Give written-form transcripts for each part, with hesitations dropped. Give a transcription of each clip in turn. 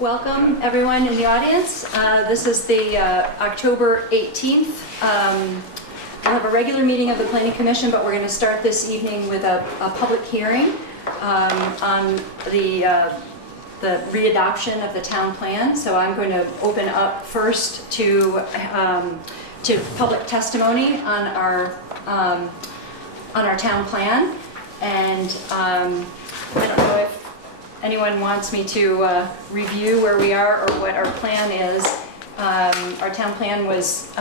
welcome everyone in the audience. This is the October 18th. We'll have a regular meeting of the Planning Commission, but we're going to start this evening with a public hearing on the readoption of the town plan. So I'm going to open up first to public testimony on our town plan, and I don't know if anyone wants me to review where we are or what our plan is. Our town plan was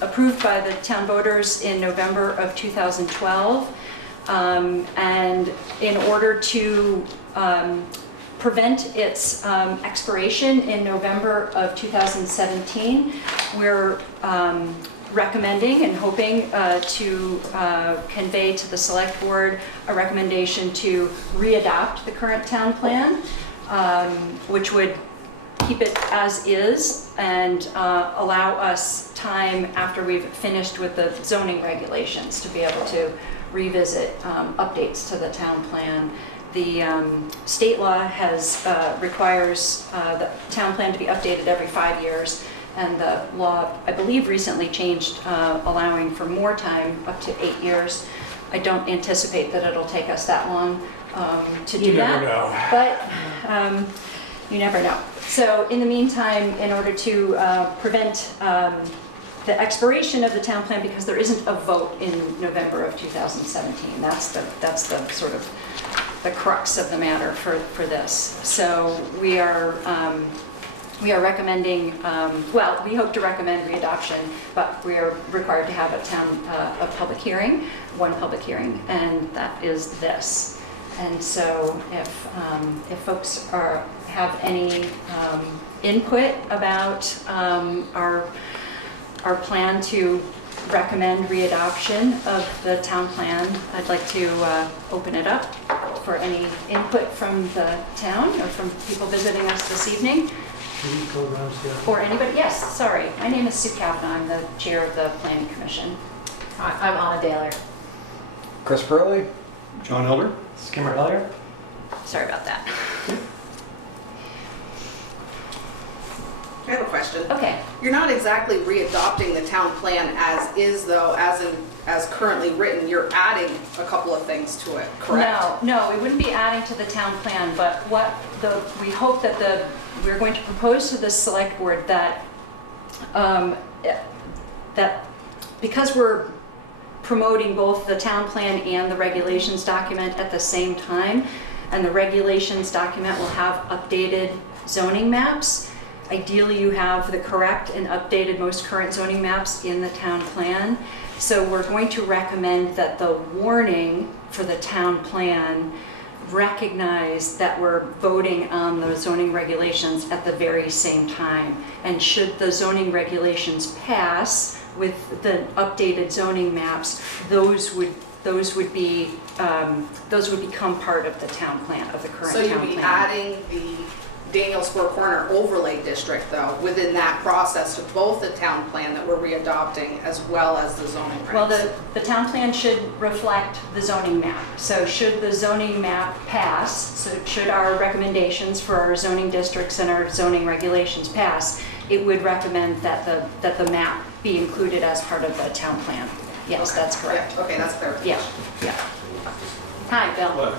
approved by the town voters in November of 2012, and in order to prevent its expiration in November of 2017, we're recommending and hoping to convey to the select board a recommendation to readopt the current town plan, which would keep it as is and allow us time after we've finished with the zoning regulations to be able to revisit updates to the town plan. The state law requires the town plan to be updated every 5 years. And the law, I believe, recently changed, allowing for more time, up to 8 years. I don't anticipate that it'll take us that long to do that. You never know. But you never know. So in the meantime, in order to prevent the expiration of the town plan, because there isn't a vote in November of 2017, that's the sort of the crux of the matter for this. So we are recommending, well, we hope to recommend readoption, but we are required to have a public hearing, one public hearing, and that is this. And so if folks have any input about our plan to recommend readoption of the town plan, I'd like to open it up for any input from the town or from people visiting us this evening. Or anybody? Yes, sorry. My name is Sue Kavanaugh. I'm the chair of the Planning Commission. Hi, I'm Anna Daler. Chris Burley. John Elder. Skimmer Elliott. Sorry about that. I have a question. Okay. You're not exactly readopting the town plan as is, though, as currently written. You're adding a couple of things to it, correct? No, we wouldn't be adding to the town plan, but we hope that we're going to propose to the select board that that because we're promoting both the town plan and the regulations document at the same time, and the regulations document will have updated zoning maps. Ideally, you have the correct and updated most current zoning maps in the town plan. So we're going to recommend that the warning for the town plan recognize that we're voting on the zoning regulations at the very same time. And should the zoning regulations pass with the updated zoning maps, those would become part of the town plan, of the current town plan. So you'd be adding the Daniels Four Corner overlay district, though, within that process to both the town plan that we're readopting as well as the zoning regs. Well, the town plan should reflect the zoning map. So should the zoning map pass, so should our recommendations for our zoning districts and our zoning regulations pass, it would recommend that the map be included as part of the town plan. Yes, okay. That's correct. Yeah. Okay, that's clear. Yeah. Hi, Bill.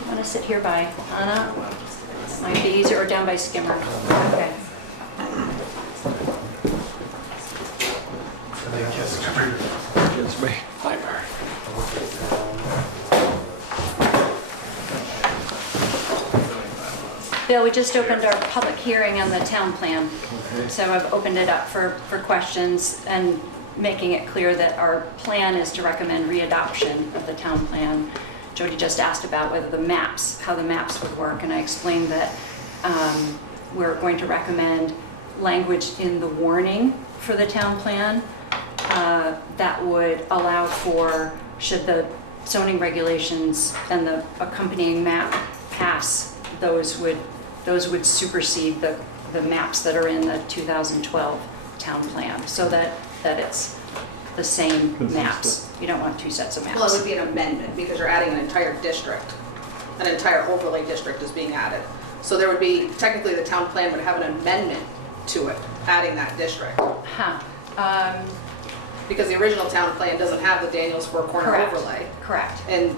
You want to sit here by Anna? Might be easier, or down by Skimmer. Okay. It's me. Hi, Barry. Bill, we just opened our public hearing on the town plan. Okay. So I've opened it up for questions and making it clear that our plan is to recommend readoption of the town plan. Jody just asked about how the maps would work, and I explained that we're going to recommend language in the warning for the town plan that would allow for, should the zoning regulations and the accompanying map pass, those would supersede the maps that are in the 2012 town plan, so that it's the same maps. You don't want two sets of maps. Well, it would be an amendment because you're adding an entire district. An entire overlay district is being added. So there would be, technically the town plan would have an amendment to it, adding that district. Huh. Because the original town plan doesn't have the Daniels Four Corner Correct. overlay. Correct. And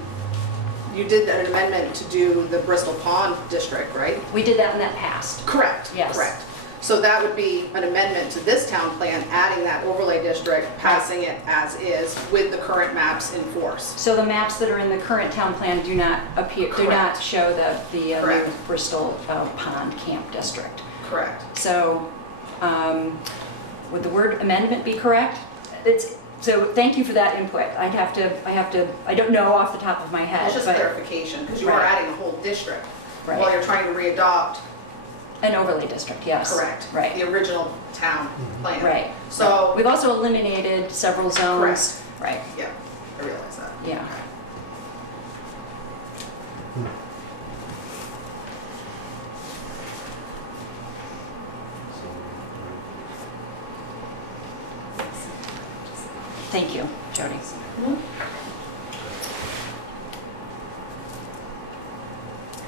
you did an amendment to do the Bristol Pond district, right? We did that in that past. Correct. Yes. Correct. So that would be an amendment to this town plan, adding that overlay district, passing it as is with the current maps in force. So the maps that are in the current town plan do not appear, do not Correct. show the new Correct. Bristol Pond Camp District. Correct. So, would the word amendment be correct? So thank you for that input. I don't know off the top of my head. It's just but clarification, because you are Right. adding a whole district Right. while you're trying to readopt, An overlay district, yes. correct? Right, The original town plan. right. So, We've also eliminated several zones. Right, yeah, I realize that. yeah. Thank you, Jody.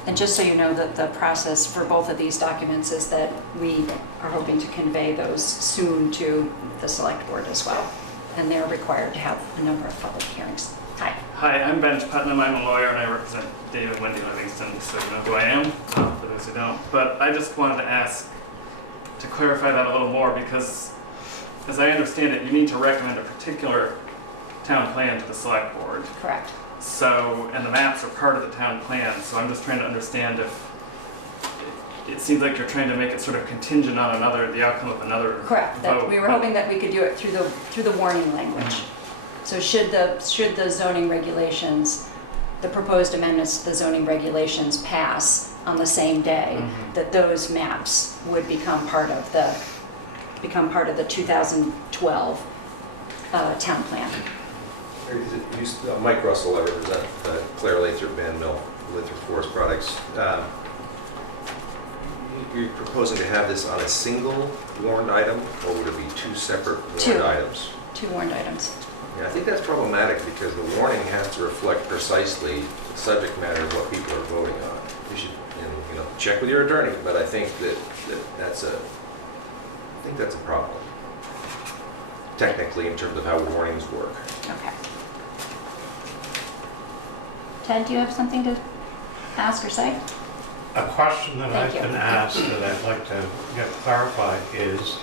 And just so you know, that the process for both of these documents is that we are hoping to convey those soon to the select board as well. And they're required to have a number of public hearings. Hi. Hi, I'm Ben Putnam. I'm a lawyer and I represent David and Wendy Livingston, so you know who I am, for those who don't. But I just wanted to ask to clarify that a little more because, as I understand it, you need to recommend a particular town plan to the select board. Correct. So, and the maps are part of the town plan, so I'm just trying to understand if, it seems like you're trying to make it sort of contingent on the outcome of another Correct. That vote. we were hoping that we could do it through the warning language. So should the zoning regulations, the proposed amendments to the zoning regulations pass on the same day, that those maps would become part of the 2012 town plan. Mike Russell, I represent Claire Lathrop, Van Mill, Lathrop Forest Products. You're proposing to have this on a single warned item, or would it be two separate Two. warned items? Two warned items. Yeah, I think that's problematic because the warning has to reflect precisely the subject matter of what people are voting on. You should, check with your attorney, but I think that's a problem. Technically, in terms of how warnings work. Okay. Ted, do you have something to ask or say? A question that Thank I've you. been asked that I'd like to get clarified is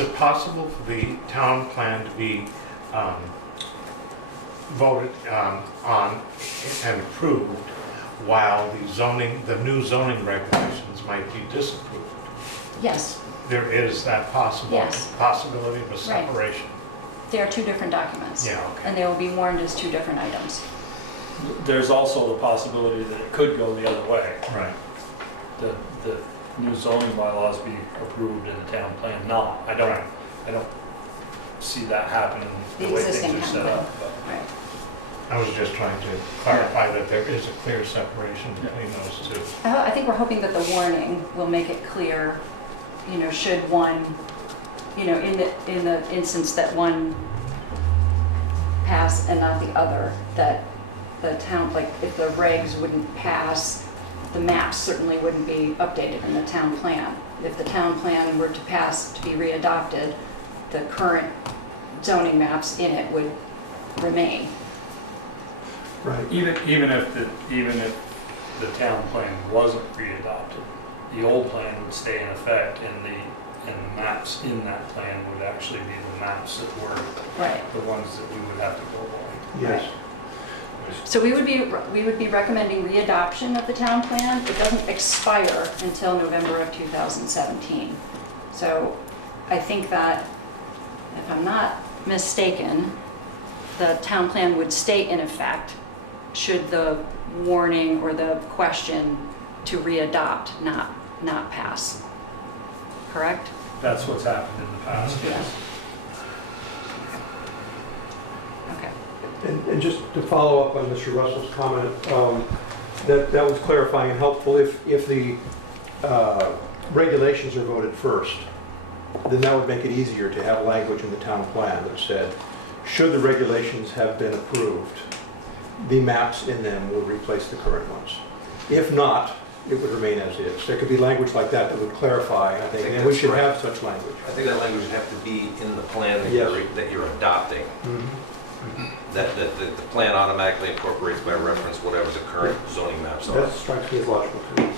it possible for the town plan to be voted on and approved while the new zoning regulations might be disapproved? Yes, There is that Yes. possibility of a Right. separation? they are two different documents. Yeah, okay. And they will be warned as two different items. There's also the possibility that it could go the other way. Right. The new zoning bylaws be approved in the town plan not. I don't see that happening the The way existing things are town set plan. up. but- Right. I was just trying to clarify that there is a clear separation between those two. I think we're hoping that the warning will make it clear, should one, in the instance that one pass and not the other, that the town, like if the regs wouldn't pass, the maps certainly wouldn't be updated in the town plan. If the town plan were to pass, to be readopted, the current zoning maps in it would remain. Right. Even if the town plan wasn't readopted, the old plan would stay in effect, and the maps in that plan would actually be the maps that were Right. the ones that we would have to go by. Yes. So we would be recommending readoption of the town plan. It doesn't expire until November of 2017. So I think that, if I'm not mistaken, the town plan would stay in effect should the warning or the question to readopt not pass. Correct? That's what's happened in the past. Yeah. Okay. And just to follow up on Mr. Russell's comment, that was clarifying and helpful. If the regulations are voted first, then that would make it easier to have language in the town plan that said, should the regulations have been approved, the maps in them will replace the current ones. If not, it would remain as is. There could be language like that that would clarify, I think, think and we that's should right. have such language. I think that language would have to be in the plan that Yes. that you're adopting. That the plan automatically incorporates by reference whatever the current zoning maps are. That strikes me as logical to me.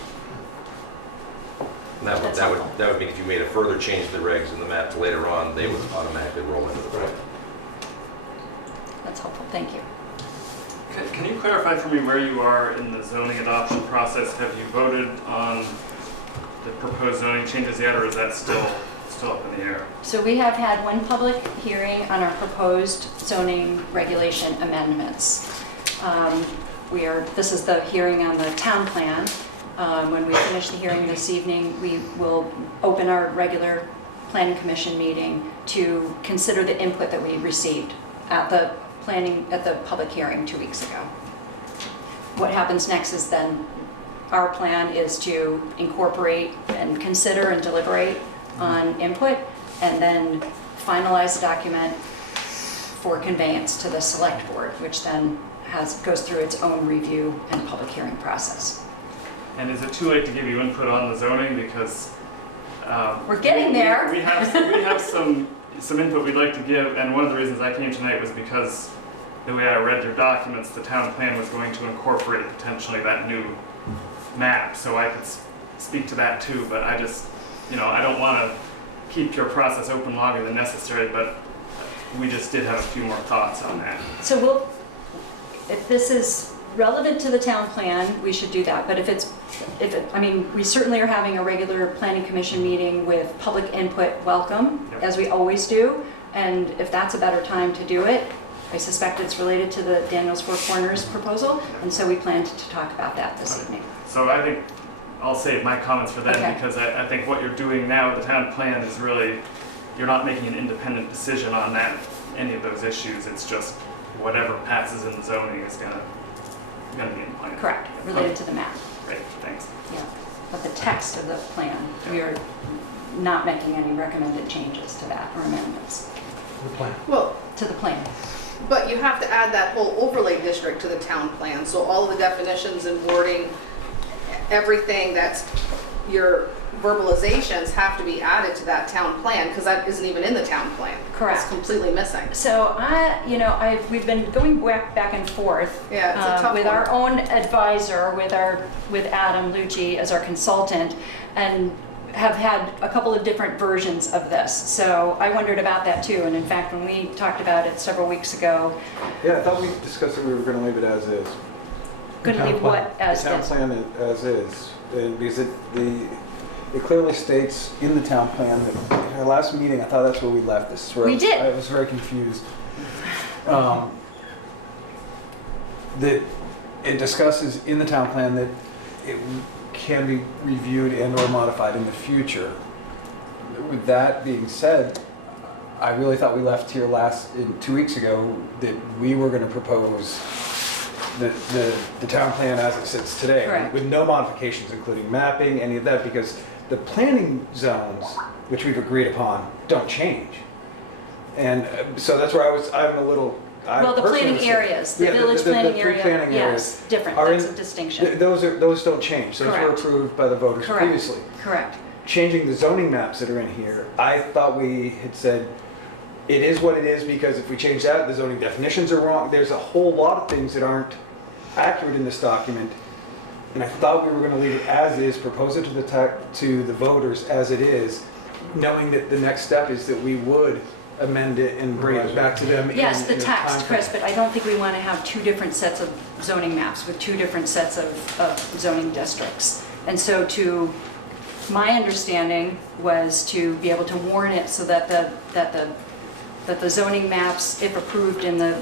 And that would mean if you made a further change to the regs in the maps later on, they would automatically roll into the plan. That's helpful, thank you. Can you clarify for me where you are in the zoning adoption process? Have you voted on the proposed zoning changes yet, or is that still up in the air? So we have had one public hearing on our proposed zoning regulation amendments. This is the hearing on the town plan. When we finish the hearing this evening, we will open our regular planning commission meeting to consider the input that we received at the public hearing 2 weeks ago. What happens next is then our plan is to incorporate and consider and deliberate on input, and then finalize the document for conveyance to the select board, which then goes through its own review and public hearing process. And is it too late to give you input on the zoning? Because We're getting there. We have some input we'd like to give, and one of the reasons I came tonight was because the way I read your documents, the town plan was going to incorporate potentially that new map, so I could speak to that too, but I just, I don't want to keep your process open longer than necessary, but we just did have a few more thoughts on that. So if this is relevant to the town plan, we should do that. But we certainly are having a regular planning commission meeting with public input welcome, Yep. as we always do. And if that's a better time to do it, I suspect it's related to the Daniels Four Corners proposal. And so we planned to talk about that this evening. So I think I'll save my comments for then, Okay. because I think what you're doing now with the town plan is really, you're not making an independent decision on any of those issues. It's just whatever passes in the zoning is gonna be in the plan. Correct, related to the map. Great, thanks. Yeah. But the text of the plan, we are not making any recommended changes to that or amendments The plan. Well, to the plan. but you have to add that whole overlay district to the town plan, so all of the definitions and wording, everything that's your verbalizations have to be added to that town plan, because that isn't even in the town plan. Correct. It's completely missing. So we've been going back and forth Yeah, it's a tough with one. our own advisor, with Adam Lucci as our consultant, and have had a couple of different versions of this. So I wondered about that too. And in fact, when we talked about it several weeks ago, Yeah, I thought we discussed that we were going to leave it as is. going to town leave plan. what as The town is. plan as is, and because it clearly states in the town plan that, in our last meeting, I thought that's where we left this. Is where We I was- did. I was very confused. That it discusses in the town plan that it can be reviewed and or modified in the future. With that being said, I really thought we left here 2 weeks ago that we were going to propose the town plan as it sits today. Correct. With no modifications, including mapping, any of that, because the planning zones, which we've agreed upon, don't change. And so that's where I'm a little... Well, the personally planning was- areas, the Yeah, village planning three area, planning yes, different, are that's in- a distinction. Those don't change. Those were Correct. approved by the voters Correct. previously. Correct. Changing the zoning maps that are in here, I thought we had said it is what it is, because if we change that, the zoning definitions are wrong. There's a whole lot of things that aren't accurate in this document, and I thought we were going to leave it as is, propose it to the voters as it is, knowing that the next step is that we would amend it and bring it back to them. Yes, in the a text, timeframe. Chris, but I don't think we want to have two different sets of zoning maps with two different sets of zoning districts. And so my understanding was to be able to warn it so that the zoning maps, if approved in the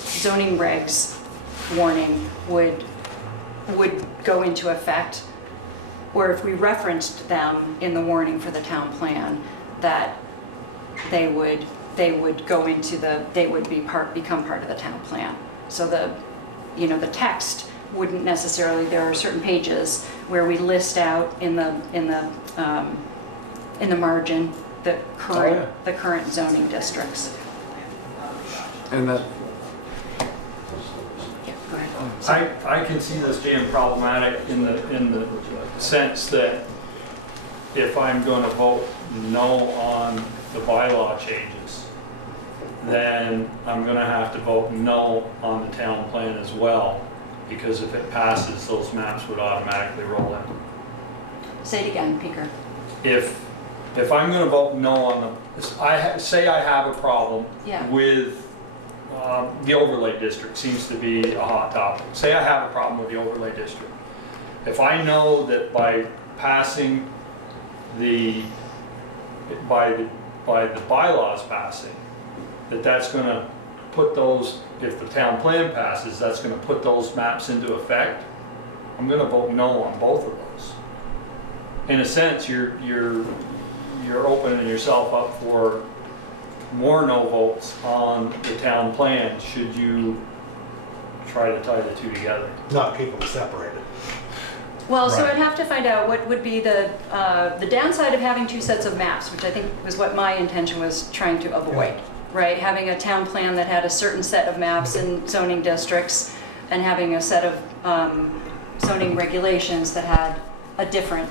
zoning regs warning, would go into effect, or if we referenced them in the warning for the town plan, that they would become part of the town plan. So the text wouldn't necessarily, there are certain pages where we list out in the margin the current zoning districts. And that, Yeah, go ahead. I can see this being problematic in the sense that if I'm gonna vote no on the bylaw changes, then I'm gonna have to vote no on the town plan as well, because if it passes, those maps would automatically roll in. Say it again, Peter. If I'm gonna vote no on the, say I have a problem Yeah. with the overlay district seems to be a hot topic. Say I have a problem with the overlay district. If I know that by passing by the bylaws passing, that's gonna put those, if the town plan passes, that's gonna put those maps into effect, I'm gonna vote no on both of those. In a sense, you're opening yourself up for more no votes on the town plan should you try to tie the two together. Not keep them separated. Well, so Right. I'd have to find out what would be the downside of having two sets of maps, which I think was what my intention was trying to avoid, right? Having a town plan that had a certain set of maps in zoning districts and having a set of zoning regulations that had a different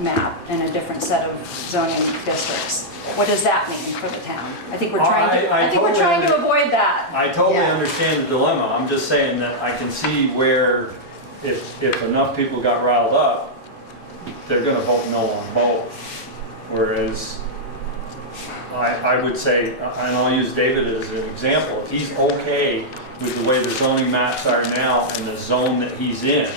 map and a different set of zoning districts. What does that mean for the town? I think we're trying to, I think we're trying to avoid that. I totally Yeah. understand the dilemma. I'm just saying that I can see where if enough people got riled up, they're gonna vote no on both. Whereas I would say, and I'll use David as an example, if he's okay with the way the zoning maps are now and the zone that he's in,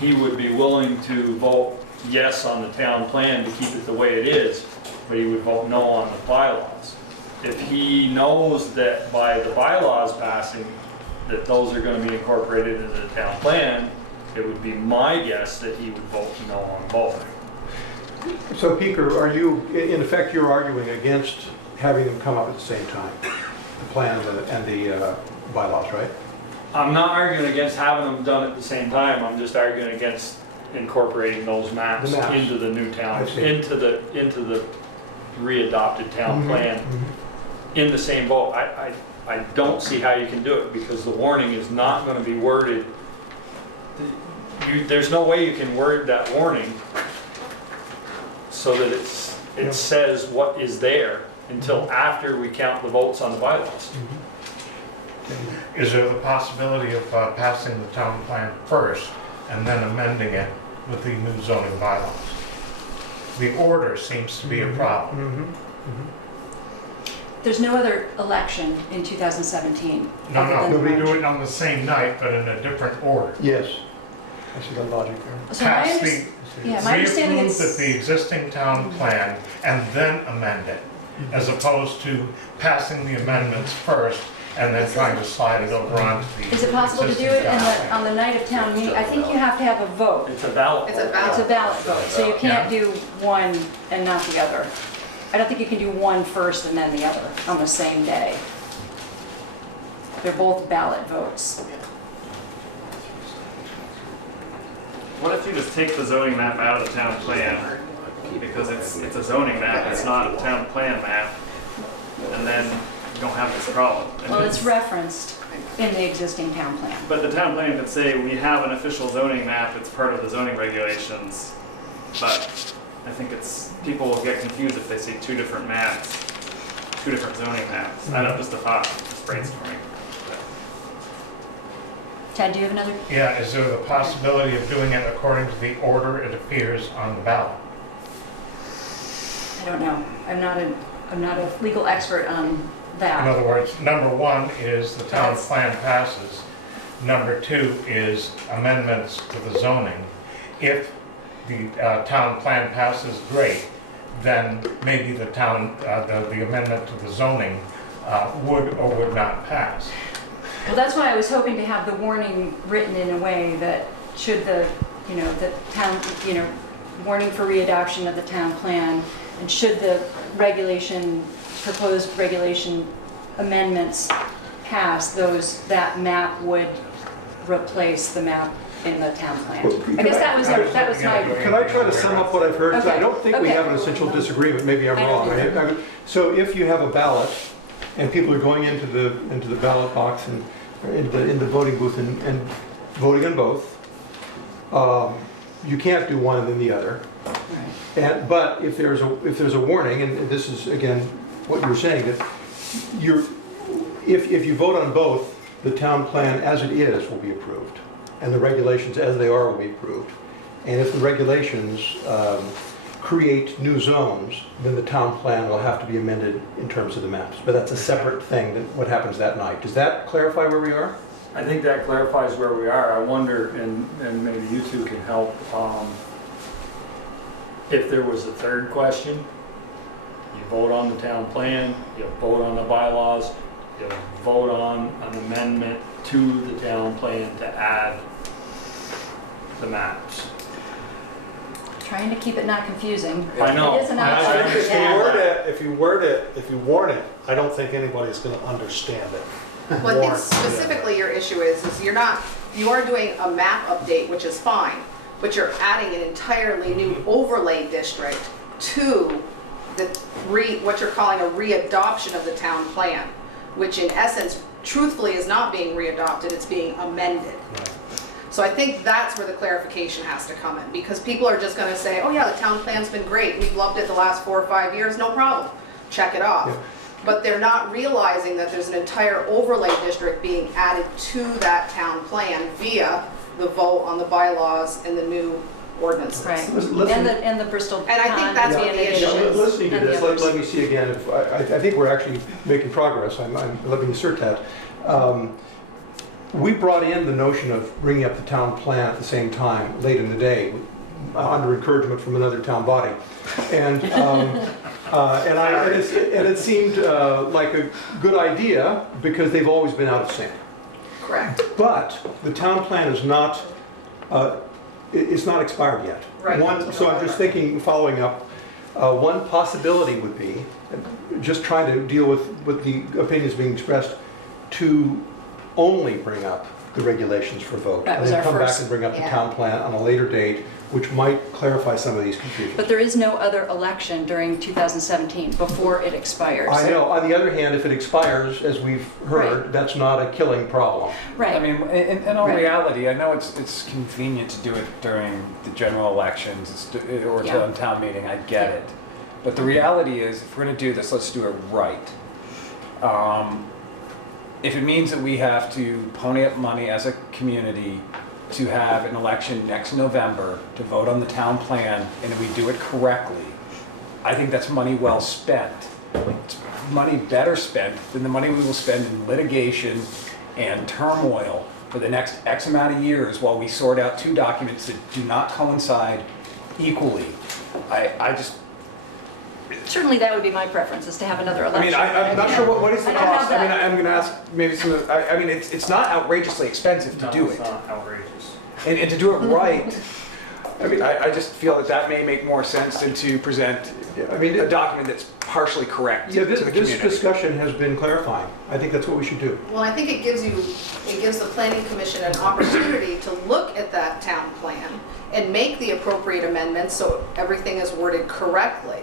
he would be willing to vote yes on the town plan to keep it the way it is, but he would vote no on the bylaws. If he knows that by the bylaws passing, that those are going to be incorporated into the town plan, it would be my guess that he would vote no on both. So Peter, are you, in effect, you're arguing against having them come up at the same time? The plan and the bylaws, right? I'm not arguing against having them done at the same time, I'm just arguing against incorporating those maps The maps. into the new town, I see. into the re-adopted town Mhm, plan mhm. in the same vote. I don't see how you can do it because the warning is not going to be worded. There's no way you can word that warning so that it says what is there until after we count the votes on the bylaws. Is there the possibility of passing the town plan first and then amending it with the new zoning bylaws? The order seems to be a problem. There's no other election in 2017. No, other no, than we do March. it on the same night, but in a different order. Yes. I see the logic there. So my Pass unders- the, yeah, my understanding reapprove is, the existing town plan and then amend it, as opposed to passing the amendments first and then trying to slide it over onto the is it possible to do existing it in town plan. on the night of town meeting? I think you have to have a vote. It's a ballot. It's a vote. ballot. It's a ballot vote, so you can't do one and not the other. I don't think you can do one first and then the other on the same day. They're both ballot votes. What if you just take the zoning map out of the town plan? Because it's a zoning map, it's not a town plan map, and then you don't have this problem. Well, it's referenced in the existing town plan. But the town plan could say, we have an official zoning map, it's part of the zoning regulations, but I think people will get confused if they see two different maps, two different zoning maps. I don't know, just a thought, just brainstorming. Ted, do you have another? Yeah, is there the possibility of doing it according to the order it appears on the ballot? I don't know. I'm not a legal expert on In that. other words, number one is the town Yes. plan passes. Number two is amendments to the zoning. If the town plan passes, great, then maybe the the amendment to the zoning would or would not pass. Well, that's why I was hoping to have the warning written in a way that should the town, warning for readoption of the town plan, and should the proposed regulation amendments pass, that map would replace the map in the town plan. I guess that was my, Can I try to sum up what I've heard? 'Cause I Okay, don't think we okay. have an essential disagreement, maybe I'm I don't wrong. either. So if you have a ballot and people are going into the ballot box and in the voting booth and voting on both. You can't do one and then the other. Right. But if there's a warning, and this is again what you were saying, that if you vote on both, the town plan as it is will be approved, and the regulations as they are will be approved. And if the regulations create new zones, then the town plan will have to be amended in terms of the maps. But that's a separate thing than what happens that night. Does that clarify where we are? I think that clarifies where we are. I wonder, and maybe you two can help, if there was a third question, you vote on the town plan, you vote on the bylaws, you vote on an amendment to the town plan to add the maps. Trying to keep it not confusing. I know. It is an I option. understand Yeah. that. If you warn it, I don't think anybody's going to understand it. Well, I think Warrant. specifically your issue is you are doing a map update, which is fine, but you're adding an entirely new overlay district to what you're calling a readoption of the town plan, which in essence, truthfully, is not being readopted, it's being amended. So I think that's where the clarification has to come in, because people are just gonna say, oh yeah, the town plan's been great, we've loved it the last 4 or 5 years, no problem, check it off. Yeah. But they're not realizing that there's an entire overlay district being added to that town plan via the vote on the bylaws and the new ordinances. Right. Listen- And the Bristol. And I think pond that's being what the an issue is. Listening to and the this, others. let me see again, if I think we're actually making progress, let me assert that. We brought in the notion of bringing up the town plan at the same time, late in the day, under encouragement from another town body. And it seemed like a good idea, because they've always been out of sync. Correct. But the town plan is not, it's not expired yet. Right. So I'm just thinking, following up, one possibility would be, just trying to deal with the opinions being expressed, to only bring up the regulations for vote. That was and our then come back first- and bring up the yeah. town plan on a later date, which might clarify some of these confusions. But there is no other election during 2017 before it expires. I know, on the other hand, if it expires, as we've heard, Right. that's not a killing problem. Right. I mean, in all Right. reality, I know it's convenient to do it during the general elections or Yeah. to town meeting, I get it. But the reality is, if we're gonna do this, let's do it right. If it means that we have to pony up money as a community to have an election next November to vote on the town plan, and if we do it correctly, I think that's money well spent. It's money better spent than the money we will spend in litigation and turmoil for the next X amount of years while we sort out two documents that do not coincide equally. I just, Certainly that would be my preference, is to have another I election. mean, I'm not sure what is the I don't have cost. I mean, that. I'm gonna ask maybe some of, I mean, it's not outrageously expensive to No, do it's it. not outrageous. And to do it right, I mean, I just feel that may make more sense than to present I mean, a document that's partially correct Yeah, to the this community. discussion has been clarifying. I think that's what we should do. Well, I think it gives the planning commission an opportunity to look at that town plan and make the appropriate amendments so everything is worded correctly,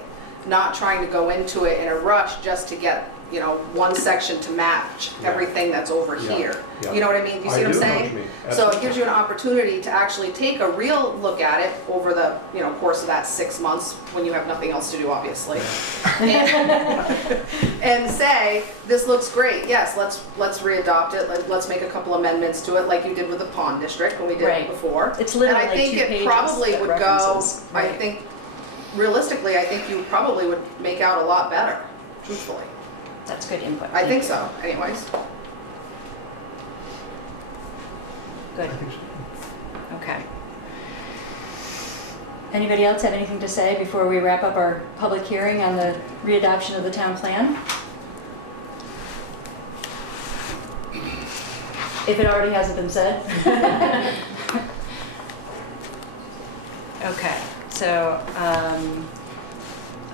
not trying to go into it in a rush just to get, one section to match Yeah. everything that's over Yeah. here. Yeah. You know what I mean? Do you see I what I'm do know what saying? you mean. So it Absolutely. gives you an opportunity to actually take a real look at it over the, course of that 6 months when you have nothing else to do, obviously. And say, this looks great, yes, let's readopt it, let's make a couple amendments to it like you did with the pond district when we did it Right. before. It's literally And I think 2 it pages probably that would go, references. I Right. think, realistically, I think you probably would make out a lot better, truthfully. That's good input. I think Thank so, anyways. you. Good, I think so. okay. Anybody else have anything to say before we wrap up our public hearing on the readoption of the town plan? If it already hasn't been said? Okay, so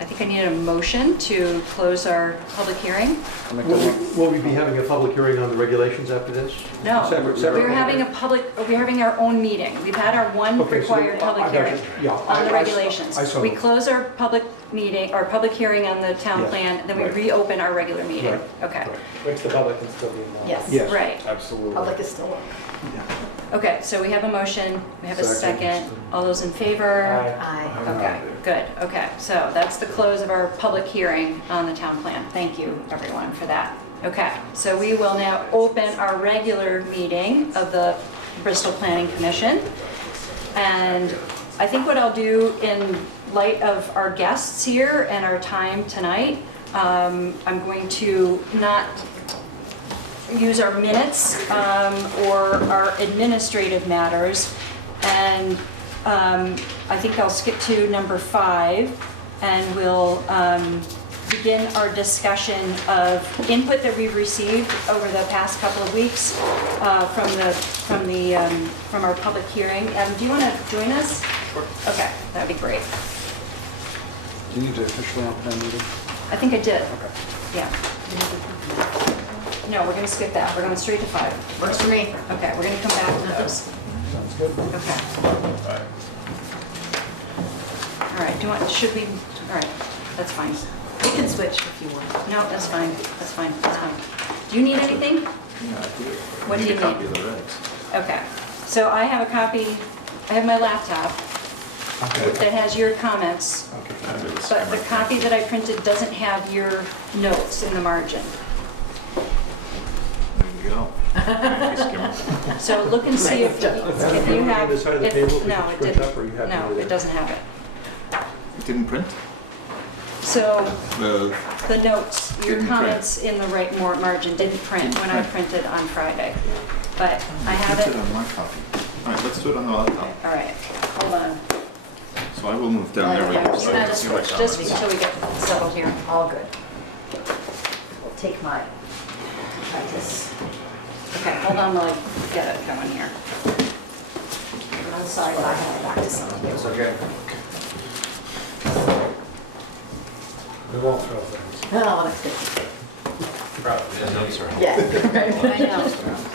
I think I need a motion to close our public hearing. I'll make the mo- Will we be having a public hearing on the regulations after this? No, Separate. we're having our own meeting. We've had our one Okay, so required public I got hearing you. Yeah, on the regulations. I saw We that. close our public meeting, our public hearing on the town Yes, plan, then we right. reopen our regular meeting. Right, Okay, right. Which the public can still be involved. Yes. Yes. right. Absolutely. Public is still on. Okay, so we have a motion, we have a Second. second. All those in favor? Aye. Aye. Okay, good, okay. So that's the close of our public hearing on the town plan. Thank you, everyone, for that. Okay, so we will now open our regular meeting of the Bristol Planning Commission. And I think what I'll do in light of our guests here and our time tonight, I'm going to not use our minutes or our administrative matters. And I think I'll skip to number 5 and we'll begin our discussion of input that we've received over the past couple of weeks from our public hearing. Do you want to join us? Sure. Okay, that'd be great. Do you need to officially open our meeting? I think I did. Okay. Yeah. No, we're going to skip that. We're going straight to 5. Works for me. Okay, we're going to come back to those. Sounds good. Okay. All right, should we, all right, that's fine. We can switch if you want. No, that's fine, that's fine, that's fine. Do you need anything? What do you need? Okay, so I have a copy, I have my laptop that has your comments, but the copy that I printed doesn't have your notes in the margin. So look and see if you have, This side of the if- table, we no, can it scrunch up, or you didn't, have to no, do it that? doesn't have it. It didn't print? So The, the notes, your Didn't print. comments in the right margin didn't print when I printed on Friday. But I have printed it, on my copy. All right, let's do it on the laptop. all right, hold on. So I will move down there with Yeah, you so I we're can gonna see my switch just comments. until we get settled here. All good. We'll take my practice. Okay, hold on while I get it going here. I'm sorry, but I have to practice on you. It's okay. We won't throw things. No, that's good. Yeah.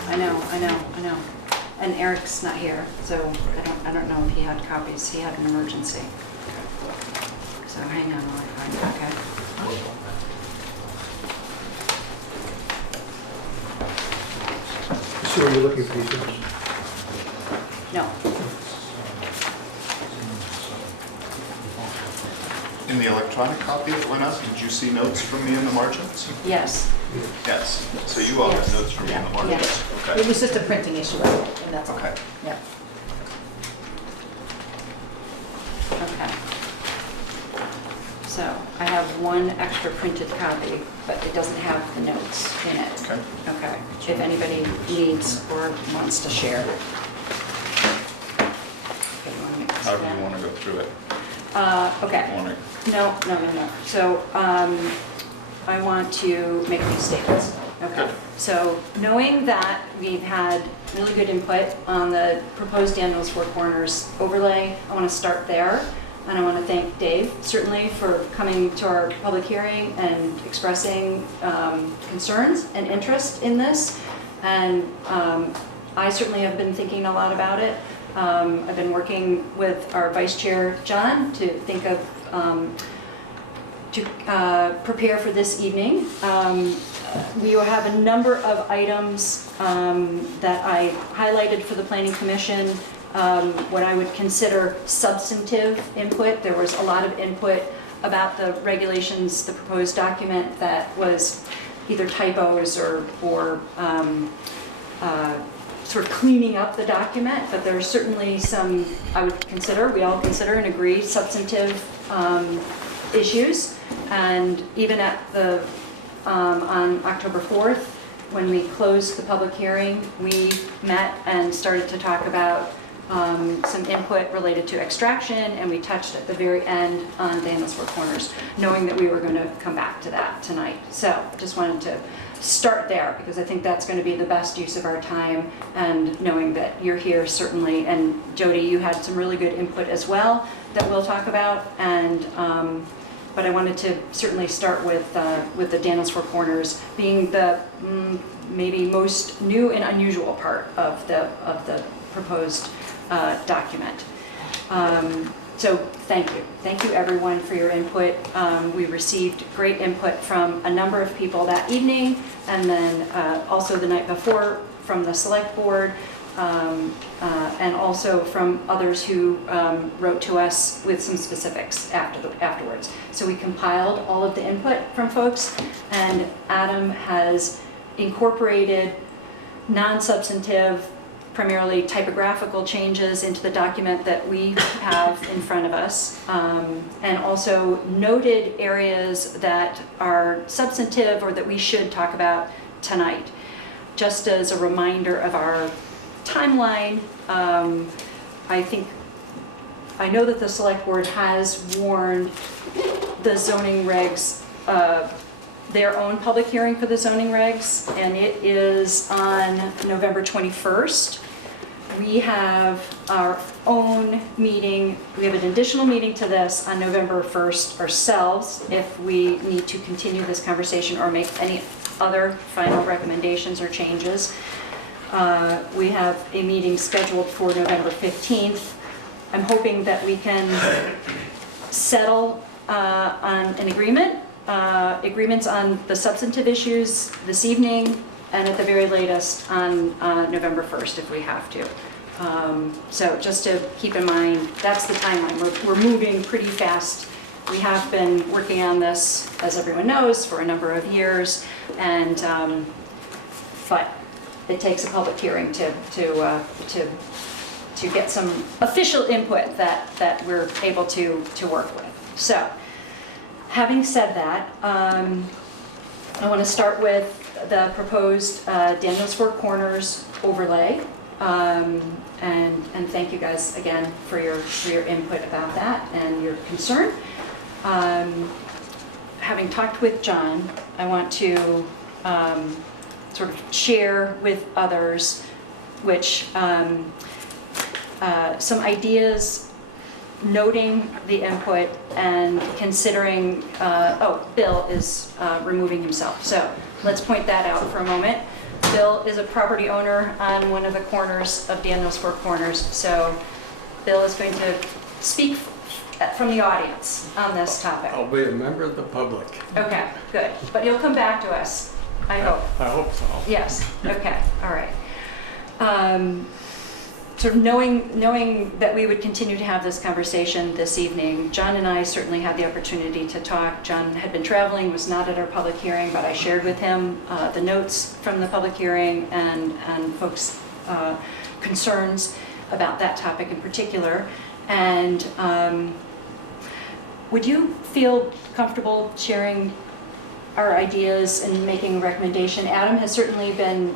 I know. And Eric's not here, so I don't know if he had copies. He had an emergency. So hang on while I find it, okay? So are you looking for these notes? No, In the electronic copy that went out, did you see notes from me in the margins? yes, Yes. So you all got Yes. notes from me in the margins? Yes. It Okay. was just a printing issue, and that's all. Okay. Yeah. okay. So I have one extra printed copy, but it doesn't have the notes in it. Okay. Okay, if anybody needs or wants to share. Okay, you wanna make this How do back? you want to go through it? Okay, Want to no. So I want to make a few statements. Okay, Good. so knowing that we've had really good input on the proposed Daniels Four Corners overlay, I want to start there. And I want to thank Dave, certainly, for coming to our public hearing and expressing concerns and interest in this. And I certainly have been thinking a lot about it. I've been working with our Vice Chair, John, to think of, prepare for this evening. We will have a number of items that I highlighted for the Planning Commission, what I would consider substantive input. There was a lot of input about the regulations, the proposed document that was either typos or sort of cleaning up the document, but there are certainly some, I would consider, we all consider and agree, substantive issues. And even at the, on October 4th, when we closed the public hearing, we met and started to talk about some input related to extraction, and we touched at the very end on Daniels Four Corners, knowing that we were going to come back to that tonight. So just wanted to start there, because I think that's going to be the best use of our time, and knowing that you're here certainly, and Jody, you had some really good input as well that we'll talk about, and but I wanted to certainly start with the Daniels Four Corners being the maybe most new and unusual part of the proposed document. So thank you. Thank you everyone for your input. We received great input from a number of people that evening, and then also the night before from the select board, and also from others who wrote to us with some specifics afterwards. So we compiled all of the input from folks, and Adam has incorporated non-substantive, primarily typographical changes into the document that we have in front of us, and also noted areas that are substantive or that we should talk about tonight. Just as a reminder of our timeline, I know that the select board has warned the zoning regs, their own public hearing for the zoning regs, and it is on November 21st. We have our own meeting. We have an additional meeting to this on November 1st ourselves if we need to continue this conversation or make any other final recommendations or changes. We have a meeting scheduled for November 15th. I'm hoping that we can settle on an agreements on the substantive issues this evening, and at the very latest on November 1st if we have to. So just to keep in mind, that's the timeline. We're moving pretty fast. We have been working on this, as everyone knows, for a number of years, and but it takes a public hearing to get some official input that we're able to work with. So, having said that, I want to start with the proposed Daniels Four Corners overlay, and thank you guys again for your input about that and your concern. Having talked with John, I want to sort of share with others which some ideas, noting the input and considering, Bill is removing himself. So let's point that out for a moment. Bill is a property owner on one of the corners of Daniels Four Corners. So Bill is going to speak from the audience on this topic. I'll be a member of the public. Okay, good. But you'll come back to us, I hope. I hope so. Yes, okay, all right. Sort of knowing that we would continue to have this conversation this evening, John and I certainly had the opportunity to talk. John had been traveling, was not at our public hearing, but I shared with him the notes from the public hearing and folks' concerns about that topic in particular. And would you feel comfortable sharing our ideas and making a recommendation? Adam has certainly been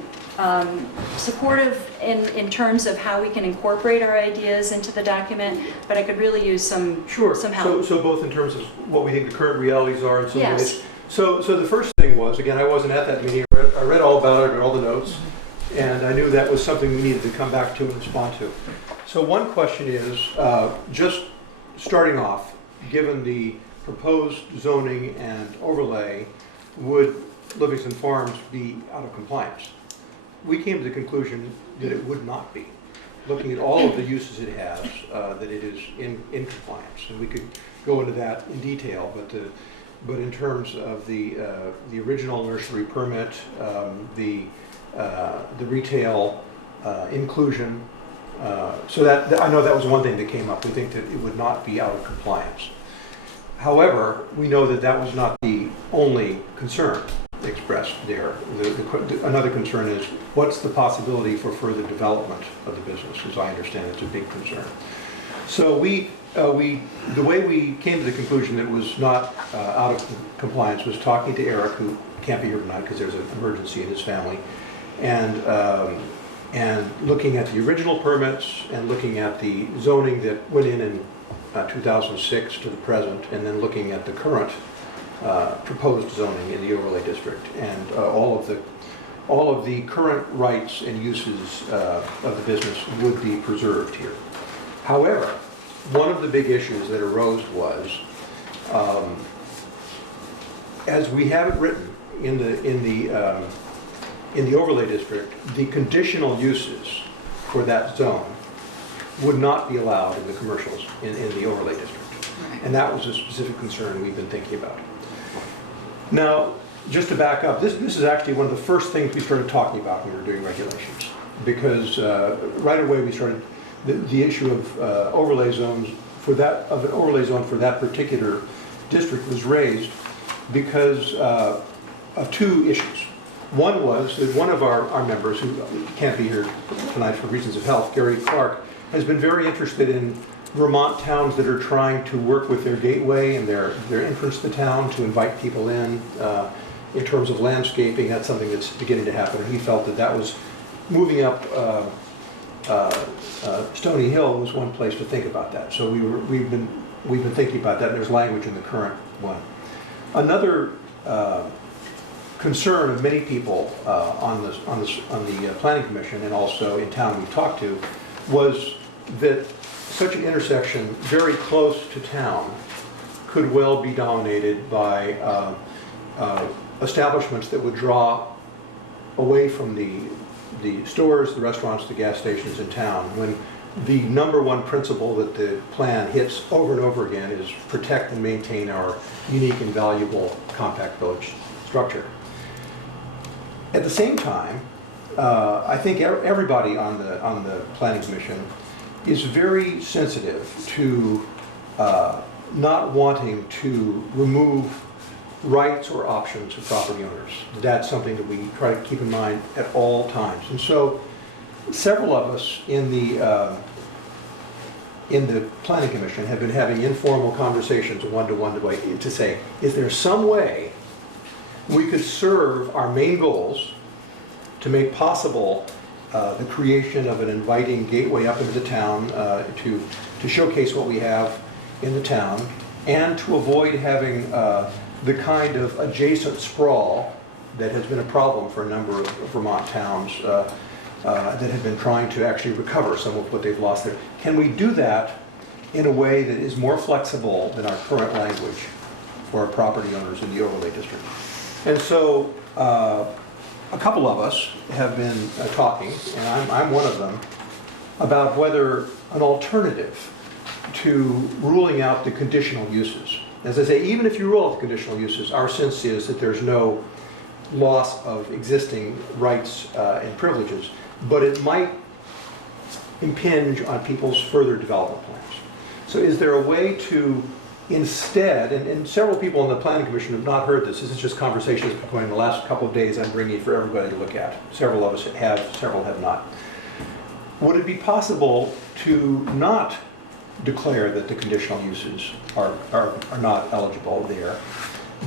supportive in terms of how we can incorporate our ideas into the document, but I could really use some help. So both in terms of what we think the current realities are and some Yes. ways. So the first thing was, again, I wasn't at that meeting. I read all about it, I read all the notes, and I knew that was something we needed to come back to and respond to. So one question is, just starting off, given the proposed zoning and overlay, would Livingston Farms be out of compliance? We came to the conclusion that it would not be. Looking at all of the uses it has, that it is in compliance. And we could go into that in detail, but in terms of the original nursery permit, the retail inclusion, so that I know that was one thing that came up. We think that it would not be out of compliance. However, we know that that was not the only concern expressed there. Another concern is, what's the possibility for further development of the business? As I understand, it's a big concern. So the way we came to the conclusion that it was not out of compliance was talking to Eric, who can't be here tonight because there's an emergency in his family, and looking at the original permits and looking at the zoning that went in 2006 to the present, and then looking at the current proposed zoning in the overlay district, and all of the current rights and uses of the business would be preserved here. However, one of the big issues that arose was as we have it written in the overlay district, the conditional uses for that zone would not be allowed in the commercials in the overlay district. And that was a specific concern we've been thinking about. Now, just to back up, this is actually one of the first things we started talking about when we were doing regulations. Because right away we started, the issue of overlay zones for that, of an overlay zone for that particular district was raised because of two issues. One was that one of our members, who can't be here tonight for reasons of health, Gary Clark, has been very interested in Vermont towns that are trying to work with their gateway and their entrance to town to invite people in terms of landscaping. That's something that's beginning to happen. And he felt that that was moving up Stony Hill was one place to think about that. So we've been thinking about that, and there's language in the current one. Another concern of many people on the Planning Commission and also in town we talked to was that such an intersection very close to town could well be dominated by establishments that would draw away from the stores, the restaurants, the gas stations in town, when the number one principle that the plan hits over and over again is protect and maintain our unique and valuable compact village structure. At the same time, I think everybody on the Planning Commission is very sensitive to not wanting to remove rights or options of property owners. That's something that we try to keep in mind at all times. And so several of us in the Planning Commission have been having informal conversations one-to-one to say, is there some way we could serve our main goals to make possible the creation of an inviting gateway up into the town to showcase what we have in the town, and to avoid having the kind of adjacent sprawl that has been a problem for a number of Vermont towns that have been trying to actually recover some of what they've lost there. Can we do that in a way that is more flexible than our current language for our property owners in the overlay district? And so a couple of us have been talking, and I'm one of them, about whether an alternative to ruling out the conditional uses. As I say, even if you rule out the conditional uses, our sense is that there's no loss of existing rights and privileges, but it might impinge on people's further development plans. So is there a way to instead, and several people on the Planning Commission have not heard this is just conversations going in the last couple of days I'm bringing for everybody to look at. Several of us have, several have not. Would it be possible to not declare that the conditional uses are not eligible there,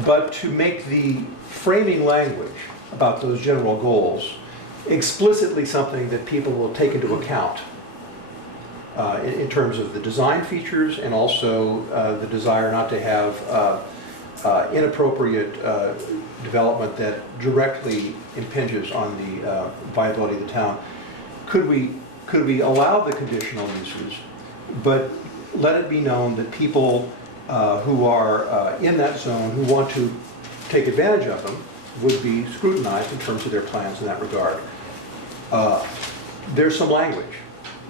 but to make the framing language about those general goals explicitly something that people will take into account in terms of the design features and also the desire not to have inappropriate development that directly impinges on the viability of the town. Could we allow the conditional uses, but let it be known that people who are in that zone who want to take advantage of them would be scrutinized in terms of their plans in that regard. There's some language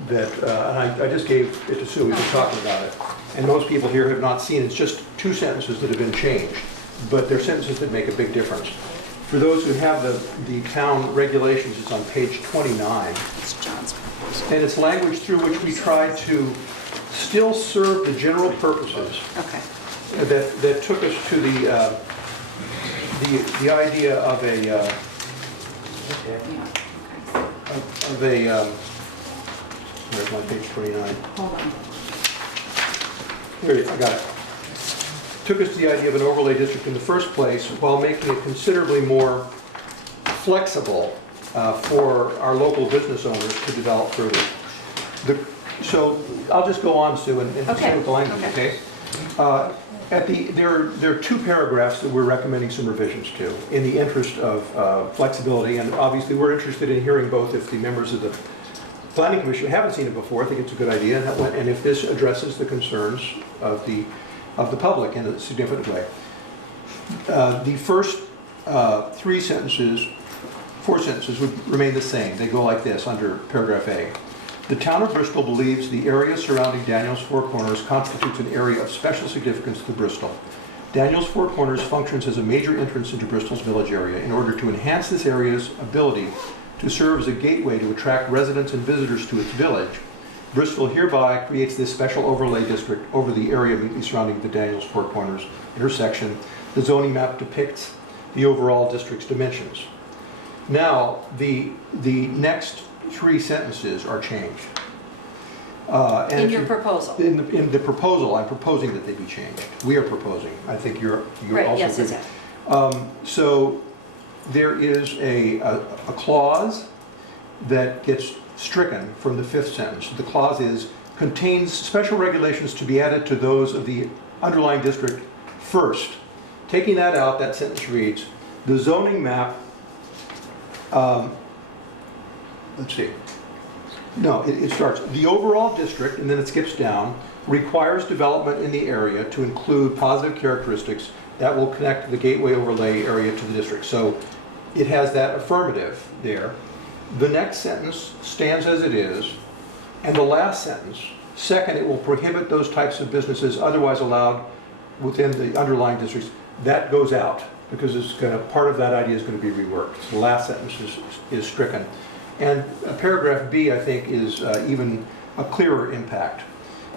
that, and I just gave it to Sue, we've been talking about it, and most people here have not seen, it's just two sentences that have been changed, but they're sentences that make a big difference. For those who have the town regulations, it's on page 29, and it's language through which we try to still serve the general purposes that took us to the idea of a where's my page 29? Hold on. Here, I got it. Took us to the idea of an overlay district in the first place while making it considerably more flexible for our local business owners to develop further. So I'll just go on, Sue, and stay with the language, okay? There are two paragraphs that we're recommending some revisions to in the interest of flexibility, and obviously we're interested in hearing both if the members of the Planning Commission haven't seen it before, I think it's a good idea, and if this addresses the concerns of the public in a significant way. The first four sentences would remain the same. They go like this under paragraph A. The town of Bristol believes the area surrounding Daniels Four Corners constitutes an area of special significance to Bristol. Daniels Four Corners functions as a major entrance into Bristol's village area. In order to enhance this area's ability to serve as a gateway to attract residents and visitors to its village, Bristol hereby creates this special overlay district over the area immediately surrounding the Daniels Four Corners intersection. The zoning map depicts the overall district's dimensions. Now, the next three sentences are changed. In your proposal? In the proposal, I'm proposing that they be changed. We are proposing. I think you're Right, also yes, agree. yes. So there is a clause that gets stricken from the fifth sentence. The clause is, contains special regulations to be added to those of the underlying district first. Taking that out, that sentence reads, the zoning map, let's see. No, it starts, the overall district, and then it skips down, requires development in the area to include positive characteristics that will connect the gateway overlay area to the district. So it has that affirmative there. The next sentence stands as it is, and the last sentence, second, it will prohibit those types of businesses otherwise allowed within the underlying districts. That goes out because it's going to, part of that idea is going to be reworked. So the last sentence is stricken. And paragraph B, I think, is even a clearer impact.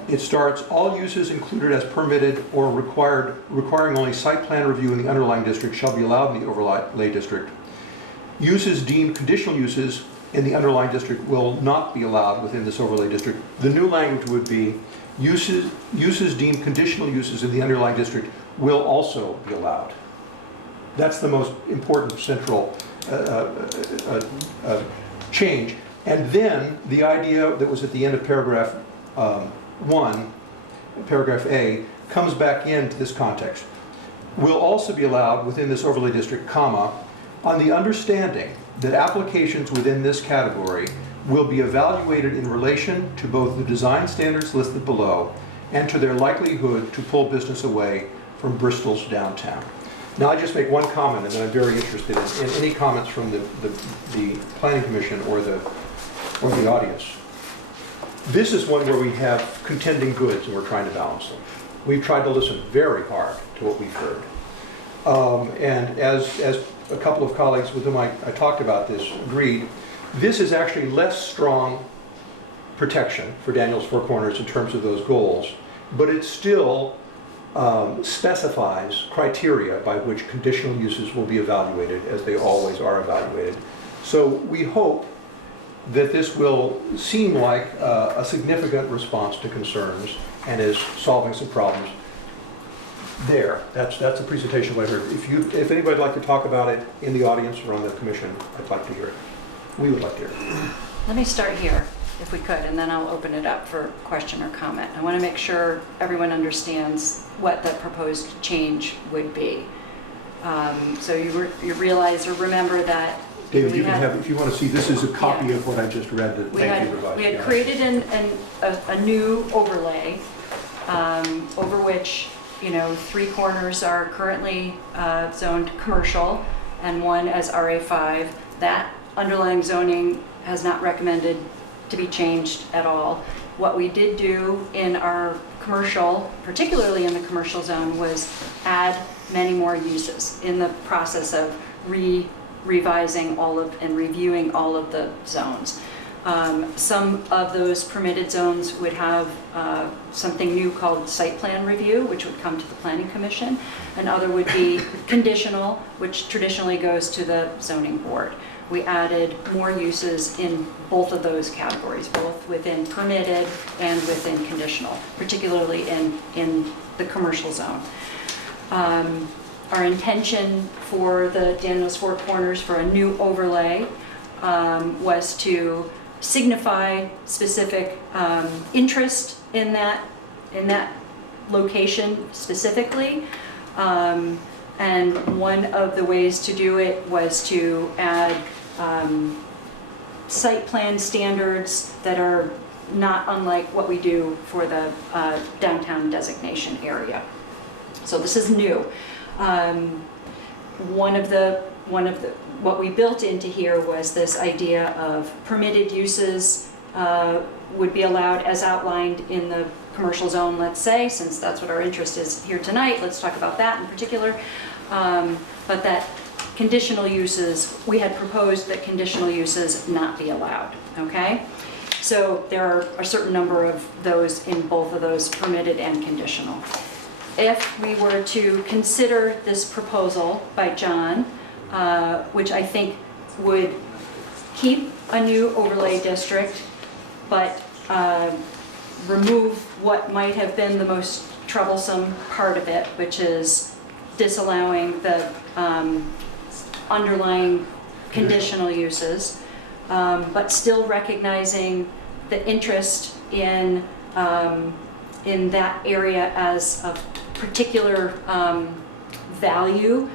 It starts, all uses included as permitted or requiring only site plan review in the underlying district shall be allowed in the overlay district. Uses deemed conditional uses in the underlying district will not be allowed within this overlay district. The new language would be, uses deemed conditional uses in the underlying district will also be allowed. That's the most important central change. And then the idea that was at the end of paragraph 1, paragraph A, comes back into this context. Will also be allowed within this overlay district, comma, on the understanding that applications within this category will be evaluated in relation to both the design standards listed below and to their likelihood to pull business away from Bristol's downtown. Now, I just make one comment, and then I'm very interested in any comments from the Planning Commission or the audience. This is one where we have contending goods, and we're trying to balance them. We've tried to listen very hard to what we've heard. And as a couple of colleagues with whom I talked about this agreed, this is actually less strong protection for Daniels Four Corners in terms of those goals, but it still specifies criteria by which conditional uses will be evaluated, as they always are evaluated. So we hope that this will seem like a significant response to concerns and is solving some problems. There, that's a presentation of what I heard. If anybody would like to talk about it in the audience or on the commission, I'd like to hear it. We would like to hear it. Let me start here, if we could, and then I'll open it up for question or comment. I want to make sure everyone understands what the proposed change would be. So you realize or remember that David, you can have, if you want to see, this is a copy of what I just read that we thank you provided. We had created a new overlay over which, you know, 3 corners are currently zoned commercial and 1 as RA5. That underlying zoning has not recommended to be changed at all. What we did do in our commercial, particularly in the commercial zone, was add many more uses in the process of revising all of and reviewing all of the zones. Some of those permitted zones would have something new called site plan review, which would come to the Planning Commission. Another would be conditional, which traditionally goes to the zoning board. We added more uses in both of those categories, both within permitted and within conditional, particularly in the commercial zone. Our intention for the Daniels Four Corners for a new overlay was to signify specific interest in that location specifically. And one of the ways to do it was to add site plan standards that are not unlike what we do for the downtown designation area. So this is new. One of the, what we built into here was this idea of permitted uses would be allowed as outlined in the commercial zone, let's say, since that's what our interest is here tonight. Let's talk about that in particular. But that conditional uses, we had proposed that conditional uses not be allowed, okay? So there are a certain number of those in both of those, permitted and conditional. If we were to consider this proposal by John, which I think would keep a new overlay district, but remove what might have been the most troublesome part of it, which is disallowing the underlying conditional uses, but still recognizing the interest in that area as a particular value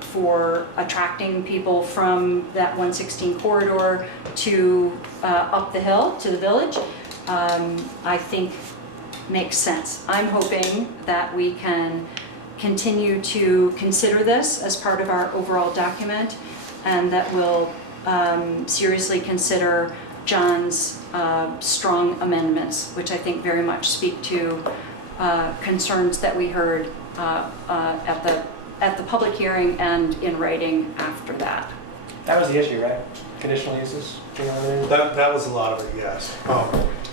for attracting people from that 116 corridor to up the hill to the village, I think makes sense. I'm hoping that we can continue to consider this as part of our overall document, and that we'll seriously consider John's strong amendments, which I think very much speak to concerns that we heard at the public hearing and in writing after that. That was the issue, right? Conditional uses? That was a lot of it, yes.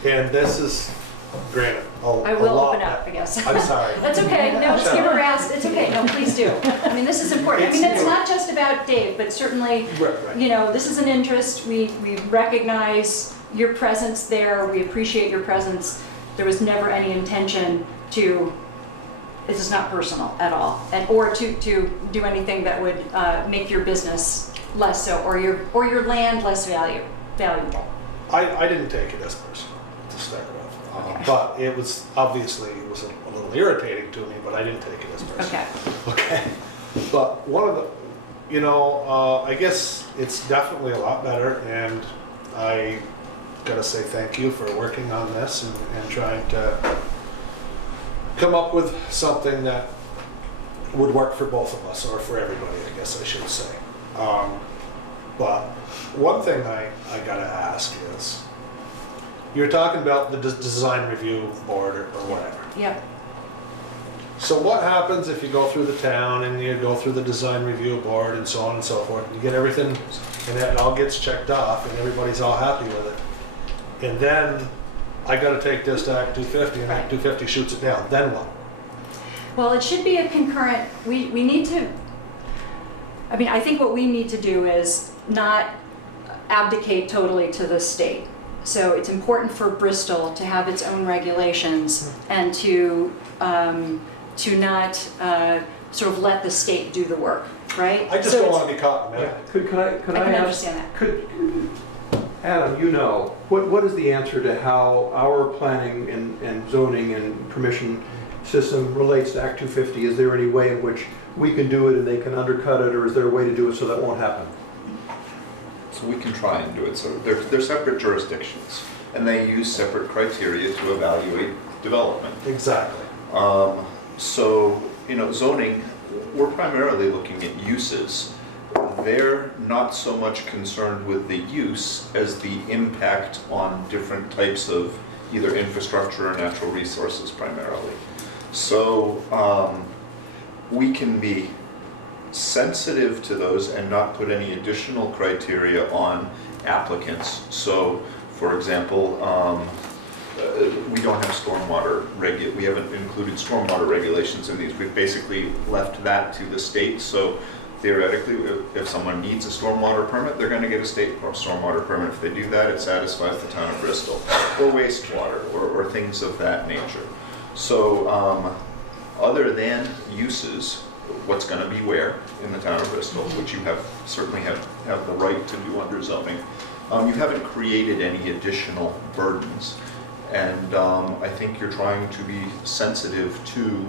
And this is, granted, I will open up, I guess. I'm sorry. That's okay. No, just give a rest. It's okay. No, please do. I mean, this is important. I mean, it's not just about Dave, but certainly, Right. you know, this is an interest. We recognize your presence there. We appreciate your presence. There was never any intention to, this is not personal at all, and or to do anything that would make your business less so, or your land less valuable. I didn't take it as personal to start with. Okay. But it was, obviously, it was a little irritating to me, but I didn't take it as personal. Okay. Okay. But one of the, you know, I guess it's definitely a lot better, and I gotta say thank you for working on this and trying to come up with something that would work for both of us, or for everybody, I guess I should say. But one thing I gotta ask is, you're talking about the design review board or whatever. Yep. So what happens if you go through the town and you go through the design review board and so on and so forth, you get everything, and it all gets checked off and everybody's all happy with it. And then I gotta take this to Act 250 and Act 250 shoots it down, then what? Well, it should be a concurrent, we need to, I mean, I think what we need to do is not abdicate totally to the state. So it's important for Bristol to have its own regulations and to not sort of let the state do the work, right? I just So don't it's- wanna be caught in the middle. Could I I can ask, understand that. Adam, you know, what is the answer to how our planning and zoning and permission system relates to Act 250? Is there any way in which we can do it and they can undercut it, or is there a way to do it so that won't happen? So we can try and do it. So they're separate jurisdictions, and they use separate criteria to evaluate development. Exactly. So, you know, zoning, we're primarily looking at uses. They're not so much concerned with the use as the impact on different types of either infrastructure or natural resources primarily. So we can be sensitive to those and not put any additional criteria on applicants. So, for example, we don't have we haven't included stormwater regulations in these. We've basically left that to the state. So theoretically, if someone needs a stormwater permit, they're going to get a state stormwater permit. If they do that, it satisfies the town of Bristol. Or wastewater, or things of that nature. So other than uses, what's going to be where in the town of Bristol, which you certainly have the right to do under zoning, you haven't created any additional burdens. And I think you're trying to be sensitive to,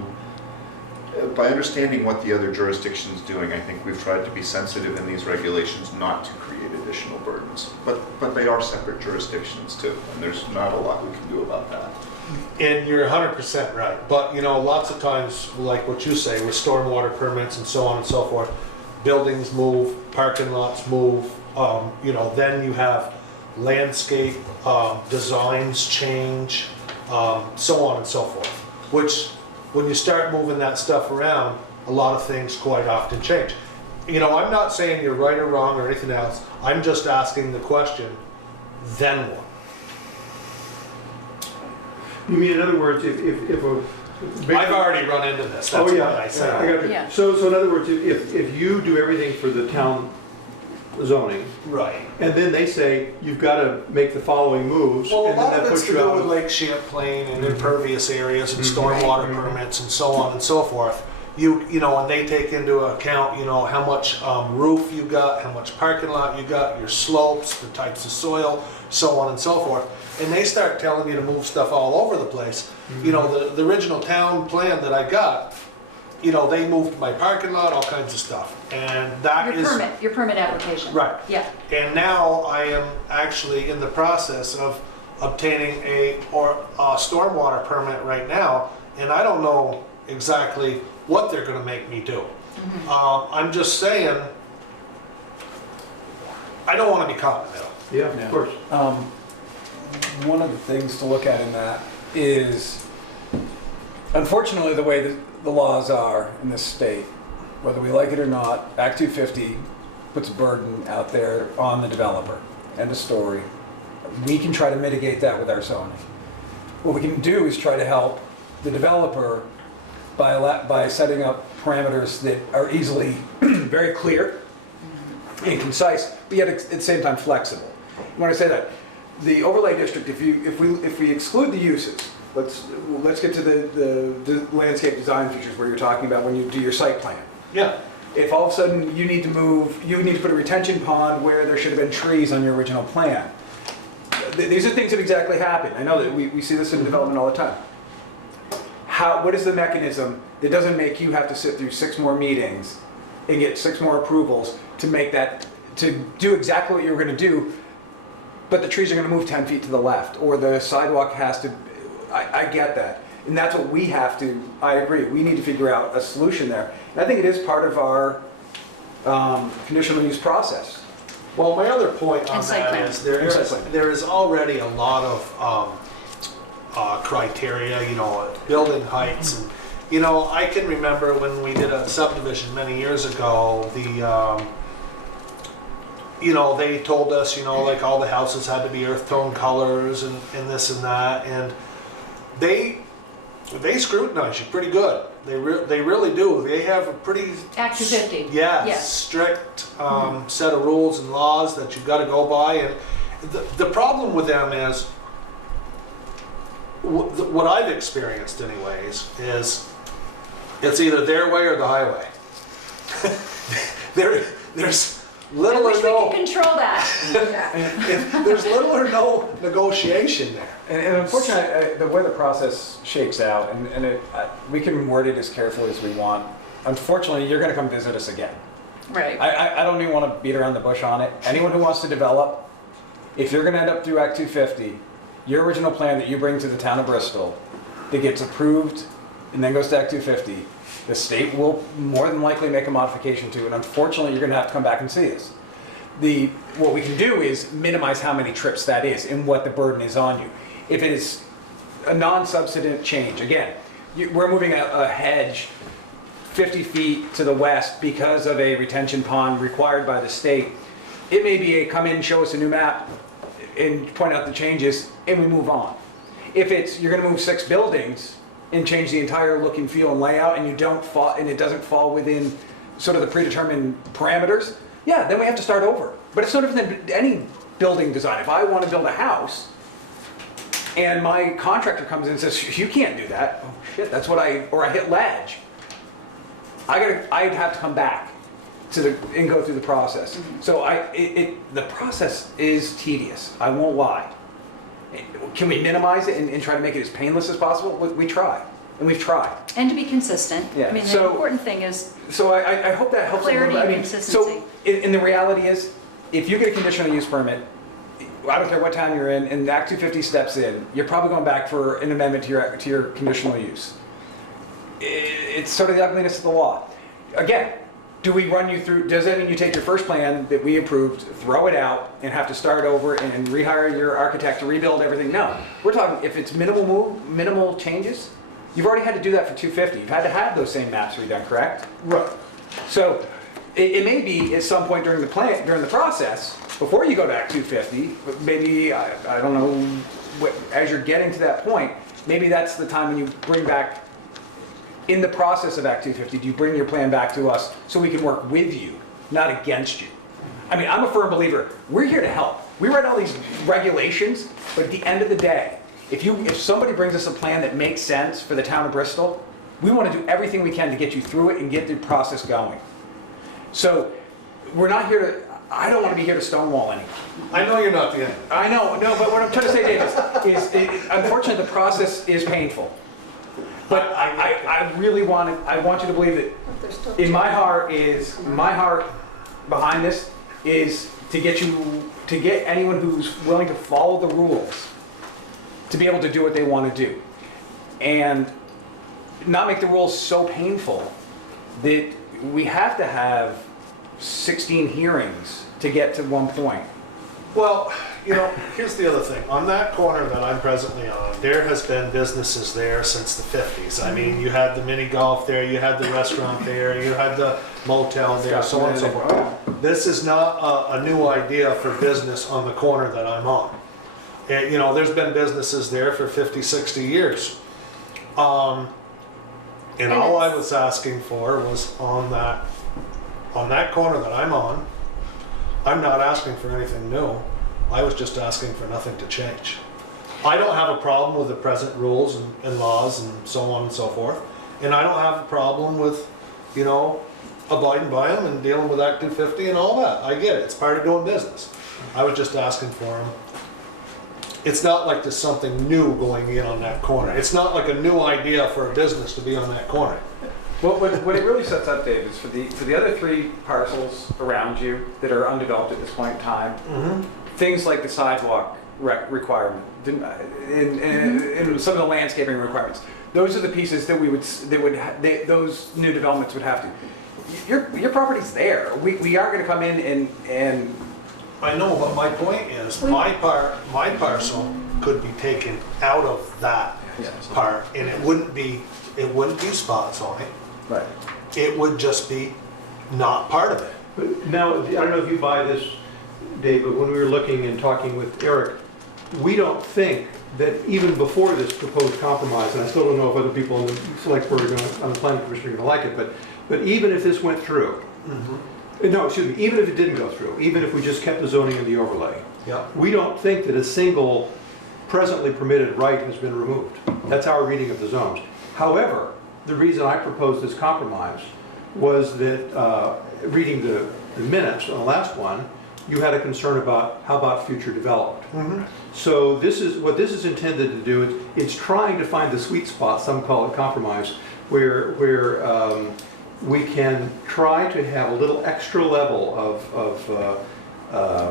by understanding what the other jurisdiction's doing, I think we've tried to be sensitive in these regulations not to create additional burdens. But they are separate jurisdictions too, and there's not a lot we can do about that. And you're 100% right. But, you know, lots of times, like what you say, with stormwater permits and so on and so forth, buildings move, parking lots move, you know, then you have landscape, designs change, so on and so forth. Which, when you start moving that stuff around, a lot of things quite often change. You know, I'm not saying you're right or wrong or anything else. I'm just asking the question, then what? You mean, in other words, if a... I've already run into this, that's Oh, why yeah, I say I that. got you. Yeah. So in other words, if you do everything for the town zoning, Right. and then they say, you've got to make the following moves, Well, a and then lot that of it's puts to you do out with of... Lake Champlain and impervious areas and stormwater permits and so on and so forth. You know, and they take into account, you know, how much roof you got, how much parking lot you got, your slopes, the types of soil, so on and so forth. And they start telling you to move stuff all over the place. You know, the original town plan that I got, you know, they moved my parking lot, all kinds of stuff. And that is... Your permit application. Right. Yeah. And now I am actually in the process of obtaining a stormwater permit right now, and I don't know exactly what they're gonna make me do. I'm just saying, I don't wanna be caught in the middle. Yeah, Yeah. of course. One of the things to look at in that is, unfortunately, the way the laws are in this state, whether we like it or not, Act 250 puts a burden out there on the developer. End of story. We can try to mitigate that with our zoning. What we can do is try to help the developer by setting up parameters that are easily very clear and concise, but yet at the same time flexible. When I say that, the overlay district, if we exclude the uses, let's get to the landscape design features where you're talking about when you do your site plan. Yeah. If all of a sudden you need to put a retention pond where there should have been trees on your original plan. These are things that exactly happen. I know that we see this in development all the time. What is the mechanism that doesn't make you have to sit through 6 more meetings and get 6 more approvals to make that, to do exactly what you were going to do, but the trees are going to move 10 feet to the left, or the sidewalk has to, I get that. And that's what we have to, I agree, we need to figure out a solution there. And I think it is part of our conditional use process. Well, my other point on And site that plan. is Site plan. there is already a lot of criteria, you know, building heights. And, you know, I can remember when we did a subdivision many years ago, you know, they told us, you know, like all the houses had to be earth tone colors and this and that. And they scrutinize you pretty good. They really do. They have a pretty... Act 250. Yes. Strict set of rules and laws that you've got to go by. And the problem with them is, what I've experienced anyways, is it's either their way or the highway. There's little I wish or no... we could control that. There's little or no negotiation there. And unfortunately, the way the process shakes out, and we can word it as carefully as we want. Unfortunately, you're going to come visit us again. Right. I don't even want to beat around the bush on it. Anyone who wants to develop, if you're going to end up through Act 250, your original plan that you bring to the town of Bristol, that gets approved and then goes to Act 250, the state will more than likely make a modification to, and unfortunately, you're going to have to come back and see us. What we can do is minimize how many trips that is and what the burden is on you. If it is a non-substantive change, again, we're moving a hedge 50 feet to the west because of a retention pond required by the state. It may be come in, show us a new map, and point out the changes, and we move on. If you're going to move 6 buildings and change the entire look and feel and layout, and it doesn't fall within sort of the predetermined parameters, yeah, then we have to start over. But it's no different than any building design. If I want to build a house, and my contractor comes in and says, you can't do that. Oh shit, that's what I hit ledge. I'd have to come back and go through the process. So the process is tedious, I won't lie. Can we minimize it and try to make it as painless as possible? We try, and we've tried. And to be consistent. Yeah. I mean, the So- important thing is So I hope that helps. Clarity a little bit. and consistency. So, and the reality is, if you get a conditional use permit, I don't care what town you're in, and Act 250 steps in, you're probably going back for an amendment to your conditional use. It's sort of the ugliness of the law. Again, do we run you through, does that mean you take your first plan that we approved, throw it out, and have to start over and rehire your architect to rebuild everything? No. We're talking, if it's minimal changes, you've already had to do that for 250. You've had to have those same maps redone, correct? Right. So it may be at some point during the process, before you go to Act 250, but maybe, I don't know, as you're getting to that point, maybe that's the time when you bring back, in the process of Act 250, do you bring your plan back to us so we can work with you, not against you? I mean, I'm a firm believer, we're here to help. We write all these regulations, but at the end of the day, if somebody brings us a plan that makes sense for the town of Bristol, we want to do everything we can to get you through it and get the process going. So we're not here to, I don't want to be here to stonewall anyone. I know you're not the enemy. I know, no, but what I'm trying to say, David, is unfortunately the process is painful. But I really want you to believe that in my heart behind this is to get anyone who's willing to follow the rules to be able to do what they want to do. And not make the rules so painful that we have to have 16 hearings to get to one point. Well, you know, here's the other thing. On that corner that I'm presently on, there has been businesses there since the 50s. I mean, you had the mini golf there, you had the restaurant there, you had the motel there, so on and so forth. This is not a new idea for business on the corner that I'm on. And, you know, there's been businesses there for 50, 60 years. And all I was asking for was on that corner that I'm on, I'm not asking for anything new. I was just asking for nothing to change. I don't have a problem with the present rules and laws and so on and so forth. And I don't have a problem with, you know, abiding by them and dealing with Act 250 and all that. I get it. It's part of doing business. I was just asking for them. It's not like there's something new going in on that corner. It's not like a new idea for a business to be on that corner. Well, what it really sets up, Dave, is for the other 3 parcels around you that are undeveloped at this point in time, things like the sidewalk requirement, and some of the landscaping requirements. Those are the pieces that those new developments would have to. Your property's there. We are going to come in and. I know, but my point is, my parcel could be taken out of that part, and it wouldn't be spots on it. Right. It would just be not part of it. But now, I don't know if you buy this, Dave, but when we were looking and talking with Eric, we don't think that even before this proposed compromise, and I still don't know if other people in the select board on the planning commission are going to like it, but even if this went through, no, excuse me, even if it didn't go through, even if we just kept the zoning and the overlay, we don't think that a single presently permitted right has been removed. That's our reading of the zones. However, the reason I proposed this compromise was that, reading the minutes on the last one, you had a concern about how about future development. So what this is intended to do. It's trying to find the sweet spot. Some call it compromise, where we can try to have a little extra level of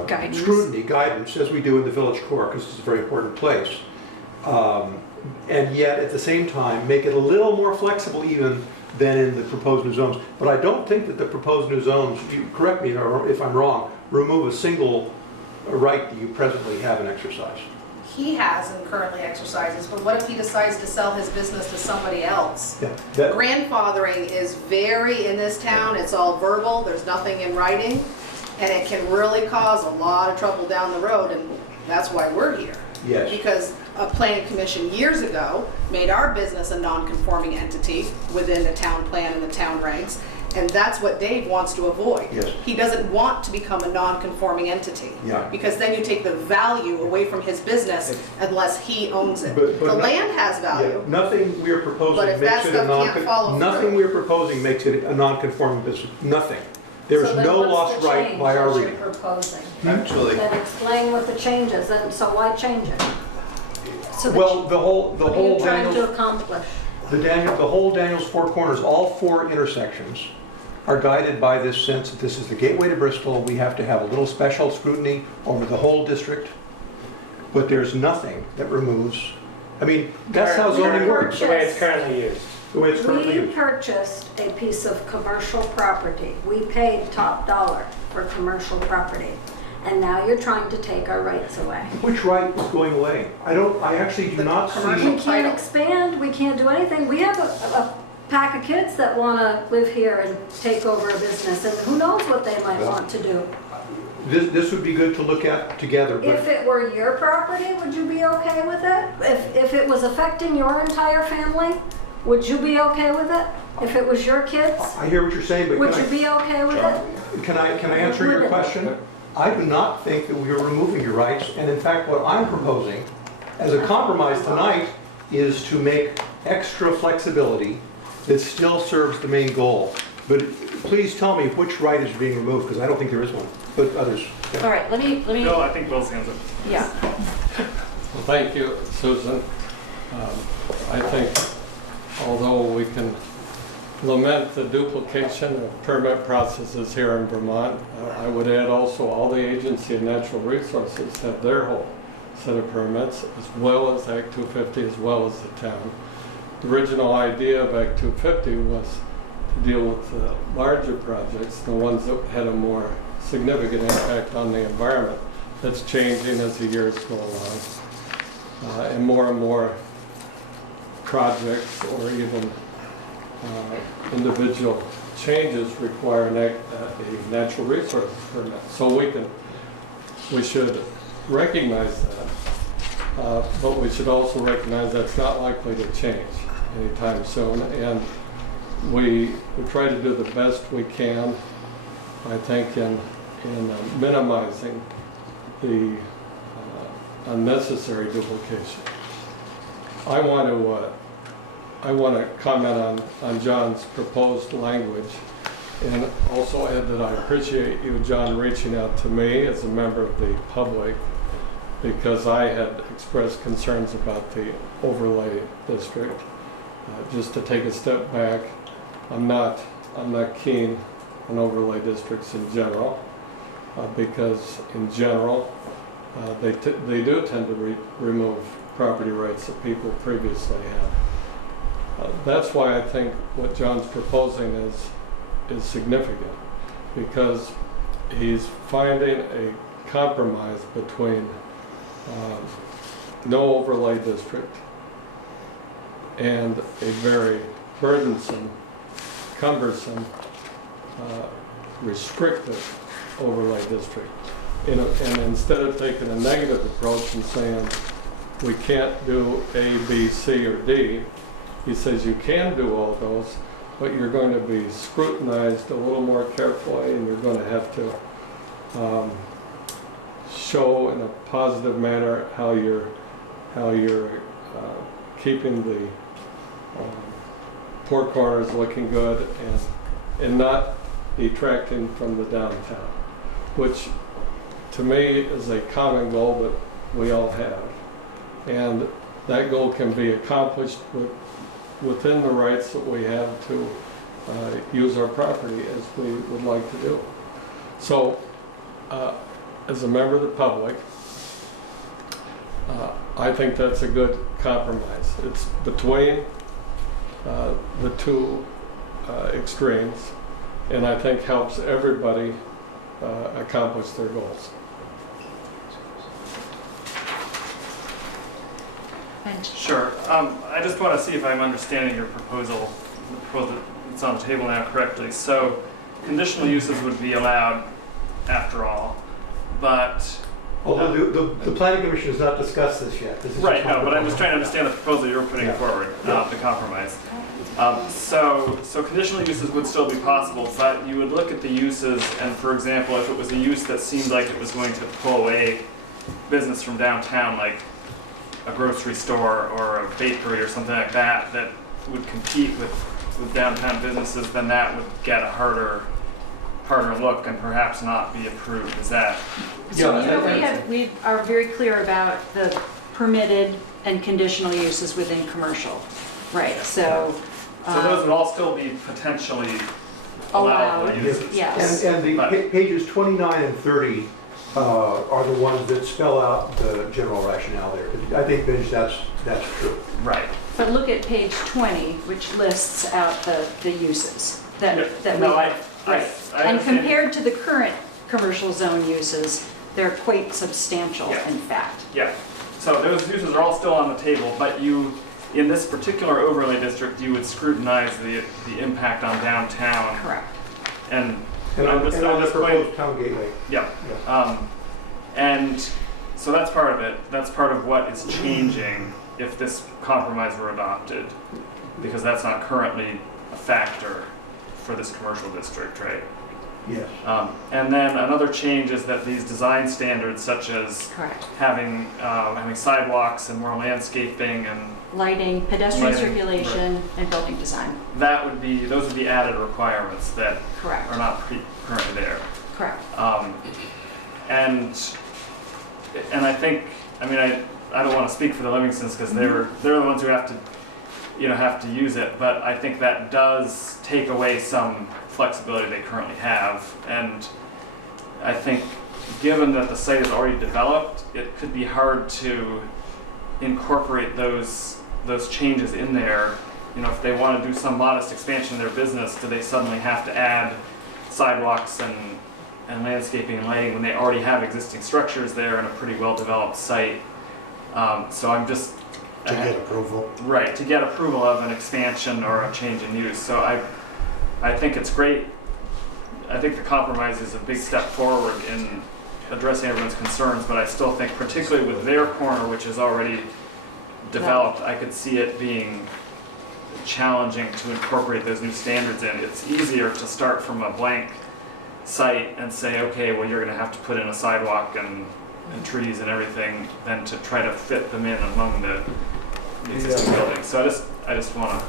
Guidance. scrutiny, guidance, as we do in the village core, because it's a very important place. And yet, at the same time, make it a little more flexible even than in the proposed new zones. But I don't think that the proposed new zones, you correct me if I'm wrong, remove a single right that you presently have in exercise. He has and currently exercises, but what if he decides to sell his business to somebody else? Yeah, Grandfathering is very, in this town, it's all verbal, there's nothing in writing, and it can really cause a lot of trouble down the road, and that's why we're here. yes. Because a planning commission years ago made our business a non-conforming entity within the town plan and the town regs, and that's what Dave wants to avoid. Yes. He doesn't want to become a non-conforming entity. Yeah. Because then you take the value away from his business unless he owns it. But The no- land has value. Yeah, nothing we are But proposing if that makes it a stuff can't follow nothing through. we are proposing makes it a non-conforming business. Nothing. There is no lost right by our reading. So then what's the change that you're proposing? Actually, Then explain what the change is, and so why change it? So the Well, the whole What are you trying Daniels, to accomplish? the whole Daniels Four Corners, all 4 intersections are guided by this sense that this is the gateway to Bristol. We have to have a little special scrutiny over the whole district. but there's nothing that removes, I mean, that's how zoning works, The way it's currently used. the way it's currently We used. purchased a piece of commercial property. We paid top dollar for commercial property. And now you're trying to take our rights away. Which right is going away? I actually do not commercial We see, can't title. expand, we can't do anything. We have a pack of kids that want to live here and take over a business, and who knows what they might want to do. this would be good to look at together, If but it were your property, would you be okay with it? If it was affecting your entire family, would you be okay with it? If it was your kids, I hear what you're saying, but would you be okay with it? can I answer your question? I do not think that we are removing your rights, and in fact, what I'm proposing as a compromise tonight is to make extra flexibility that still serves the main goal. But please tell me which right is being removed, because I don't think there is one, but others. All right, let me, Bill, I think Bill's hands up. yeah. Well, thank you, Susan. I think although we can lament the duplication of permit processes here in Vermont, I would add also all the Agency of Natural Resources have their whole set of permits, as well as Act 250, as well as the town. The original idea of Act 250 was to deal with the larger projects, the ones that had a more significant impact on the environment. That's changing as the years go along. And more projects or even individual changes require a natural resources permit. So we should recognize that, but we should also recognize that's not likely to change anytime soon. And we try to do the best we can, I think, in minimizing the unnecessary duplication. I want to comment on John's proposed language, and also add that I appreciate you, John, reaching out to me as a member of the public, because I had expressed concerns about the overlay district. Just to take a step back, I'm not keen on overlay districts in general, because in general they do tend to remove property rights that people previously had. That's why I think what John's proposing is significant, because he's finding a compromise between no overlay district and a very burdensome, cumbersome, restrictive overlay district. And instead of taking a negative approach and saying we can't do A, B, C, or D, he says you can do all those, but you're going to be scrutinized a little more carefully, and you're going to have to show in a positive manner how you're keeping the poor corners looking good and not detracting from the downtown, which to me is a common goal that we all have. And that goal can be accomplished within the rights that we have to use our property as we would like to do. So, as a member of the public, I think that's a good compromise. It's between the two extremes, and I think helps everybody accomplish their goals. Sure. I just want to see if I'm understanding your proposal, the proposal that's on the table now correctly. So conditional uses would be allowed after all, but... Although the planning commission has not discussed this yet. This is just Right, my no, but I'm just trying to proposal. understand the proposal you're putting forward, the compromise. So conditional uses would still be possible, but you would look at the uses, and for example, if it was a use that seemed like it was going to pull away business from downtown, like a grocery store or a bakery or something like that, that would compete with downtown businesses, then that would get a harder look and perhaps not be approved. Is that? So, we are very clear about the permitted and conditional uses within commercial, right? So those would all still be potentially allowable allowed, uses. yes. And the pages 29 and 30 are the ones that spell out the general rationale there. I think, Vince, that's true. Right. But look at page 20, which lists out the uses that we No, have. I Right. And understand. compared to the current commercial zone uses, they're quite substantial, Yeah. in fact. Yeah, so those uses are all still on the table, but you, in this particular overlay district, you would scrutinize the impact on downtown. Correct. And And I'm on just and on the pointing- proposed town gateway. Yeah, Yeah. and so that's part of it. That's part of what is changing if this compromise were adopted, because that's not currently a factor for this commercial district, right? Yes. And then another change is that these design standards, such as Correct. having sidewalks and more landscaping and Lighting, pedestrian Lighting, circulation, and building design. those would be added requirements that Correct. are not currently there. Correct. And I think, I mean, I don't want to speak for the Livingstons because they're the ones who have to use it, but I think that does take away some flexibility they currently have. And I think given that the site is already developed, it could be hard to incorporate those changes in there. You know, if they want to do some modest expansion of their business, do they suddenly have to add sidewalks and landscaping and lighting when they already have existing structures there in a pretty well-developed site? So I'm just... To get approval. Right, to get approval of an expansion or a change in use. So I think it's great. I think the compromise is a big step forward in addressing everyone's concerns, but I still think particularly with their corner, which is already developed, I could see it being challenging to incorporate those new standards in. It's easier to start from a blank site and say, okay, well, you're going to have to put in a sidewalk and trees and everything than to try to fit them in among the existing buildings. So I just want to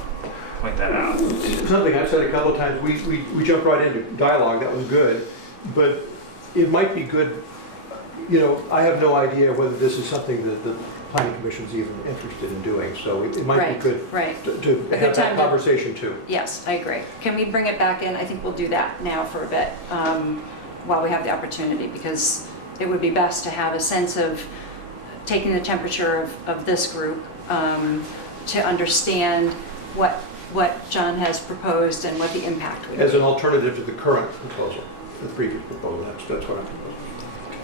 point that out. Something I've said a couple of times, we jumped right into dialogue, that was good, but it might be good, you know, I have no idea whether this is something that the planning commission's even interested in doing, so it might be good Right. to A have good time that to- conversation too. Yes, I agree. Can we bring it back in? I think we'll do that now for a bit while we have the opportunity, because it would be best to have a sense of taking the temperature of this group to understand what John has proposed and what the impact would be. As an alternative to the current proposal, the previous proposal, that's what I'm proposing.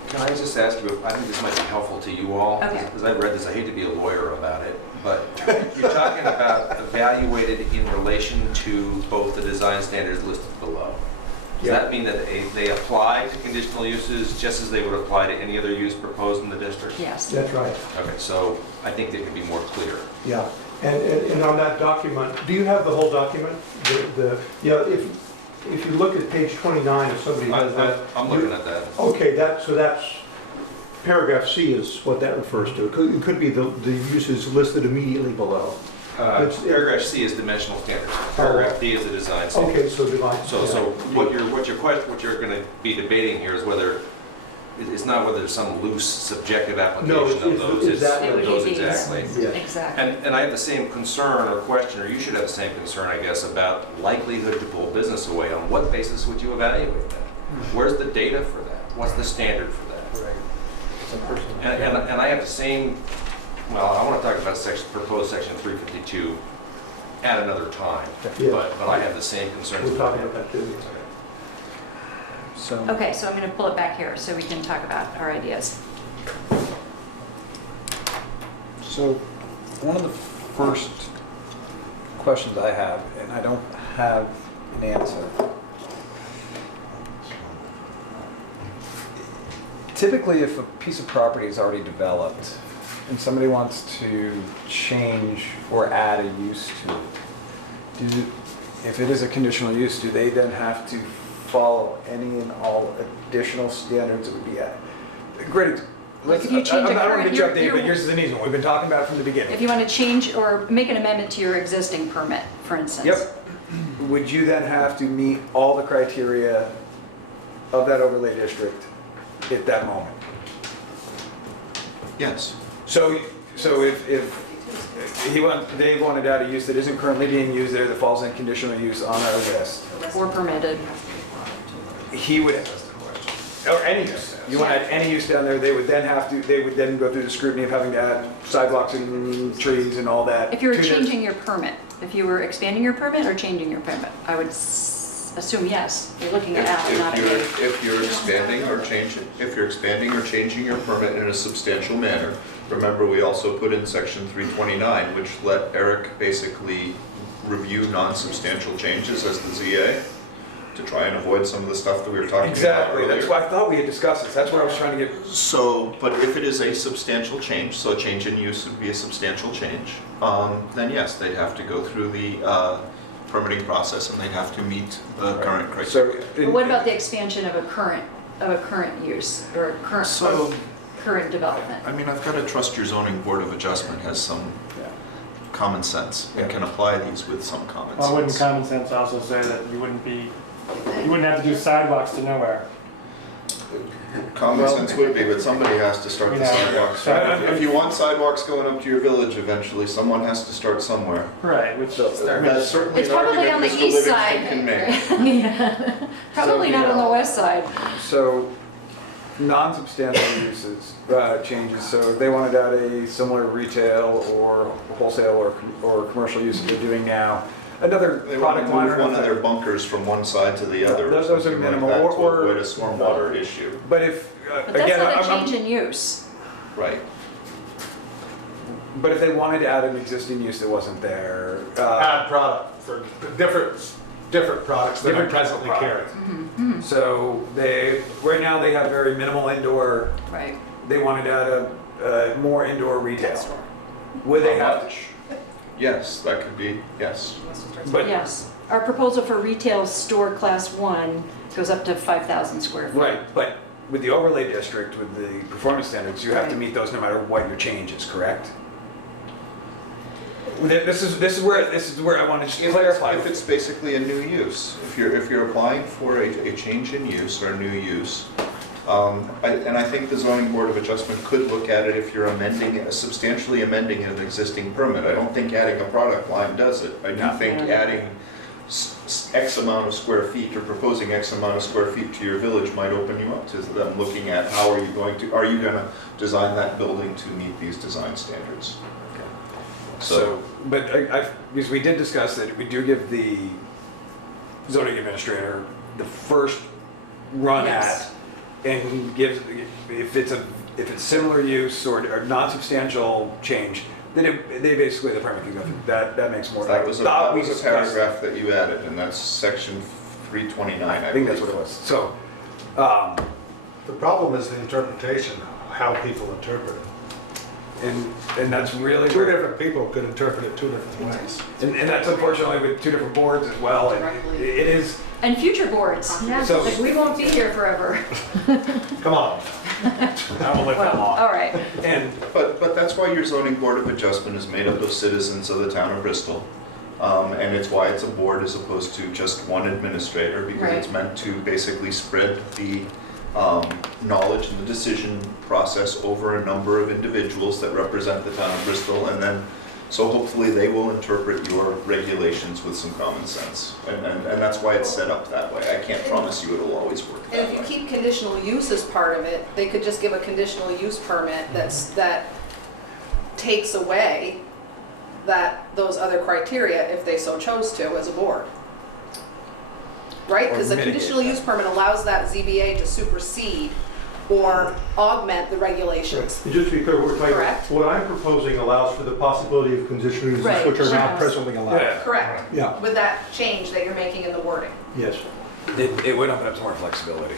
Can I just ask you, I think this might be helpful to you all, Okay. because I've read this, I hate to be a lawyer about it, but you're talking about evaluated in relation to both the design standards listed below. Does Yeah. that mean that they apply to conditional uses just as they would apply to any other use proposed in the district? Yes. That's right, Okay, so I think they could be more clear. yeah. And on that document, do you have the whole document? Yeah, if you look at page 29, if somebody has that. I'm looking at that. Okay, so that's, paragraph C is what that refers to. It could be the uses listed immediately below. Paragraph C is dimensional standards. Paragraph D is the design standards. Okay, so divide. So what you're going to be debating here is whether, it's not whether there's some loose subjective application of those. It's exactly. It would those be these. exactly. Yes. Exactly. And I have the same concern or question, or you should have the same concern, I guess, about likelihood to pull business away. On what basis would you evaluate that? Where's the data for that? What's the standard for that? Right. It's a personal. And I have the same, well, I want to talk about proposed section 352 at another time, Yeah. but I have the same concerns. We'll talk about that too. So, Okay, so I'm going to pull it back here so we can talk about our ideas. so one of the first questions I have, and I don't have an answer. Typically, if a piece of property is already developed and somebody wants to change or add a use to it, if it is a conditional use, do they then have to follow any and all additional standards that would be added? Great. Like if you change a I don't want current- to jump in, you're- but yours is an easy one. We've been talking about it from the beginning. If you want to change or make an amendment to your existing permit, for instance. Yep. Would you then have to meet all the criteria of that overlay district at that moment? Yes. So if Dave wanted to add a use that isn't currently being used there, that falls in conditional use on our list, Or permitted. he would, Or any use. You want to add any use down there, they would then go through the scrutiny of having to add sidewalks and trees and all that. If you were to the- changing your permit, if you were expanding your permit or changing your permit, I would assume yes. You're looking at out, not at you. If you're expanding or changing your permit in a substantial manner, remember we also put in section 329, which let Eric basically review non-substantial changes as the ZA to try and avoid some of the stuff that we were talking about Exactly, earlier. that's why I thought we had discussed this, that's what I was trying to get. So, but if it is a substantial change, so a change in use would be a substantial change, then yes, they'd have to go through the permitting process and they'd have to meet the current criteria. But what about the expansion of a current use or a current, So- current development? I mean, I've got to trust your zoning board of adjustment has some common sense and can apply these with some common Well, wouldn't sense. common sense also say that you wouldn't have to do sidewalks to nowhere? Common sense would be, but somebody has to start the sidewalks. If you want sidewalks going up to your village eventually, someone has to start somewhere. Right, which That's certainly It's an probably argument on the Mr. east Livingston side. can make. Yeah. Probably not on the west side. So, non-substantial uses, changes, so if they wanted to add a similar retail or wholesale or commercial use that they're doing now, another They want product to line move or one of their another. bunkers from one side to the other. or Those are something like minimal, that to or- avoid a stormwater issue. But if, But that's again, not a I'm- change in use. Right. but if they wanted to add an existing use that wasn't there, Add product for different products that are Different types of presently carried. Mm-hmm. so right now they have very minimal indoor, Right. they wanted to add a more indoor retail. Would they How have? much? Yes, that could be, yes. But Yes. Our proposal for retail store class 1 goes up to 5,000 square feet. Right, but with the overlay district, with the performance standards, you have to Right. meet those no matter what your change is, correct? This is where I want to just clarify. If it's basically a new use, if you're applying for a change in use or a new use, and I think the zoning board of adjustment could look at it if you're substantially amending an existing permit. I don't think adding a product line does it. I do No. think adding X amount of square feet or proposing X amount of square feet to your village might open you up to them looking at are you going to design that building to meet these design standards? So, but because we did discuss that we do give the zoning administrator the first run Yes. at, and gives, if it's similar use or non-substantial change, then they basically, the permit can go through. That makes more. That was a discussed. paragraph that you added, and that's section 329, I think that's what it was. So, The problem is the interpretation, how people interpret it. and that's really Two where, different people could interpret it two different ways. and that's unfortunately with two different boards as well. And it is, And future boards. So- Like, we won't be here forever. Come on. I will live that Well, long. all right. and But that's why your zoning board of adjustment is made up of citizens of the town of Bristol. And it's why it's a board as opposed to just one administrator, because it's meant to basically spread the knowledge and the decision process over a number of individuals that represent the town of Bristol. And then, so hopefully they will interpret your regulations with some common sense. And that's why it's set up that way. I can't promise you it'll always work And that if you way. keep conditional use as part of it, they could just give a conditional use permit that takes away those other criteria if they so chose to as a board. Right? Or Because the mitigate conditional that. use permit allows that ZBA to supersede or augment the regulations. And just to be clear, what we're talking about, Correct. what I'm proposing allows for the possibility of conditional uses Right, which are not yes. presently allowed. yeah, Correct. Yeah, With that change that you're making in the wording. yes. it would open up some more flexibility.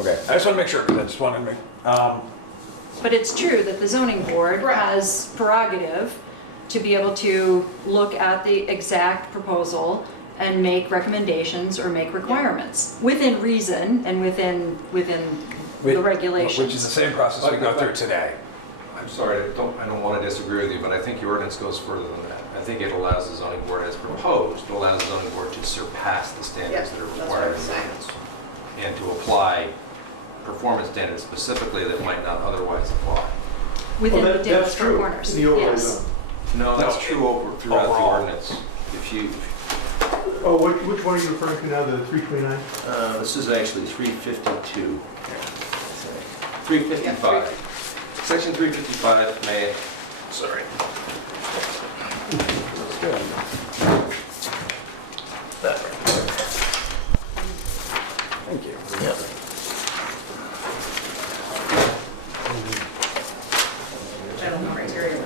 Okay, I just want to make sure, because I just wanted to make, But it's true that the zoning board Correct. has prerogative to be able to look at the exact proposal and make recommendations or make requirements within reason and within the regulations. which is the same process we go through today. I'm sorry, I don't want to disagree with you, but I think your ordinance goes further than that. I think it allows the zoning board, as proposed, it allows the zoning board to surpass the standards Yep, that are that's what I required was in the saying. ordinance. And to apply performance standards specifically that might not otherwise apply. Within Well, the that's different true corners. in the overlay Yes. zone. No, that's true throughout the overall. ordinance. If you, Oh, which one are you referring to now, the 329? This is actually 352. 355. Section 355 may, sorry. Thank you. General criteria.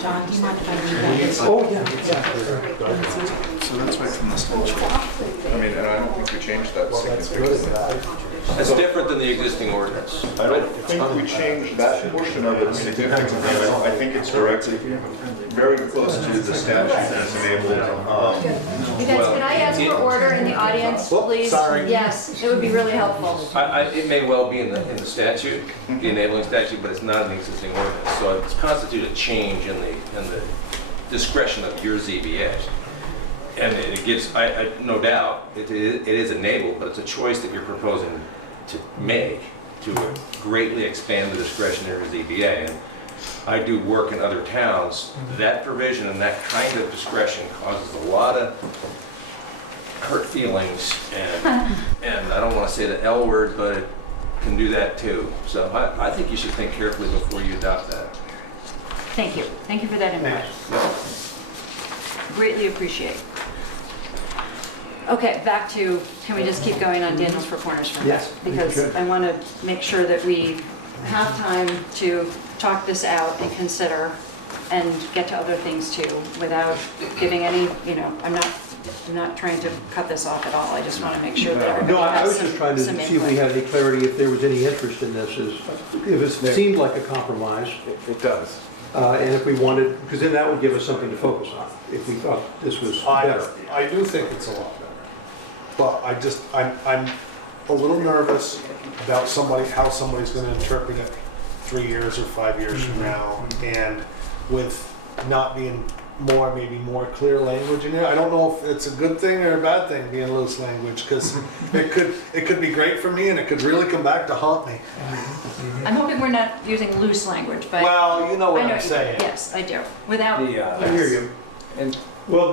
John, do you mind if I read that? Oh, yeah. So that's right from the statute. I mean, and I don't think we changed that significantly. That's different than the existing ordinance. I don't think we changed that portion of it significantly. I think it's directly very close to the statute that's enabled. You guys, can I ask for order in the audience, please? Sorry. Yes, it would be really helpful. It may well be in the statute, the enabling statute, but it's not in the existing ordinance. So it's constituted a change in the discretion of your ZBA. And it gives, no doubt, it is enabled, but it's a choice that you're proposing to make to greatly expand the discretionary ZBA. And I do work in other towns. That provision and that kind of discretion causes a lot of hurt feelings, and I don't want to say the L word, but it can do that too. So I think you should think carefully before you adopt that. Thank you. Thank you for that input. Greatly appreciate. Okay, back to, can we just keep going on Daniels for Corners for a minute? Yes, Because we should. I want to make sure that we have time to talk this out and consider and get to other things too, without giving any, I'm not trying to cut this off at all. I just want to make sure that everybody No, I has was just trying to some see if we input. had any clarity, if there was any interest in this, if it seemed like a compromise, It does. and if we wanted, because then that would give us something to focus on, if we thought this was better. I do think it's a lot better. But I'm a little nervous about how somebody's gonna interpret it 3 years or 5 years from now, and with not being maybe more clear language in here. I don't know if it's a good thing or a bad thing being loose language, because it could be great for me and it could really come back to haunt me. I'm hoping we're not using loose language, but. Well, you know what I know I'm you do. saying. Yes, I do. Without. I hear you. And Well,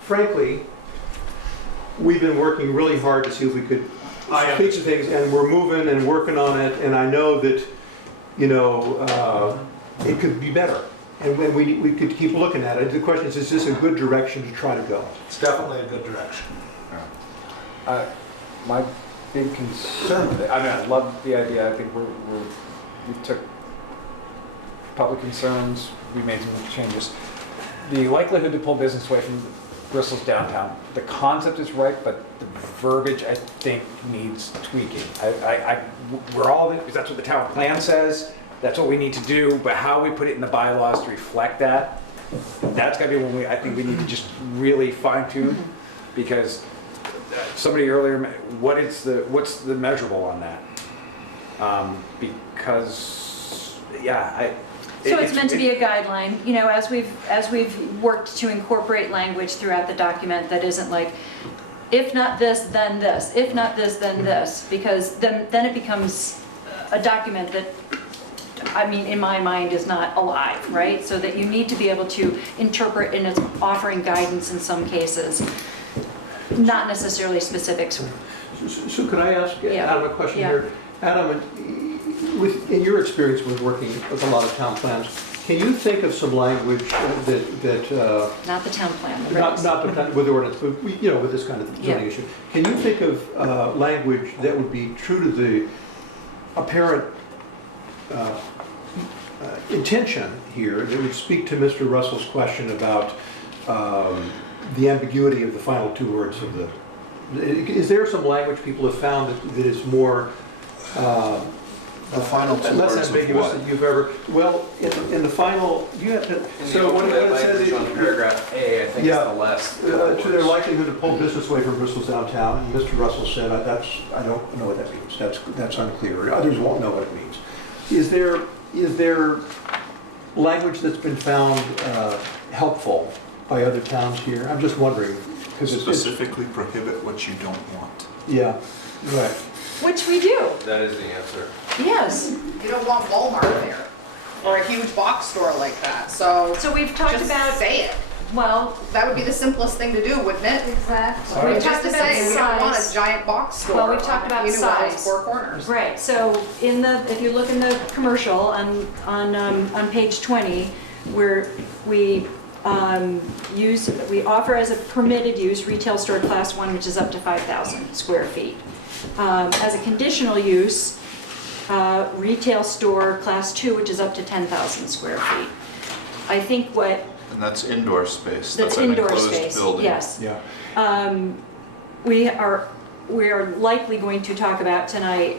frankly, we've been working really hard to see if we could speak to things, and we're moving and working on it, and I know that, it could be better. And we could keep looking at it. The question is this a good direction to try to go? It's definitely a good direction. my big concern with it, I love the idea. I think we took public concerns, we made some changes. The likelihood to pull business away from Bristol's downtown, the concept is right, but the verbiage, I think, needs tweaking. We're all, because that's what the town plan says, that's what we need to do, but how we put it in the bylaws to reflect that, that's gotta be when I think we need to just really fine tune, because somebody earlier, what's the measurable on that? Because, yeah, So it's meant to be a guideline, as we've worked to incorporate language throughout the document that isn't like, if not this, then this, if not this, then this, because then it becomes a document that, in my mind, is not alive, right? So that you need to be able to interpret, and it's offering guidance in some cases, not necessarily specifics. So could I ask Adam a question here? Adam, in your experience with working with a lot of town plans, can you think of some language that Not the town plan, the not regs. with the ordinance, but with this kind of zoning issue? Can you think of language that would be true to the apparent intention here, that would speak to Mr. Russell's question about the ambiguity of the final two words of the... Is there some language people have found that is more... The final two less words of ambiguous what? than you've ever... Well, in the final... You have to... So when it says... On paragraph A, I think it's the last couple To their words. likelihood to pull business away from Bristol's downtown, and Mr. Russell said, I don't know what that means. That's unclear. Others won't know what it means. Is there language that's been found helpful by other towns here? I'm just wondering. 'cause it's- Specifically prohibit what you don't want. Yeah, right. Which we do, That is the answer. yes. You don't want Walmart there, or a huge box store like that, so So we've talked just about, say it. well, That would be the simplest thing to do, wouldn't it? Exactly. we've Just talked to about say, we don't want a size. giant box store Well, we've talked about on either one of those size. four corners. Right, so in the, if you look in the commercial on page 20, where we we offer as a permitted use retail store class 1, which is up to 5,000 square feet. As a conditional use, retail store class 2, which is up to 10,000 square feet. I think what, And that's indoor space. that's an indoor enclosed space, building. yes. Yeah. We are likely going to talk about tonight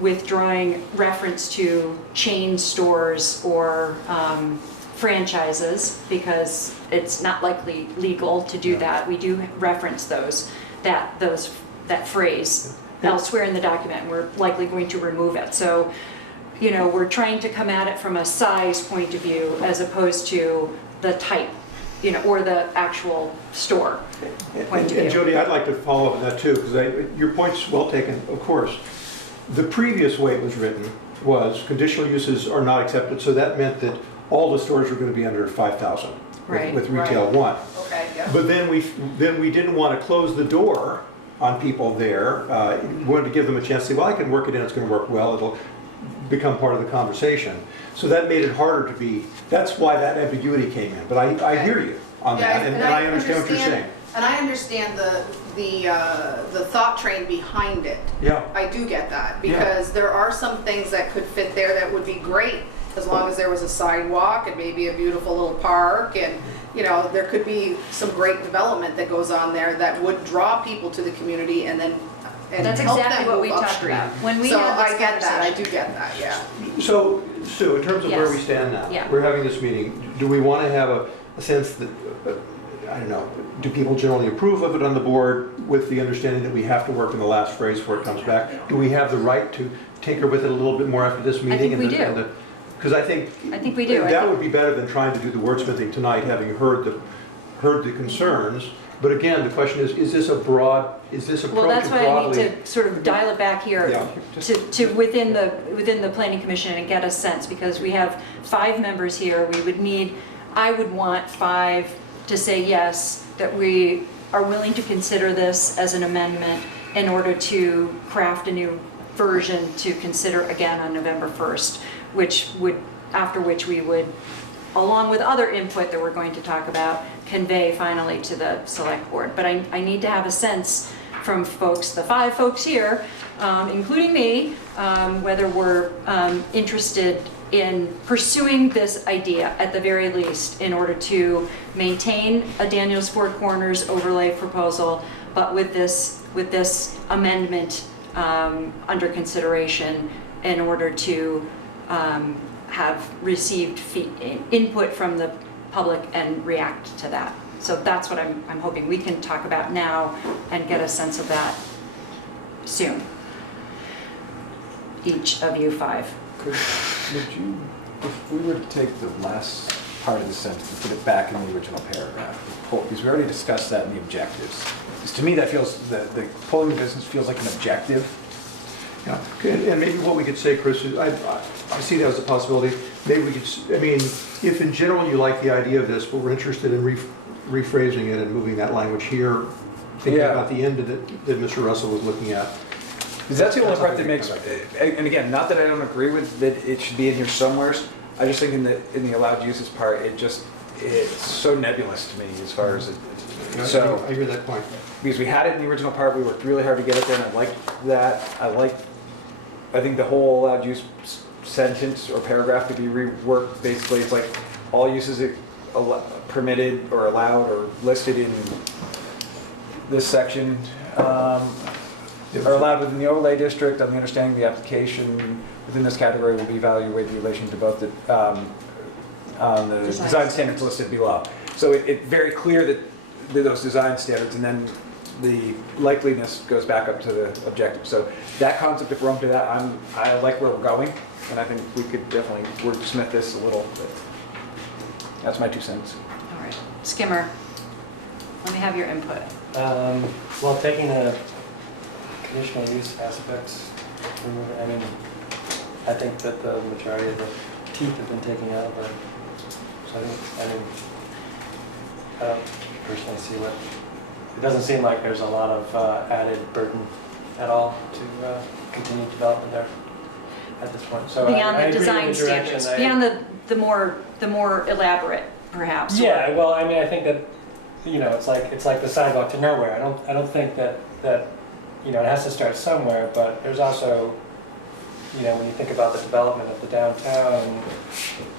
withdrawing reference to chain stores or franchises, because it's not likely legal to do that. We do reference that phrase elsewhere in the document, and we're likely going to remove it. So, you know, we're trying to come at it from a size point of view as opposed to the type, you know, or the actual store point of And view. Jody, I'd like to follow up on that too, because your point's well taken, of course. The previous way it was written was conditional uses are not accepted, so that meant that all the stores were going to be under 5,000 Right, with retail 1. Okay, yeah. But then we didn't want to close the door on people there. We wanted to give them a chance to say, well, I can work it in, it's going to work well, it'll become part of the conversation. So that made it harder to be, that's why that ambiguity came in. But I hear you on Yeah, that, and I understand what you're saying. And I understand the thought train behind it. Yeah. I do get that, because there are some things that could fit there that would be great, as long as there was a sidewalk and maybe a beautiful little park, and, you know, there could be some great development that goes on there that would draw people to the community and then That's help exactly them what we move talked upstream. about when we So had this I get that, I conversation. do get that, yeah. So, Sue, in terms of where Yes. we stand now, Yeah. we're having this meeting, do we want to have a sense that, I don't know, do people generally approve of it on the board with the understanding that we have to work in the last phrase before it comes back? Do we have the right to tinker with it a little bit more after this meeting? think we do. Because I think we do. that would be better than trying to do the wordsmithing tonight, having heard the concerns. But again, the question is this approach Well, that's why I broadly? need to sort of dial it back here Yeah. to within the planning commission and get a sense, because we have 5 members here. I would want 5 to say yes, that we are willing to consider this as an amendment in order to craft a new version to consider again on November 1st, after which we would, along with other input that we're going to talk about, convey finally to the select board. But I need to have a sense from folks, the 5 folks here, including me, whether we're interested in pursuing this idea at the very least in order to maintain a Daniels Four Corners overlay proposal, but with this amendment under consideration in order to have received input from the public and react to that. So that's what I'm hoping we can talk about now and get a sense of that soon. Each of you 5. Would you, if we were to take the last part of the sentence and put it back in the original paragraph, because we already discussed that in the objectives. Because to me, that feels, the pulling the business feels like an objective. Yeah, okay, and maybe what we could say, Chris, is I see that as a possibility. Maybe we could, I mean, if in general you like the idea of this, but we're interested in rephrasing it and moving that language here, thinking about the end of it that Mr. Russell was looking at. Because that's the only part that makes, and again, not that I don't agree with that it should be in here somewhere. I just think in the allowed uses part, it's so nebulous to me as far as it. So I hear that point. Because we had it in the original part, we worked really hard to get it there, and I like that. I think the whole allowed use sentence or paragraph could be reworked. Basically, it's like all uses permitted or allowed or listed in this section are allowed within the overlay district on the understanding the application within this category will be evaluated in relation to both the design standards listed below. So it's very clear that those design standards, and then the likeliness goes back up to the objective. So that concept, if we're up to that, I like where we're going, and I think we could definitely wordsmith this a little bit. That's my 2 cents. All right, Skimmer, let me have your input. Well, taking the conditional use aspects, I mean, I think that the majority of the teeth have been taken out, but, so I mean, I don't personally see it doesn't seem like there's a lot of added burden at all to continue development there at this point. So Beyond I the agree with design the direction. standards, beyond the more elaborate, perhaps. Yeah, well, I mean, I think that, you know, it's like the sidewalk to nowhere. I don't think that you know, it has to start somewhere, but there's also, you know, when you think about the development of the downtown,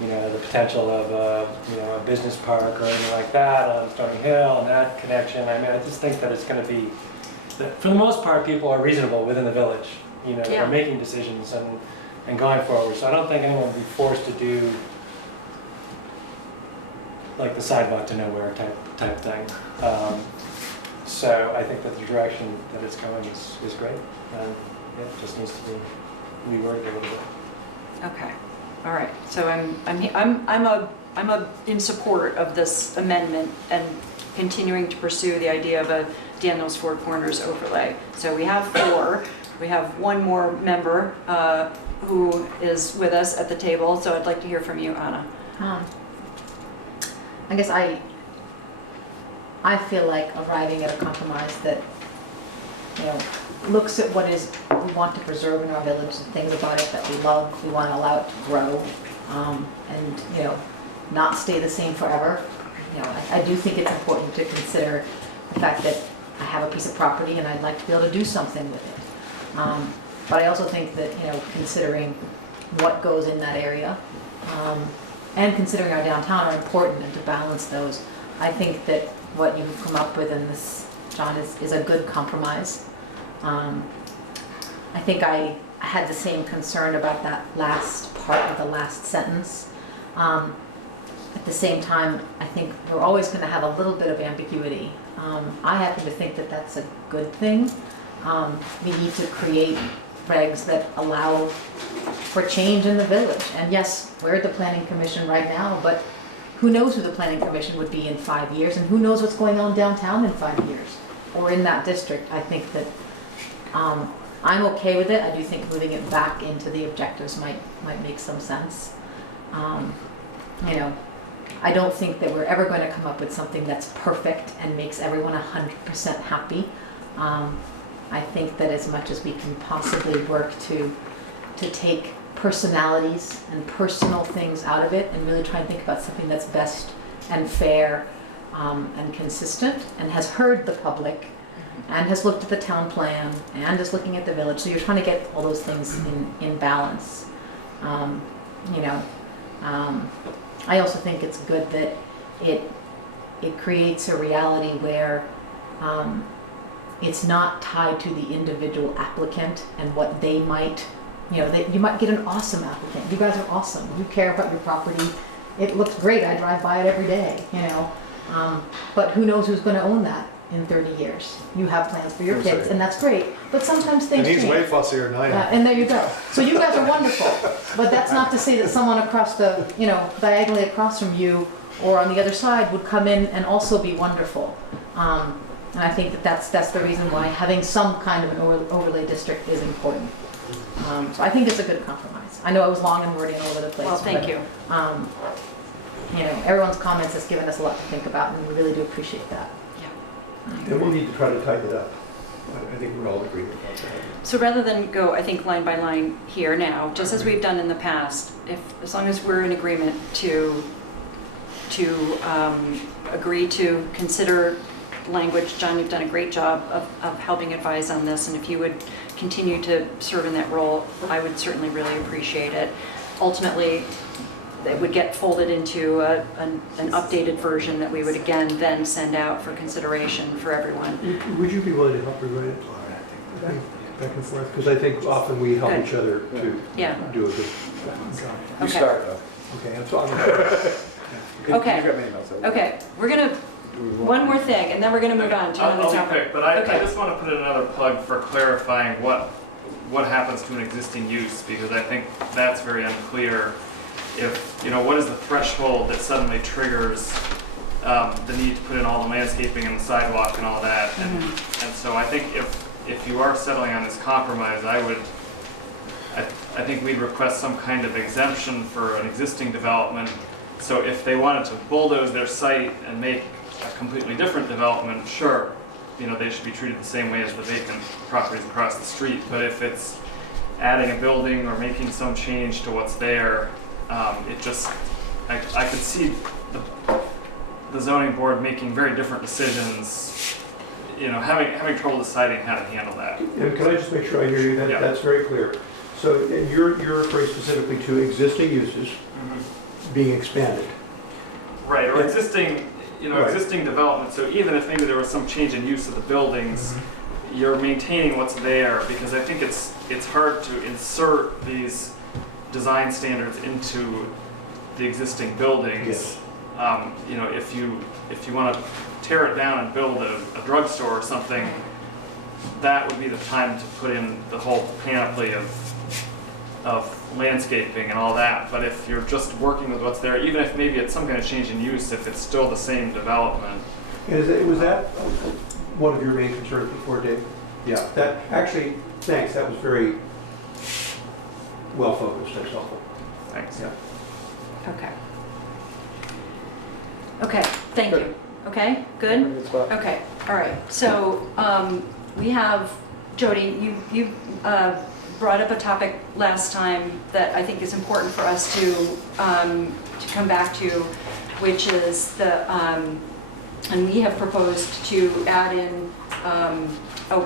you know, the potential of you know, a business park or anything like that on Stony Hill and that connection. I mean, I just think that it's going to be, that for the most part, people are reasonable within the village. You know, Yeah. they're making decisions and going forward. So I don't think anyone will be forced to do like the sidewalk to nowhere type thing. So I think that the direction that it's going is great, and it just needs to be reworked a little bit. Okay, all right. So I'm in support of this amendment and continuing to pursue the idea of a Daniels Four Corners overlay. So we have 4. We have one more member who is with us at the table. So I'd like to hear from you, Anna. I guess I feel like arriving at a compromise that, you know, looks at what is we want to preserve in our village, and things about it that we love, we want to allow it to grow, and, you know, not stay the same forever. You know, I do think it's important to consider the fact that I have a piece of property and I'd like to be able to do something with it. But I also think that, you know, considering what goes in that area, and considering our downtown are important, and to balance those, I think that what you've come up with in this, John, is a good compromise. I think I had the same concern about that last part of the last sentence. At the same time, I think we're always going to have a little bit of ambiguity. I happen to think that that's a good thing. We need to create regs that allow for change in the village. And yes, we're at the Planning Commission right now, but who knows who the Planning Commission would be in 5 years, and who knows what's going on downtown in 5 years, or in that district. I think that I'm okay with it. I do think moving it back into the objectives might make some sense. You know, I don't think that we're ever going to come up with something that's perfect and makes everyone 100% happy. I think that as much as we can possibly work to take personalities and personal things out of it and really try and think about something that's best and fair and consistent and has heard the public and has looked at the town plan and is looking at the village. So you're trying to get all those things in balance. You know, I also think it's good that it creates a reality where it's not tied to the individual applicant and what they might, you know, that you might get an awesome applicant. You guys are awesome. You care about your property. It looks great. I drive by it every day, you know. But who knows who's going to own that in 30 years? You have plans for your kids, and that's great. But sometimes things change. And he's way fussier than I am. And there you go. So you guys are wonderful. But that's not to say that someone across the, you know, diagonally across from you or on the other side would come in and also be wonderful. And I think that that's the reason why having some kind of an overlay district is important. So I think it's a good compromise. I know I was long and wordy and all over the place. Well, thank you. You know, everyone's comments has given us a lot to think about, and we really do appreciate that. And we'll need to try to tighten it up. I think we're all agreed about that. So rather than go, I think, line by line here now, just as we've done in the past, as long as we're in agreement to agree to consider language, John, you've done a great job of helping advise on this, and if you would continue to serve in that role, I would certainly really appreciate it. Ultimately, it would get folded into an updated version that we would again then send out for consideration for everyone. Would you be willing to help rewrite it? Back and forth? Because I think often we help each other to do a good job. You start, though. Okay, I'm sorry. Okay, we're gonna, one more thing, and then we're gonna move on to another I'll be topic. quick, but I just want to put in another plug for clarifying what happens to an existing use, because I think that's very unclear. If, you know, what is the threshold that suddenly triggers the need to put in all the landscaping and the sidewalk and all that. And so I think if you are settling on this compromise, I think we'd request some kind of exemption for an existing development. So if they wanted to bulldoze their site and make a completely different development, sure, they should be treated the same way as the vacant properties across the street. But if it's adding a building or making some change to what's there, I could see the zoning board making very different decisions, having trouble deciding how to handle that. And can I just make sure I hear you? Yeah. That's very clear. So and you're referring specifically to existing uses being expanded. Right, or Yeah. existing development. So even if maybe there was some change in use of the buildings, you're maintaining what's there, because I think it's hard to insert these design standards into the existing buildings. Yes. If you want to tear it down and build a drugstore or something, that would be the time to put in the whole panoply of landscaping and all that. But if you're just working with what's there, even if maybe it's some kind of change in use, if it's still the same development. Was that one of your main concerns before, Dave? Yeah. That actually, thanks. That was very well focused. That's helpful. Thanks. Yeah. Okay. Okay, thank you. Okay, good? Good spot. Okay, all right. So we have, Jody, you brought up a topic last time that I think is important for us to come back to, which is and we have proposed to add in,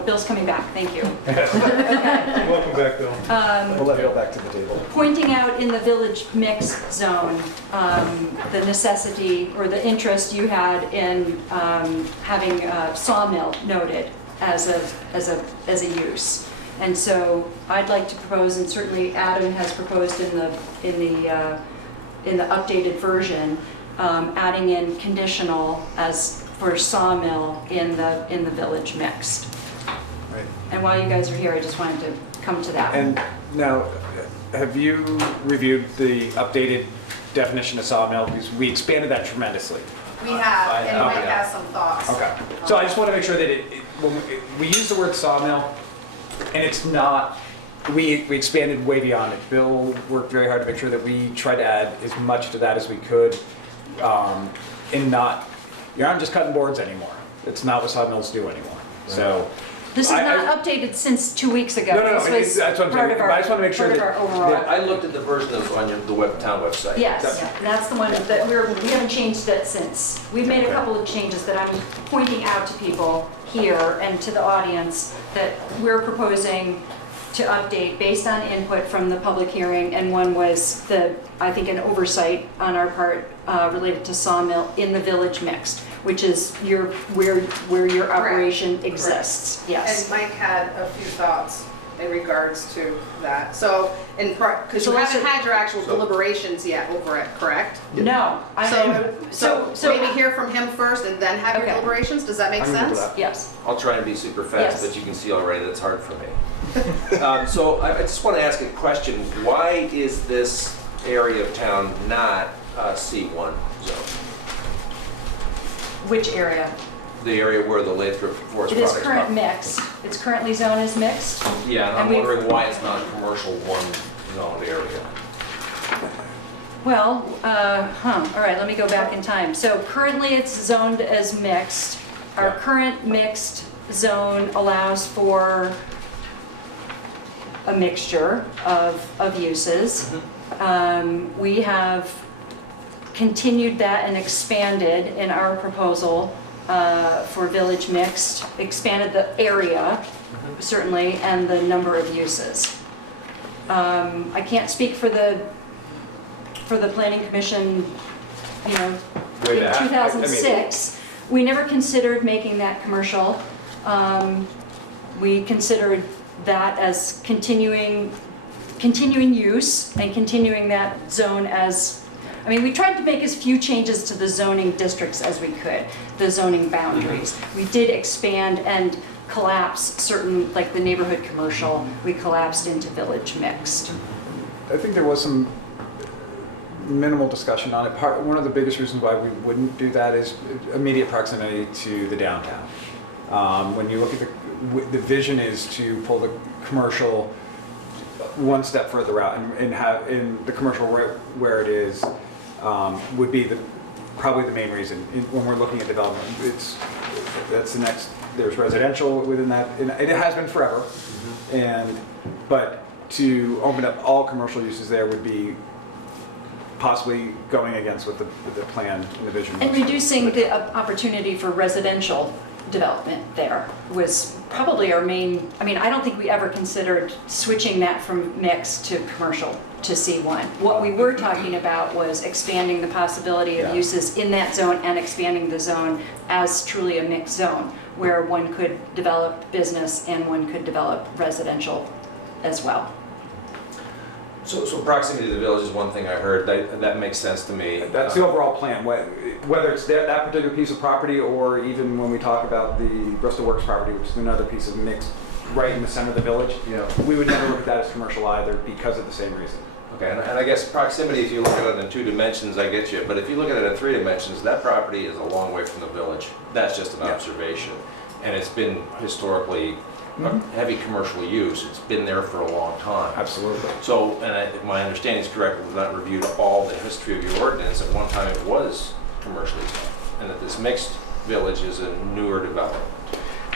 Bill's coming back, thank you. Welcome back, Bill. We'll let Bill back to the table. Pointing out in the village mix zone, the necessity or the interest you had in having a sawmill noted as a use. And so I'd like to propose, and certainly Adam has proposed in the updated version, adding in conditional as for sawmill in the village mixed. Right. And while you guys are here, I just wanted to come to that. And now, have you reviewed the updated definition of sawmill? Because we expanded that tremendously. We have, and Mike Okay. has some thoughts. Okay. So I just want to make sure that when we use the word sawmill, and it's not, we expanded way beyond it. Bill worked very hard to make sure that we tried to add as much to that as we could, and not, you aren't just cutting boards anymore. It's not what sawmills do anymore. So. This is not updated since 2 weeks ago. No, This was that's what I'm part saying. of our- But I just want to make sure part that. of our overall. I looked at the version that was on the town website. Yes, that's the one that we haven't changed that since. We've made a couple of changes that I'm pointing out to people here and to the audience that we're proposing to update based on input from the public hearing. And one was I think an oversight on our part related to sawmill in the village mixed, which is where your operation exists. Yes. And Mike had a few thoughts in regards to that. So, because you So haven't had your actual deliberations yet over it, correct? No. So maybe hear from him first and then have your Okay. deliberations? Does that make I'm good with sense? that. Yes. I'll try and be super fast, Yes. but you can see already that's hard for me. So I just want to ask a question. Why is this area of town not C1 zone? Which area? The area where the Lathrop Forest It is Products. current mixed. It's currently zoned as mixed. Yeah, and and I'm we've- wondering why it's not a commercial one zoned area. Well, all right, let me go back in time. So currently it's zoned as mixed. Our Yeah. current mixed zone allows for a mixture of uses. We have continued that and expanded in our proposal for village mixed, expanded the area, certainly, and the number of uses. I can't speak for the planning commission, Way in back. 2006. We never considered making that commercial. We considered that as continuing use and continuing that zone as, we tried to make as few changes to the zoning districts as we could, the zoning boundaries. We did expand and collapse certain, like the neighborhood commercial, we collapsed into village mixed. I think there was some minimal discussion on it. One of the biggest reasons why we wouldn't do that is immediate proximity to the downtown. When you look at the vision is to pull the commercial one step further out and have in the commercial where it is would be probably the main reason when we're looking at development. That's the next. There's residential within that, and it has been forever. But to open up all commercial uses there would be possibly going against what the plan and the vision was. And reducing the opportunity for residential development there was probably our main, I mean, I don't think we ever considered switching that from mixed to commercial to C1. What we were talking about was expanding the possibility of uses in that zone and expanding the zone as truly a mixed zone where one could develop business and one could develop residential as well. So proximity to the village is one thing I heard, that makes sense to me. That's the overall plan, whether it's that particular piece of property or even when we talk about the Bristol Works property, which is another piece of mixed right in the center of the village, we would never look at that as commercial either because of the same reason. Okay, and I guess proximity, if you look at it in 2 dimensions, I get you, but if you look at it in 3 dimensions, that property is a long way from the village. That's just an observation. And it's been historically a heavy commercial use. It's been there for a long time. Absolutely. So, and if my understanding is correct, we've not reviewed all the history of your ordinance. At one time it was commercially zoned, and that this mixed village is a newer development.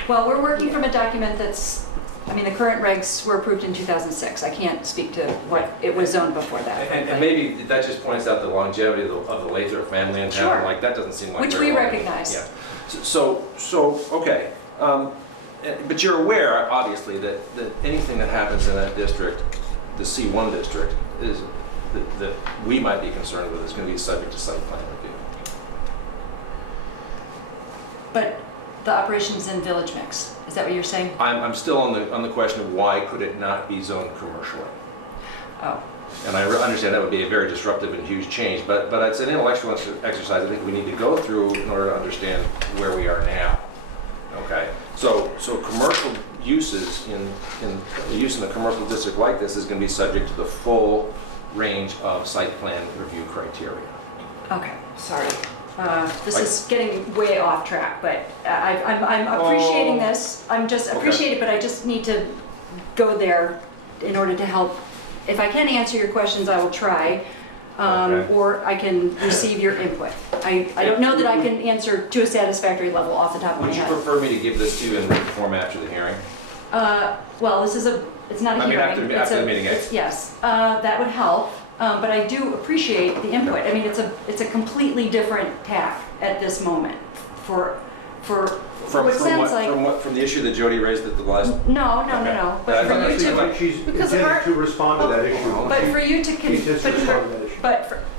Well, we're working from a document that's, I mean, the current regs were approved in 2006. I can't speak to what it was zoned before that. And maybe that just points out the longevity of the Lathrop family in town. Sure. Like, that doesn't seem like Which very we long. recognize. Yeah. So okay. But you're aware, obviously, that anything that happens in that district, the C1 district, is that we might be concerned with is going to be subject to site plan review. But the operations in village mix, is that what you're saying? I'm still on the question of why could it not be zoned commercially? Oh. And I understand that would be a very disruptive and huge change, but it's an intellectual exercise I think we need to go through in order to understand where we are now. Okay, so commercial uses in use in a commercial district like this is going to be subject to the full range of site plan review criteria. Okay, sorry. This is getting way off track, but I'm appreciating this. I'm just appreciating, but I just need to go there in order to help. If I can answer your questions, I will try. Or I can receive your input. I don't know that I can answer to a satisfactory level off the top of my Would you head. prefer me to give this to you in written form after the hearing? Well, it's not a hearing. After the meeting, yes, that would help. But I do appreciate the input. I mean, it's a completely different tack at this moment for what sounds like. From the issue that Jody raised at the last. No. But for you to, She's intended to respond to that issue. but for you to, She intends to respond to that issue.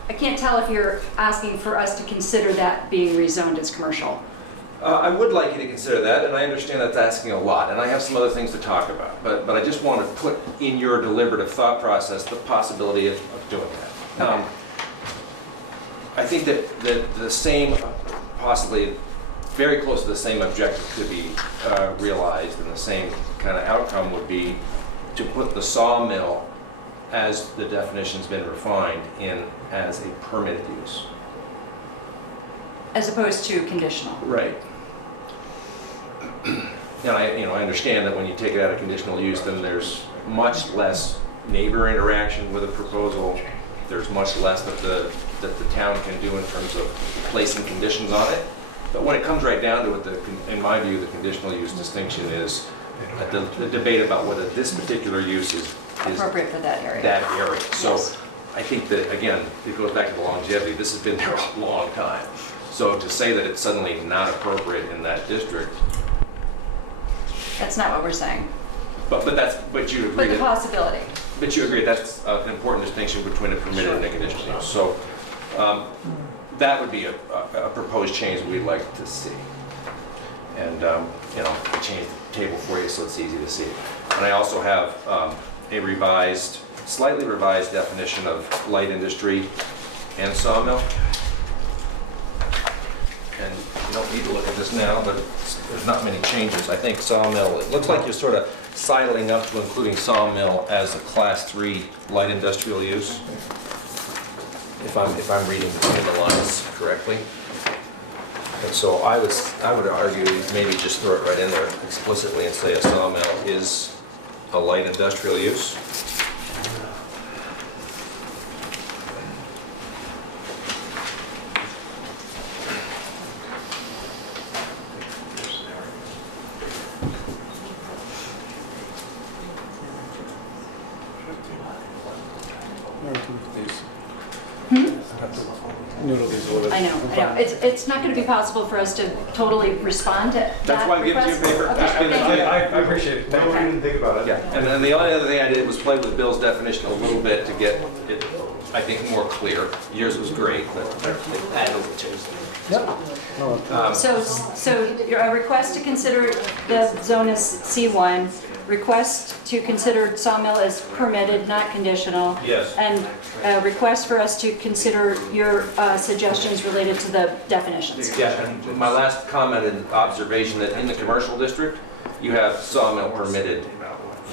I can't tell if you're asking for us to consider that being rezoned as commercial. I would like you to consider that, and I understand that's asking a lot, and I have some other things to talk about, but I just want to put in your deliberative thought process the possibility of doing that. Okay. I think that the same, possibly very close to the same objective could be realized, and the same kind of outcome would be to put the sawmill, as the definition's been refined, in as a permitted use. As opposed to conditional. Right. And I understand that when you take it out of conditional use, then there's much less neighbor interaction with a proposal. There's much less that the town can do in terms of placing conditions on it. But when it comes right down to it, in my view, the conditional use distinction is the debate about whether this particular use is Appropriate for that area. So Yes. I think that, again, it goes back to the longevity. This has been there a long time. So to say that it's suddenly not appropriate in that district, That's not what we're saying. but you agree But the that, possibility. but you agree that's an important distinction between a permitted and a conditional use. So that would be a proposed change we'd like to see. And I changed the table for you so it's easy to see. And I also have a slightly revised definition of light industry and sawmill. And you don't need to look at this now, but there's not many changes. I think sawmill, it looks like you're sort of sidling up to including sawmill as a class 3 light industrial use. if I'm reading between the lines correctly. And so I would argue maybe just throw it right in there explicitly and say a sawmill is a light industrial use. Noodle these a little bit. I know. It's not going to be possible for us to totally respond to that That's why I'm giving you a request. paper. Okay, Just gonna- thank you. I appreciate it. I don't even think about it. Yeah, and then the only other thing I did was play with Bill's definition a little bit to get it, I think, more clear. Yours was great, but I had to change it. So a request to consider the zone as C1, request to consider sawmill as permitted, not conditional. Yes. And a request for us to consider your suggestions related to the definitions. Yeah, and my last comment and observation that in the commercial district, you have sawmill permitted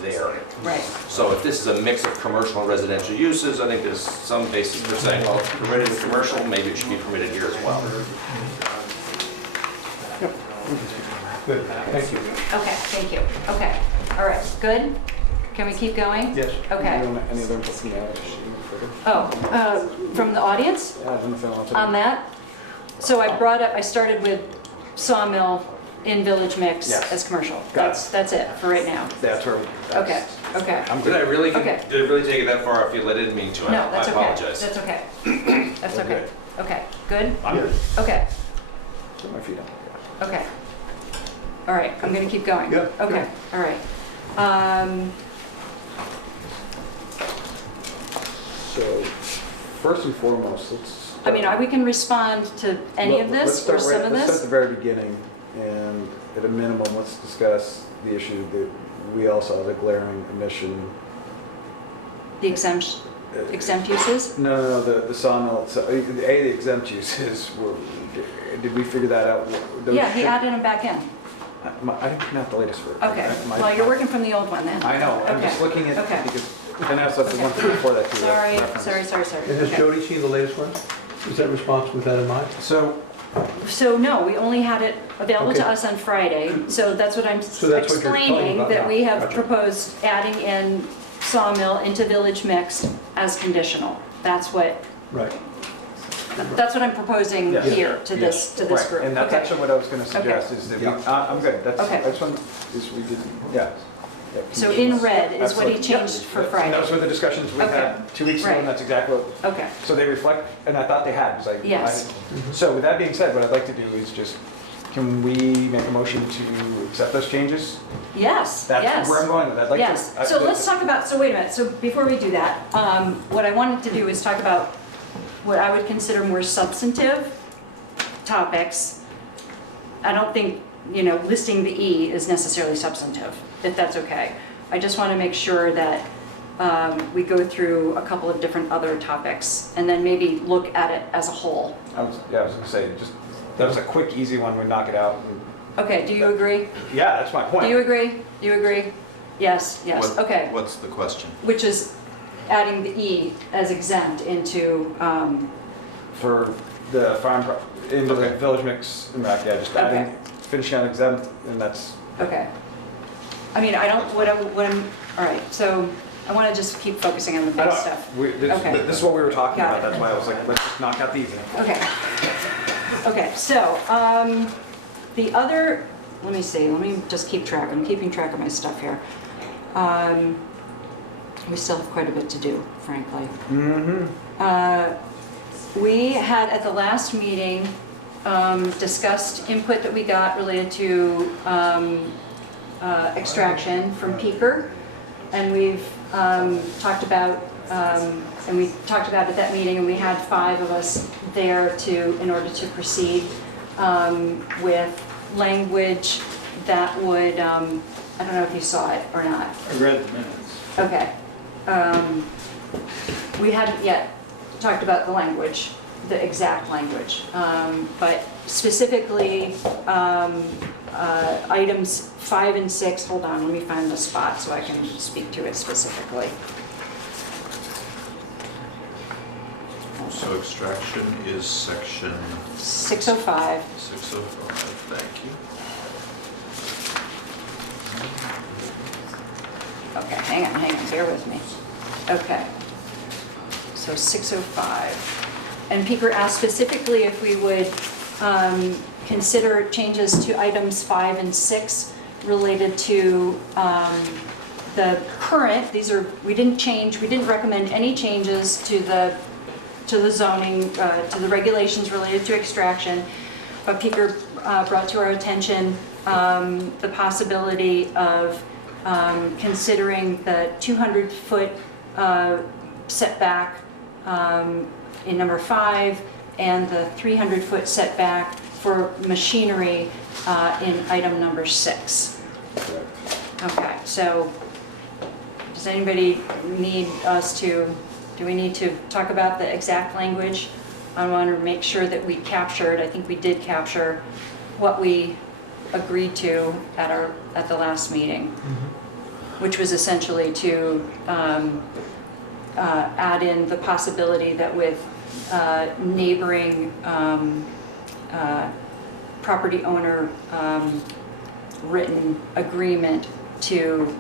there. Right. So if this is a mix of commercial and residential uses, I think there's some basis for saying, well, it's permitted in commercial, maybe it should be permitted here as well. Good, thank you. Okay, thank you. Okay, all right, good? Can we keep going? Yes. Okay. Any other input from the audience? From the audience Yeah, I don't know if I want to. on that? So I started with sawmill in Village Mix Yes. as commercial. Got it. That's it for right now. That's where. Okay, okay. I'm Did I good. really, Okay. did I really take it that far? I feel I didn't mean to. No, that's I okay. apologize. That's okay. That's We're okay. good. Okay, good? I'm good. Okay, Put my feet up. okay. All right, I'm gonna keep going. Yeah, Okay, all right. So, first and foremost, let's. I mean, we can respond to any of this or some of Let's start at this? the very beginning, and at a minimum, let's discuss the issue that we all saw as a glaring omission. The exempt uses? No, the sawmill, the exempt uses, did we figure that out? Those Yeah, he should- added them back in. I didn't print out the latest version. Okay, My- well, you're working from the old one then. I know, I'm Okay, just looking at, okay. because, and I also have the one from before that too. Sorry, reference. sorry. And has Okay. Jody seen the latest one? Is that response with that in mind? So, So no, we only had it available to Okay. us on Friday, so that's what I'm So that's what you're talking explaining, about that now. we have Gotcha. proposed adding in sawmill into Village Mixed as conditional. That's what Right. I'm proposing Yes. here to this right, group. and that's Okay. actually what I was gonna suggest, is that we, Yeah. I'm good, that's, Okay. I just want, is we did, yeah. Yeah, So in red is what he absolutely. changed for And Friday. those were the discussions we Okay. had 2 weeks ago, Right. and that's exactly what, Okay, so they reflect, and I thought they had, because Yes. So with that being said, what I'd like to do is just, can we make a motion to accept those changes? yes, That's yes. where I'm going with it. I'd like to. Yes, so let's talk about, so wait a minute, so before we do that, what I wanted to do is talk about what I would consider more substantive topics. I don't think, listing the E is necessarily substantive, if that's okay. I just want to make sure that we go through a couple of different other topics and then maybe look at it as a whole. I was gonna say, just, that was a quick, easy one, we knock it out. and- Okay, do you agree? Yeah, that's my point. Do you agree? Do you agree? Yes, yes, What- okay. What's the question? Which is adding the E as exempt into, For the farm, into the Okay. village mix, and back, yeah, just Okay. adding, finishing on exempt, and that's, okay. I mean, I don't, what I'm, all right, so I want to just keep focusing on the I big don't, stuff. this is what we were talking Got about, it. that's why I was like, let's just knock out the easy. Okay. Okay, so, the other, let me see, let me just keep track, I'm keeping track of my stuff here. We still have quite a bit to do, frankly. Mm-hmm. We had, at the last meeting, discussed input that we got related to extraction from Peaker. And we've talked about, and we talked about at that meeting, and we had 5 of us there in order to proceed with language that would, I don't know if you saw it or not. I read the minutes. Okay. We hadn't yet talked about the language, the exact language, but specifically items 5 and 6, hold on, let me find the spot so I can speak to it specifically. So extraction is section 605. 605, thank you. Okay, hang on, bear with me. Okay. So 605. And Peter asked specifically if we would consider changes to items 5 and 6 related to the current, we didn't recommend any changes to the zoning, to the regulations related to extraction, but Peter brought to our attention the possibility of considering the 200-foot setback in number 5 and the 300-foot setback for machinery in item number 6. Okay, so does anybody need us to, do we need to talk about the exact language? I want to make sure that we captured, I think we did capture what we agreed to at the last meeting, which was essentially to add in the possibility that with neighboring property owner written agreement to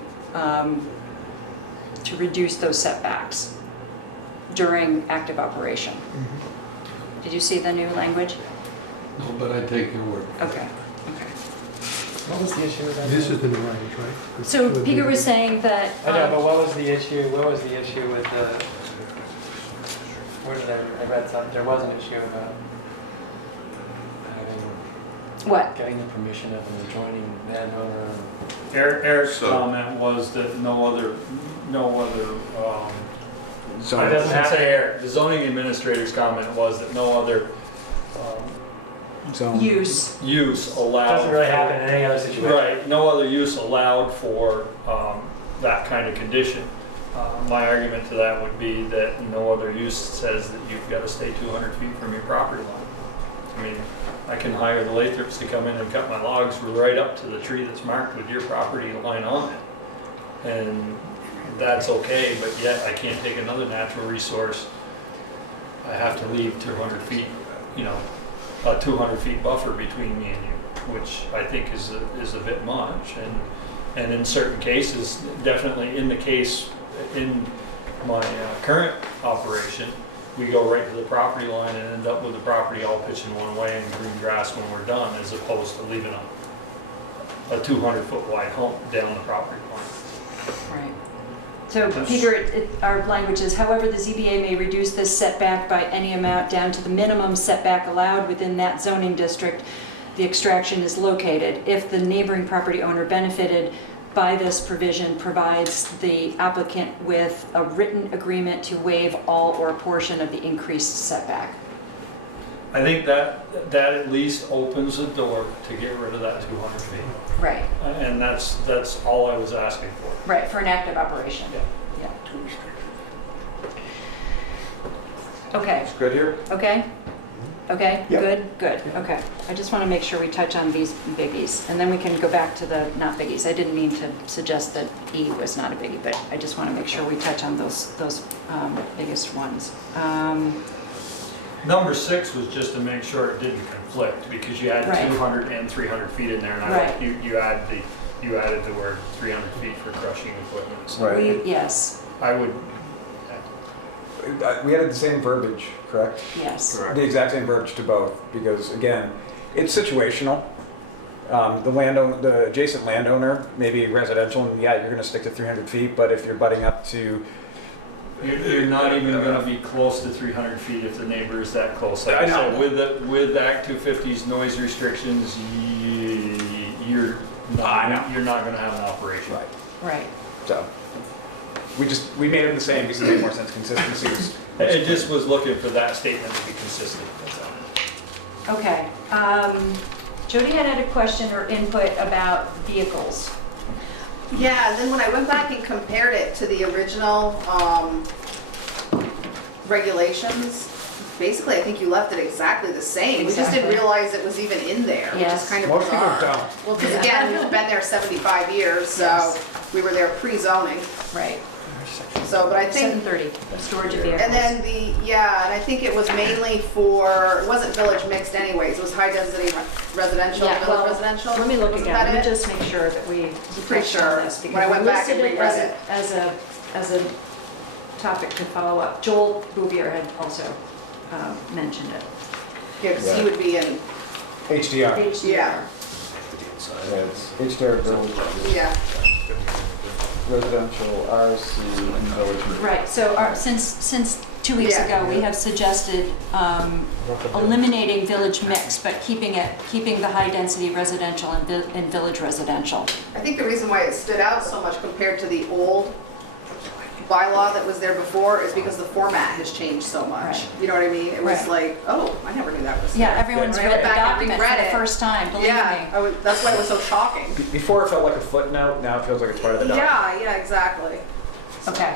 reduce those setbacks during active operation. Did you see the new language? No, but I take your word. Okay. What was the issue with that? This is the new language, right? So Peter was saying that. I know, but what was the issue with the, where did I read something, there was an issue about What? getting the permission of an adjoining landowner. Eric's So- comment was that no other, So I doesn't say Eric, the zoning administrator's comment was that no other zone. Use. use allowed. Doesn't really happen in any other situation. Right, no other use allowed for that kind of condition. My argument to that would be that no other use says that you've got to stay 200 feet from your property line. I mean, I can hire the Lathrops to come in and cut my logs right up to the tree that's marked with your property line on it. And that's okay, but yet I can't take another natural resource. I have to leave 200 feet, a 200 feet buffer between me and you, which I think is a bit much. And in certain cases, definitely in the case in my current operation, we go right to the property line and end up with the property all pitching one way and green grass when we're done, as opposed to leaving a 200-foot wide hump down the property line. Right. So Peter, our language is, however, the ZBA may reduce this setback by any amount down to the minimum setback allowed within that zoning district the extraction is located, if the neighboring property owner benefited by this provision provides the applicant with a written agreement to waive all or a portion of the increased setback. I think that at least opens the door to get rid of that 200 feet. Right. And that's all I was asking for. Right, for an active operation. Yeah. Okay. It's good here? Okay? Okay, Yep. good, okay. I just want to make sure we touch on these biggies, and then we can go back to the not biggies. I didn't mean to suggest that E was not a biggie, but I just want to make sure we touch on those biggest ones. Number 6 was just to make sure it didn't conflict, because you had Right. 200 and 300 feet in there, and Right. you added the word 300 feet for crushing equipment. So Right. Yes, I would, We added the same verbiage, correct? yes. The exact same verbiage to both, because again, it's situational. The adjacent landowner may be residential, and yeah, you're gonna stick to 300 feet, but if you're butting up to, you're not even going to be close to 300 feet if the neighbor is that close. Like I I know. said, with Act 250's noise restrictions, you're not going to have an operation. right, Right. so. We made them the same because it made more sense. Consistency was. It just was looking for that statement to be consistent. That's all. Okay. Jody had a question or input about vehicles. Yeah, and then when I went back and compared it to the original regulations, basically, I think you left it exactly the same. We just didn't Exactly. realize it was even in there, which Yes. is kind of Most people bizarre. don't. Well, because again, we've been there 75 years, so Yes. we were there pre-zoning. Right. So, but I think 7:30, storage of vehicles. and then and I think it was mainly for, it wasn't village mixed anyways, it was high density residential, Yeah, well, village residential. Let me look Wasn't again, that let me it? just make sure that we Pretty touched on sure. this. When I because went we back and listed reread it as a topic to follow up. Joel Bouvier had also mentioned it. Yeah, because he would be in, HDR. HDR. Yeah. Yeah, it's HDR village, yeah, residential, RC, and village. Right, so since 2 weeks Yeah. ago, we have suggested eliminating village mix, but keeping the high-density residential and village residential. I think the reason why it stood out so much compared to the old bylaw that was there before is because the format has changed so much. Right. You know what I mean? It was Right. like, oh, I never knew that was Yeah, there. everyone's When I read went the back and document for reread the it, first time, believe Yeah, me. that's why it was so shocking. Before it felt like a footnote, now it feels like it's part of the document. Yeah, exactly. Okay,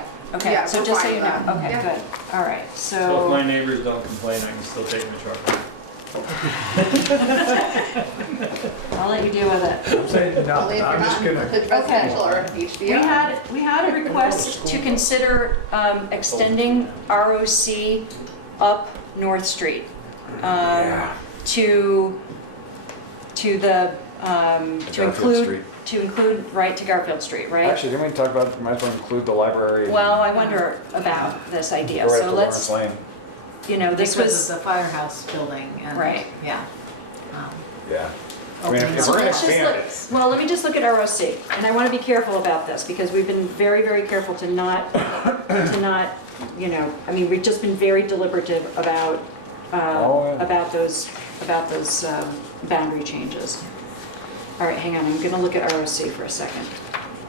Yeah, so we're just so fine you with know, that. okay, Yeah. good, all right, So if so. my neighbors don't complain, I can still take my truck home. I'll let you deal with it. I'm saying, no, Only if you're I'm just not gonna, residential or HDR. We had a request to consider extending ROC up North Street to the, to include, right, to Garfield Street, right? Actually, didn't we talk about, might as well include the library? Well, I wonder about this idea, Right so to let's, Lawrence Lane. you know, this Because was, of the firehouse building and. Right. Yeah. Yeah. I mean, if so we're gonna let's just expand look, it. well, let me just look at ROC, and I want to be careful about this, because we've been very, very careful to not, you know, I mean, we've just been very deliberative about, Oh, yeah. about those boundary changes. All right, hang on, I'm gonna look at ROC for a second.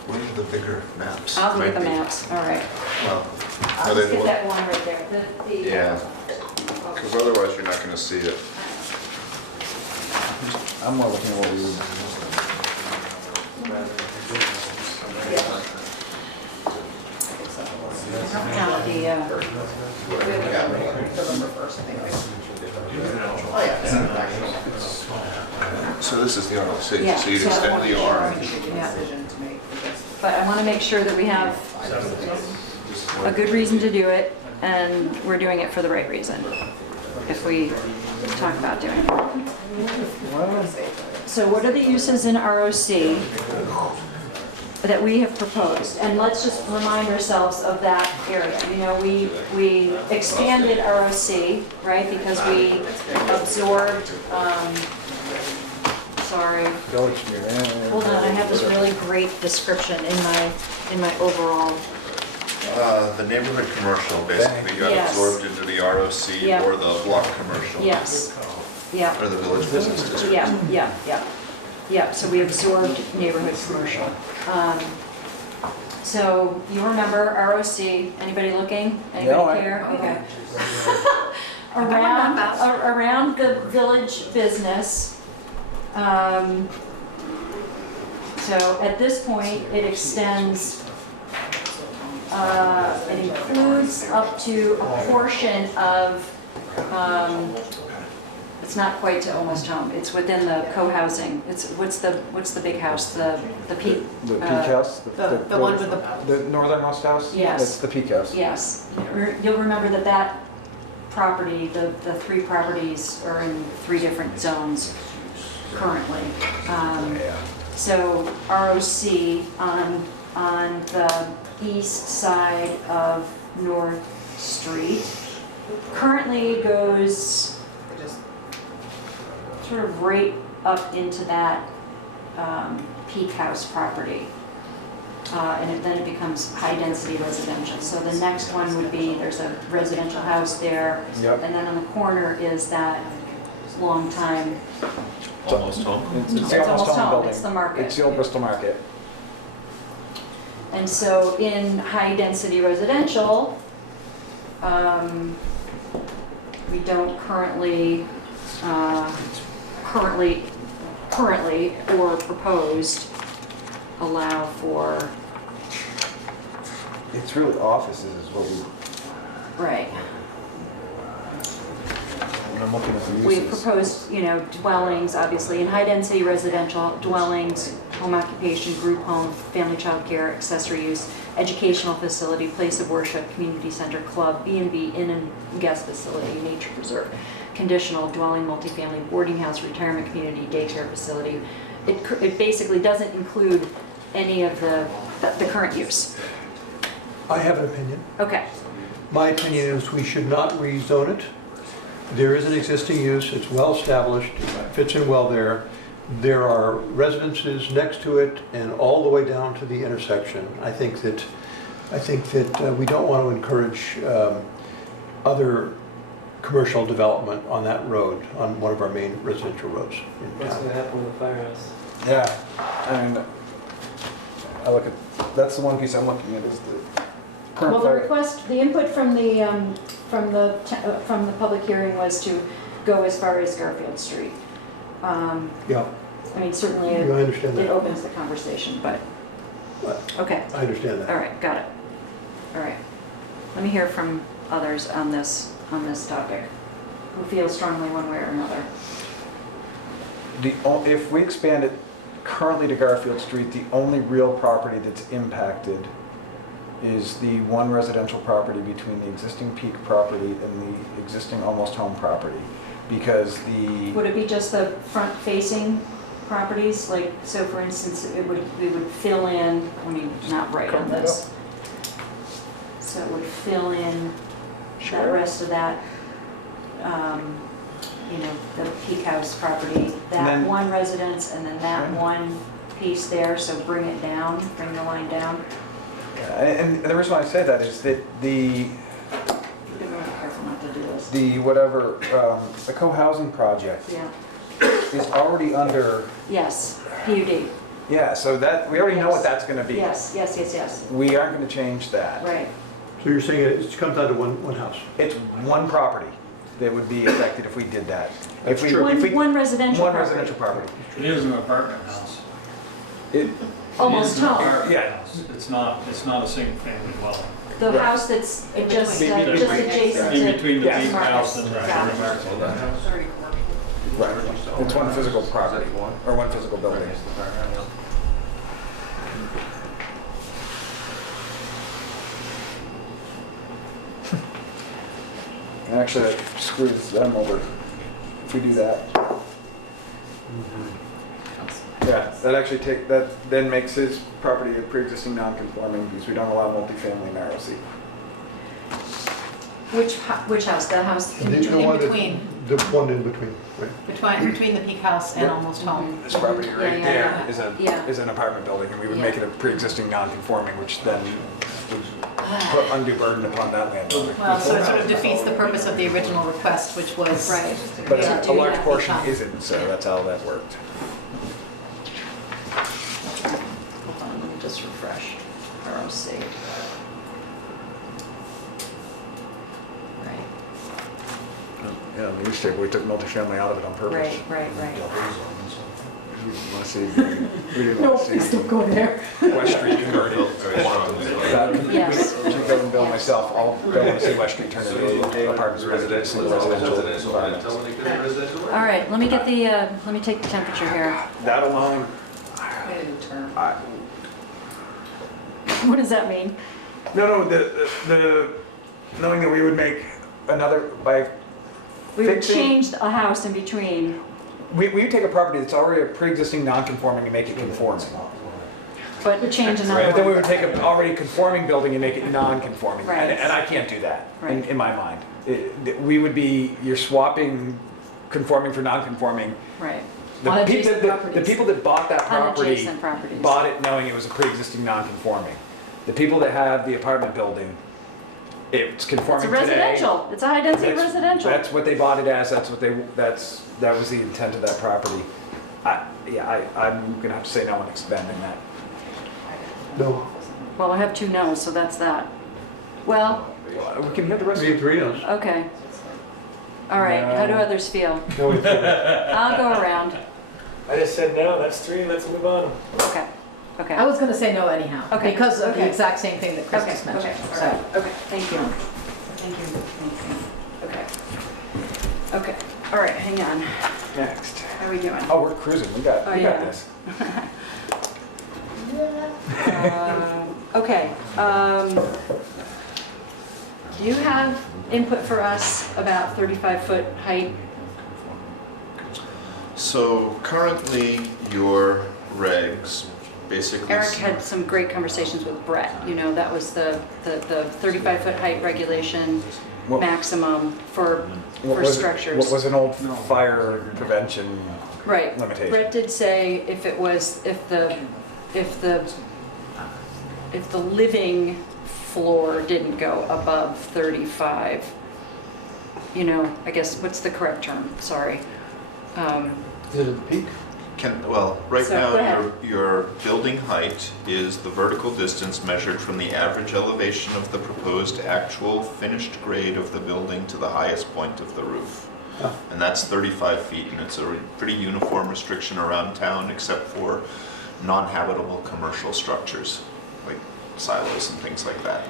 What are the bigger maps? I'll look at the Might be- maps, all right. Well, I'll are they just the get one- that one right there. The- Yeah. Because otherwise you're not going to see it. I'm more looking at what we would. Now, So this is the RLC, Yeah, so you'd so I extend want the to orange. Yeah. But I want to make sure that we have a good reason to do it, and we're doing it for the right reason, if we talk about doing it. So what are the uses in ROC that we have proposed? And let's just remind ourselves of that area. You know, we expanded ROC, right, because we absorbed, sorry, Village Street, yeah. hold on, I have this really great description in my overall, The neighborhood commercial basically got Yes. absorbed into the ROC Yeah. or the block commercial. yes, yeah. Or the village business district. Yeah, so we absorbed neighborhood commercial. So you remember ROC, anybody looking? No, Anybody care? Oh. Okay. remember that. Around the village business. So at this point, it extends, it includes up to a portion of, it's not quite to almost home, it's within the co-housing. It's, what's the big house, the peak? The Peak House? the one with The northernmost house? Yes. That's the Peak House. Yes, you'll remember that property, the three properties are in 3 different zones currently. So ROC on the east side of North Street currently goes sort of right up into that Peak House property. And then it becomes high-density residential. So the next one would be, there's a residential house there, Yep. and then on the corner is that long time, Almost home. It's it's the almost home, building. it's the market. It's the old Bristol Market. And so in high-density residential, we don't currently or proposed allow for, It's really offices is what we, right. I'm looking at the We've uses. proposed, dwellings, obviously, in high-density residential dwellings, home occupation, group home, family childcare, accessory use, educational facility, place of worship, community center, club, B&B, inn and guest facility, nature preserve, conditional dwelling, multifamily, boarding house, retirement community, daycare facility. It basically doesn't include any of the current use. I have an opinion. Okay, My opinion is we should not rezone it. There is an existing use, it's well established, fits in well there. There are residences next to it and all the way down to the intersection. I think that we don't want to encourage other commercial development on that road, on one of our main residential roads in What's town. gonna happen with the firehouse? Yeah, and I look at, that's the one piece I'm looking at is the current well, the fire. request, the input from the public hearing was to go as far as Garfield Street. Yeah, I mean, certainly I understand it that. opens the conversation, but, okay, I understand all that. right, got it. All right. Let me hear from others on this topic, who feel strongly one way or another. If we expand it currently to Garfield Street, the only real property that's impacted is the one residential property between the existing Peak property and the existing Almost Home property. Because Would it be just the front-facing properties? Like, so for instance, we would fill in, I mean, not right on this. So it would fill in that rest of that, the Peak House property, that then- one residence, and then that one piece there, so bring it down, bring the line down. And the reason why I say that is that Be really careful not to do this. the co-housing project Yeah, is already under, yes, PUD, yeah, so that, we already know what that's gonna be. yes, yes, yes, yes, We aren't gonna change that. right. So you're saying it comes down to one house? It's one property that would be affected if we did that. If we, One residential one property. residential property. It is an apartment house. It, Almost It is an home. apartment Yeah. house. It's not a single family dwelling. The Right. house that's just between. adjacent to. In between the Yes. Peak House and the Got it. right, it's one physical property, or one physical building. And actually, that screws them over if we do that. Yeah, that then makes his property a pre-existing non-conforming because we don't allow multifamily in ROC. Which house? The house? The In one that- between. The one in between, right? Between the Peak House and Yep. Almost Home. This property Yeah, right yeah, there yeah. is an apartment building, and we would Yeah. make it a pre-existing non-conforming, which then would put undue burden upon that landowner. Well, so it sort of defeats the purpose of the original request, which was. Right. But Yeah, a do large that portion become- isn't, so that's how that worked. Hold on, let me just refresh. ROC. Right, Yeah, in the use table, we took multifamily out of it on purpose. right. We didn't want to see, go there. West Street converted. Yes. To go and build myself, I'll go and see West Street turn into apartments, residential environments. All right, let me get the, let me take the temperature here. That alone, I, What does that mean? no, the, knowing that we would make another, by We would fixing, change a house in between, we would take a property that's already a pre-existing non-conforming and make it conforming. but change But then we another would take an already conforming building and make it non-conforming. Right. And I can't do that, Right. in my mind. We would be, you're swapping conforming for non-conforming. one. Right. The On people, adjacent the properties. people that bought that On property adjacent properties. bought it knowing it was a pre-existing non-conforming. The people that have the apartment building, it's It's conforming a today. residential, it's a high-density That's- residential. That's what they bought it as, that was the intent of that property. I'm gonna have to say no on expanding that. No, Well, I have two no's, so that's that. Well, We can hear the rest of we it. have three no's. okay. All right, how do No. others feel? No, we have three. I'll go around. I just said no, that's three, let's move on. Okay, okay. I was gonna say no anyhow, Okay, because of the okay. exact same thing that Chris Okay, just okay, mentioned. all So, right, okay, thank you. Thank you. Okay. Okay, all right, hang on. Next. How are we doing? Oh, we're cruising. We got yeah. this. Okay. Do you have input for us about 35-foot height? So currently, your regs basically. Eric had some great conversations with Brett. You know, that was the 35-foot height regulation What- maximum for structures. What was an old fire prevention Right. limitation? Brett did say if it was, if the living floor didn't go above 35, you know, I guess, what's the correct term? Sorry. Is it at the peak? Right So, now, go ahead. your building height is the vertical distance measured from the average elevation of the proposed actual finished grade of the building to the highest point of the roof. Ah. And that's 35 feet, and it's a pretty uniform restriction around town, except for non-habitable commercial structures, like silos and things like that.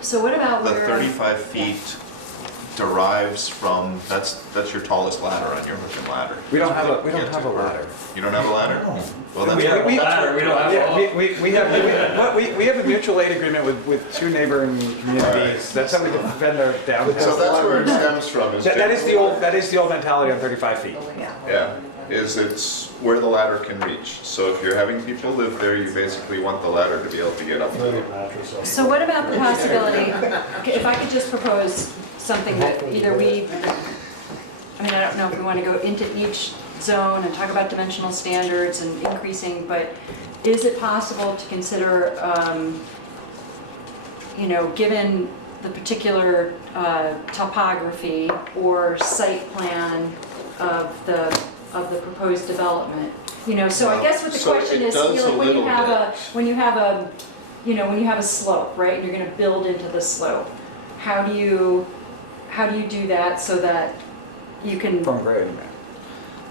So what about The where? 35 feet derives from, that's your tallest ladder on your hook and ladder. We don't have a Yeah, ladder. You don't have a ladder? Well, that's We have We don't have Yeah, a- we have a mutual aid agreement with two neighboring communities. That's how we defend our downtown. So that's where it stems from. That is the old mentality on 35 feet. Yeah, it's where the ladder can reach. So if you're having people live there, you basically want the ladder to be able to get up. So what about the possibility, okay, if I could just propose something that either we, I mean, I don't know if we want to go into each zone and talk about dimensional standards and increasing, but is it possible to consider, you know, given the particular topography or site plan of the proposed development? You know, so I guess what the So question it is, does you know, a when you little have bit. when you have a, you know, when you have a slope, right, and you're going to build into the slope, how do you do that so that you can? From grade.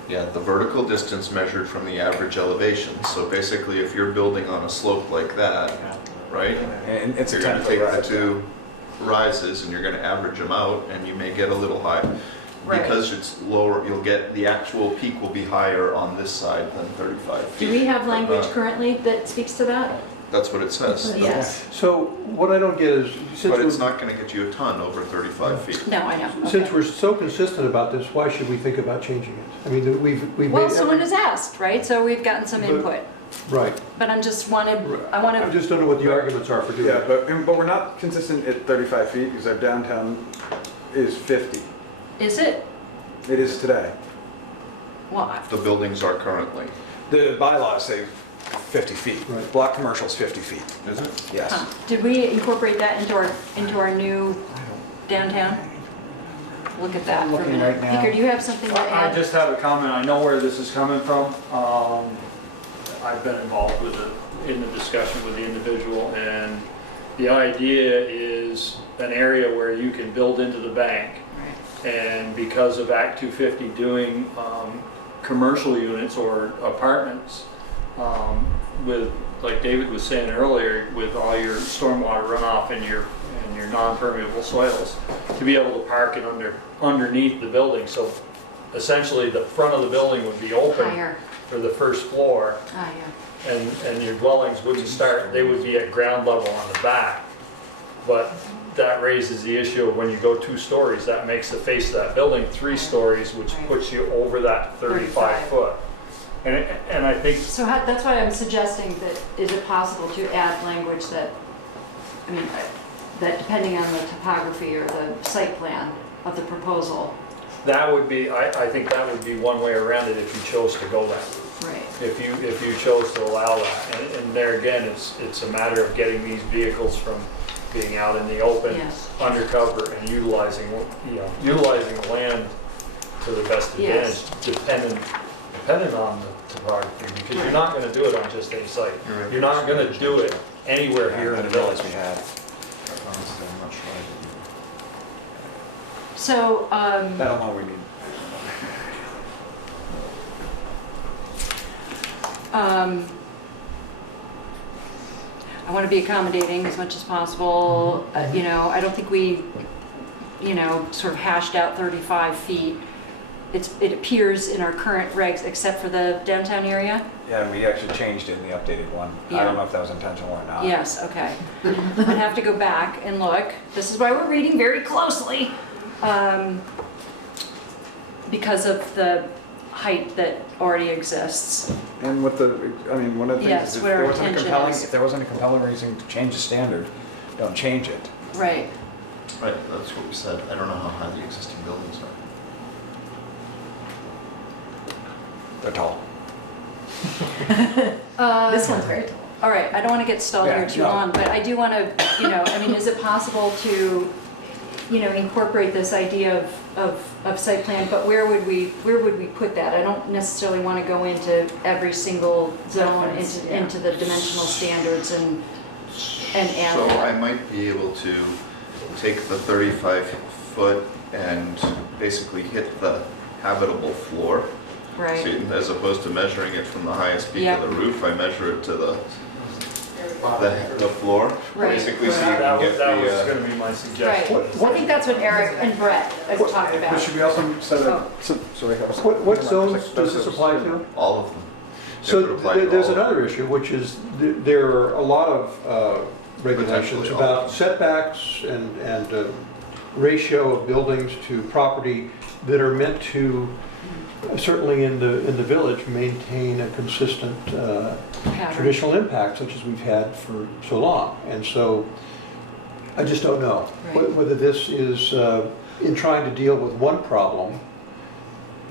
Yeah, the vertical distance measured from the average elevation. So basically, if you're building on a slope like that, right? And it's You're a gonna 10-foot take the rise. two rises and you're gonna average them out, and you may get a little high. Right. Because it's lower, you'll get, the actual peak will be higher on this side than 35 feet. Do we have language currently that speaks to that? That's what it says. Yes. So what I don't get is, since But it's we're, not gonna get you a ton over 35 feet. No, I know. since Okay. we're so consistent about this, why should we think about changing it? I mean, we've made Well, someone every, has asked, right? So we've gotten some But- input, right. but I I wanted, just don't know what the arguments are for doing Yeah, it. but we're not consistent at 35 feet because our downtown is 50. is it? It is today. Well, The buildings are currently, The bylaws say 50 feet. Right. Block commercial is 50 feet. is it? Yes. huh. Did we incorporate that into our new downtown? Look at that I'm for a looking minute. right now. Peter, do you have something to I add? just have a comment, I know where this is coming from. I've been involved with it in the discussion with the individual, and the idea is an area where you can build into the bank. Right. And because of Act 250 doing commercial units or apartments, with, like David was saying earlier, with all your stormwater runoff and your non-permeable soils, to be able to park it underneath the building. So essentially, the front of the building would be open Higher. for the first floor, Ah, yeah. and your dwellings wouldn't start, they would be at ground level on the back. But that raises the issue of when you go 2 stories, that makes the face of that building 3 stories, which Right. puts you over that 35 foot. And I think, So that's why I'm suggesting that, is it possible to add language that, I mean, that depending on the topography or the site plan of the proposal. that would be, I think that would be one way around it if you chose to go that route. Right. If you chose to allow that. And there again, it's a matter of getting these vehicles from being out in the open, Yes. undercover, and utilizing the land to the best advantage, Yes. dependent on the topography, because you're not gonna do it on just any site. You're not gonna do it anywhere here in the village. we had. So, That alone we need. I want to be accommodating as much as possible. You know, I don't think we you know, sort of hashed out 35 feet. It appears in our current regs, except for the downtown area? Yeah, and we actually changed it in the updated one. I Yeah. don't know if that was intentional or not. Yes, okay. I'd have to go back and look. This is why we're reading very closely. Because of the height that already exists. And what I mean, one of the things Yes, is if what our there wasn't a intention compelling, is. if there wasn't a compelling reason to change the standard, don't change it. Right. Right, that's what we said. I don't know how high the existing buildings are. They're tall. This one's very tall. All right, I don't want to get stalled here Yeah, too no. long, but I do want to, you know, I mean, is it possible to, you know, incorporate this idea of site plan, but where would we put that? I don't necessarily want to go into every single zone, into the dimensional standards and add So I that. might be able to take the 35 foot and basically hit the habitable floor. So Right, as opposed to measuring it from the highest peak Yeah. of the roof, I measure it to the floor, Right. basically, so you That can was, get that was the, gonna be my right. suggestion. I think that's what Eric and Brett have talked But about. should we also set Oh. a, sorry. What zones does this apply to? all of them. So It would apply to there's all of them. another issue, which is there are a lot of regulations Potentially all. about setbacks and ratio of buildings to property that are meant to, certainly in the village, maintain a consistent Pattern. traditional impact such as we've had for so long. And so I just don't know Right. whether this is in trying to deal with one problem,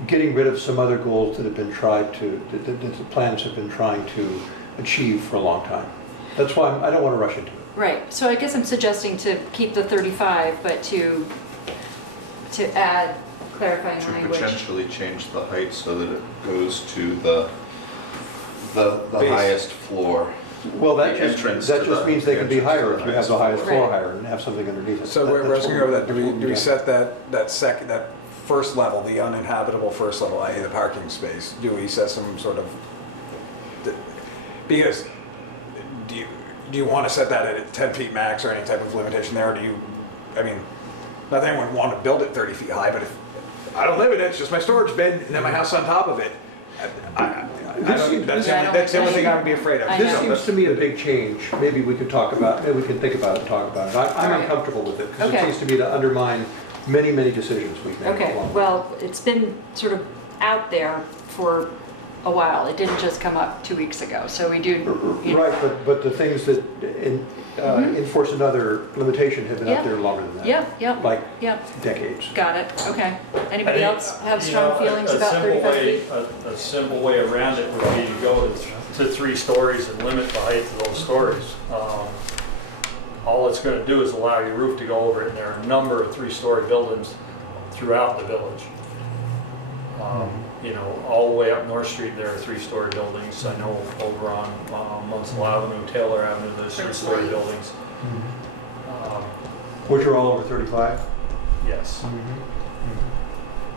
getting rid of some other goals that have been tried to, that the plans have been trying to achieve for a long time. That's why I don't want to rush into it. Right, so I guess I'm suggesting to keep the 35, but to add clarifying To language. potentially change the height so that it goes to the Base. highest floor. Well, The entrance to just the- means they the can be entrance to higher the if you have the highest highest floor Right. higher and have something underneath it. So where I was going to go with that, do we Yeah. set that first level, the uninhabitable first level, i.e. the parking space? Do we set some sort of, because do you want to set that at 10 feet max or any type of limitation there? Or do you, I mean, not that anyone would want to build it 30 feet high, but if I don't live in it, it's just my storage bin and then my house on top of it. That's the only thing I would be afraid of. I This know. seems to me a big change. Maybe we could talk about, maybe we can think about it and talk about it. I'm Right. uncomfortable with it because it Okay. seems to me to undermine many, many decisions we've made. Okay, along. well, it's been sort of out there for a while. It didn't just come up 2 weeks ago, so we do, you know. Right, but the things that enforce another limitation have been Yeah. out there longer than that. Yep, Like yep, decades. got it, okay. Anybody I think, else have you strong know, feelings a about simple 35 way- feet? A simple way around it would be to go to 3 stories and limit the height of those stories. All it's gonna do is allow your roof to go over it, and there are a number of 3-story buildings throughout the village. You know, all the way up North Street, there are 3-story buildings. I know over on Munsell Avenue, Taylor Avenue, there's 3-story buildings. Which are all over 35? Yes.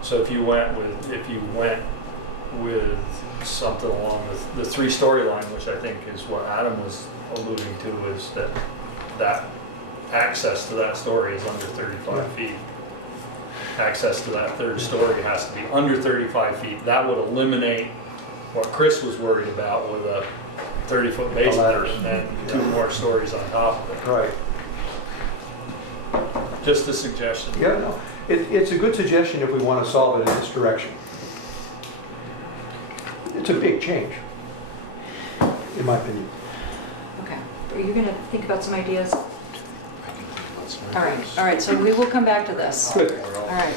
So if you went with something along the 3-story line, which I think is what Adam was alluding to, is that access to that story is under 35 feet. Access to that 3rd story has to be under 35 feet. That would eliminate what Chris was worried about with a 30-foot basement ladders. and then 2 more stories on top of it. Right. Just a suggestion. Yeah, no. It's a good suggestion if we want to solve it in this direction. It's a big change, in my opinion. Okay, are you gonna think about some ideas? All right, so we will come back to this. Good. All right.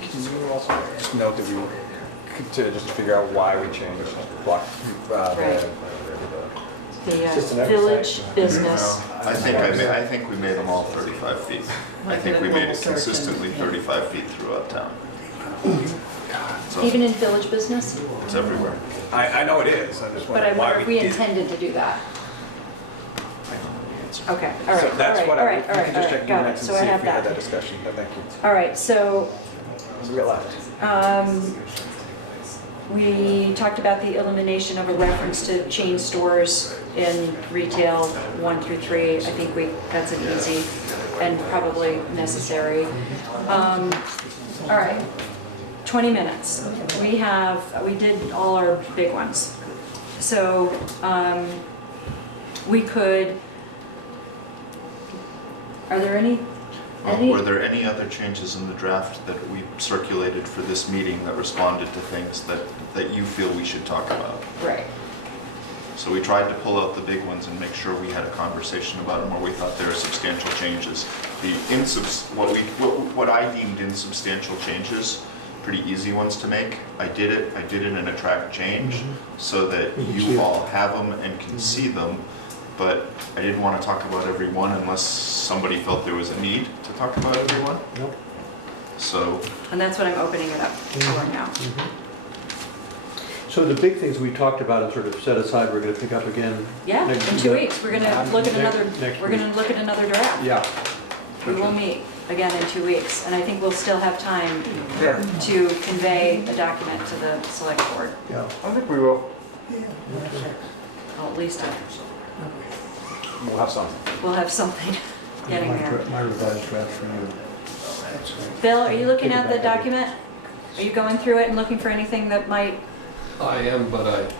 Can you also just note that to just figure out why we changed block, Right. The just an village business, I think we made them all 35 feet. I think we made it consistently 35 feet throughout town. So even in village business? it's everywhere. I know it is, I just But I wonder why wonder if we did it. intended to do that. I don't know the answer. Okay, all right, So all that's right, what all I, right, we all can right, just all check right, in got it. minutes and So I see if have we had that that. discussion, but thank you. All right, so What do we got left? We talked about the elimination of a reference to chain stores in retail 1 through 3. I think that's an easy and probably necessary. All right, 20 minutes. We did all our big ones. So we could, are there any? Were there any other changes in the draft that we circulated for this meeting that responded to things that you feel we should talk about? Right. So we tried to pull out the big ones and make sure we had a conversation about them where we thought there were substantial changes. What I deemed insubstantial changes, pretty easy ones to make. I did it in a track change so that you all have them and can see them. But I didn't want to talk about every one unless somebody felt there was a need to talk about every one. Nope. So. And that's what I'm opening it up for now. So the big things we talked about and sort of set aside, we're going to pick up again. Yeah, in 2 weeks, we're gonna look at another, next we're gonna look at another draft. Yeah. We will meet again in 2 weeks, and I think we'll still have time to convey a document to the select board. Yeah. I think we will. Well, at least We'll have something. we'll have something getting there. My revised draft for you. Bill, are you looking at the document? Are you going through it and looking for anything that might, I am, but I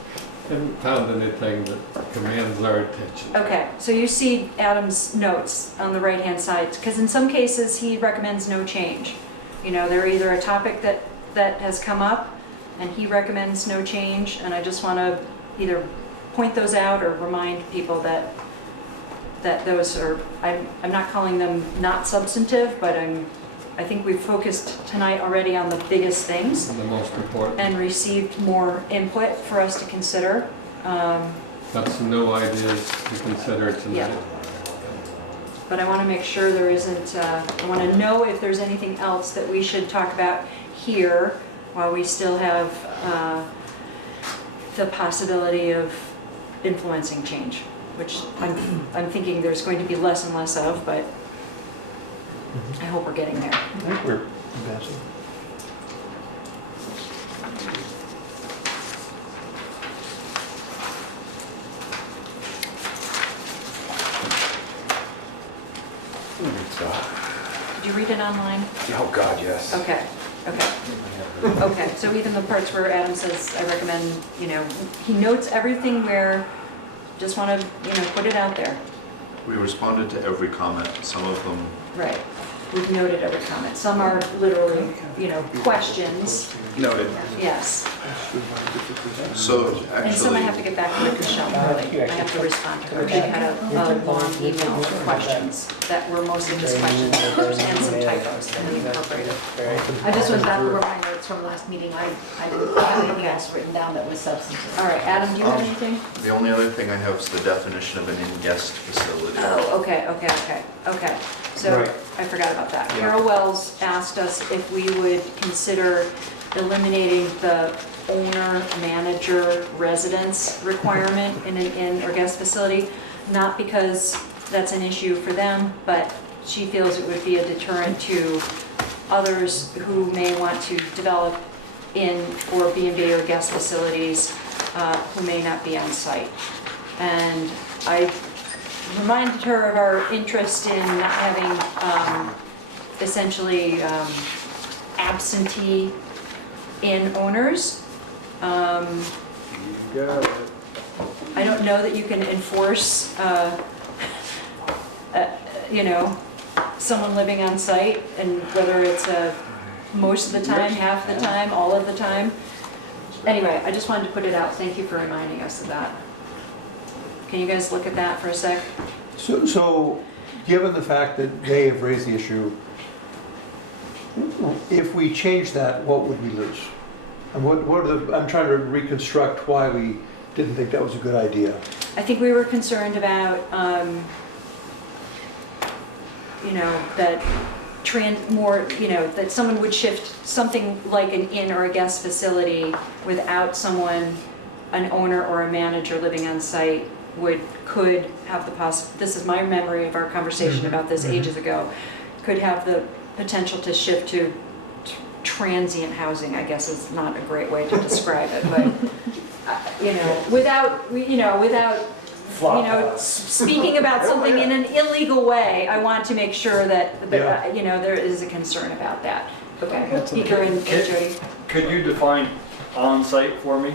haven't found anything that commands our attention. okay, so you see Adam's notes on the right-hand side, because in some cases, he recommends no change. You know, they're either a topic that has come up, and he recommends no change, and I just want to either point those out or remind people that those are, I'm not calling them not substantive, but I think we've focused tonight already on the biggest things The most important. and received more input for us to consider. That's no ideas to consider tonight. Yeah. But I want to make sure there isn't, I want to know if there's anything else that we should talk about here while we still have the possibility of influencing change, which I'm thinking there's going to be less and less of, but I hope we're getting there. I think we're advancing. Did you read it online? Oh, God, yes. Okay, okay. Okay, so even the parts where Adam says, I recommend, you know, he notes everything where, just want to, you know, put it out there. We responded to every comment. Some of them. Right. We've noted every comment. Some are literally, you know, questions. Noted. Yes. So And some I actually, have to get back to Michelle early. I have to respond to her. She had a long email of questions that were mostly just questions and some typos that we incorporated. I just went back over my notes from last meeting. I didn't have anything else written down that was substantive. All right, Adam, do you have anything? the only other thing I have is the definition of an in-guest facility. Oh, okay. So Right. I forgot about that. Yeah. Carol Wells asked us if we would consider eliminating the owner-manager residence requirement in an inn or guest facility, not because that's an issue for them, but she feels it would be a deterrent to others who may want to develop inn or B&B or guest facilities who may not be on site. And I reminded her of our interest in not having essentially absentee inn owners. Got it. I don't know that you can enforce, you know, someone living on site, and whether it's most of the time, half the time, all of the time. Anyway, I just wanted to put it out. Thank you for reminding us of that. Can you guys look at that for a sec? So, given the fact that they have raised the issue, if we change that, what would we lose? And what are the, I'm trying to reconstruct why we didn't think that was a good idea. I think we were concerned about, you know, that that someone would shift something like an inn or a guest facility without someone, an owner or a manager living on site could have the this is my memory of our conversation about this ages ago, could have the potential to shift to transient housing, I guess is not a great way to describe it, but, you know, without, speaking about something in an illegal way, I want to make sure that, you know, there is a concern about that. Okay, Peter and Jody. Could you define on-site for me?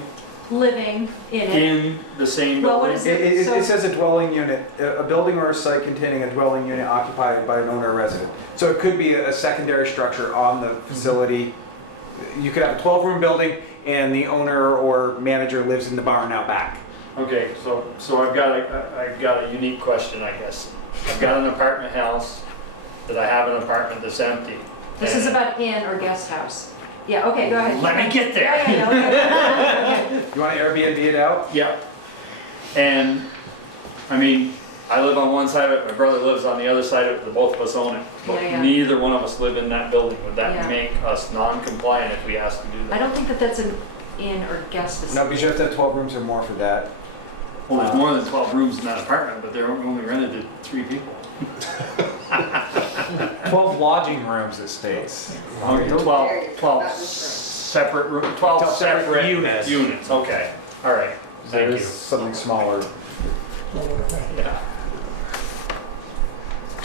Living in it. In the same Well, what building? is It says a dwelling unit, a building or a site containing a dwelling unit occupied by an owner or resident. So it could be a secondary structure on the facility. You could have a 12-room building and the owner or manager lives in the barn out back. Okay, so I've got a unique question, I guess. I've got an apartment house that I have an apartment that's empty. This is about inn or guest house. Yeah, okay, go ahead. Let me get there. Yeah, okay. You want to Airbnb it out? Yeah. And, I mean, I live on one side of it, my brother lives on the other side of it, the both of us own it. But Yeah, yeah. neither one of us live in that building. Would that Yeah. make us non-compliant if we asked to do I that? don't think that that's an inn or guest No, facility. because you have to have 12 rooms or more for that. Well, there's more than 12 rooms in that apartment, but they're only rented to 3 people. 12 lodging rooms, it states. 12 separate rooms, 12 separate units. Units, okay. All right, There thank is you. something smaller. Yeah.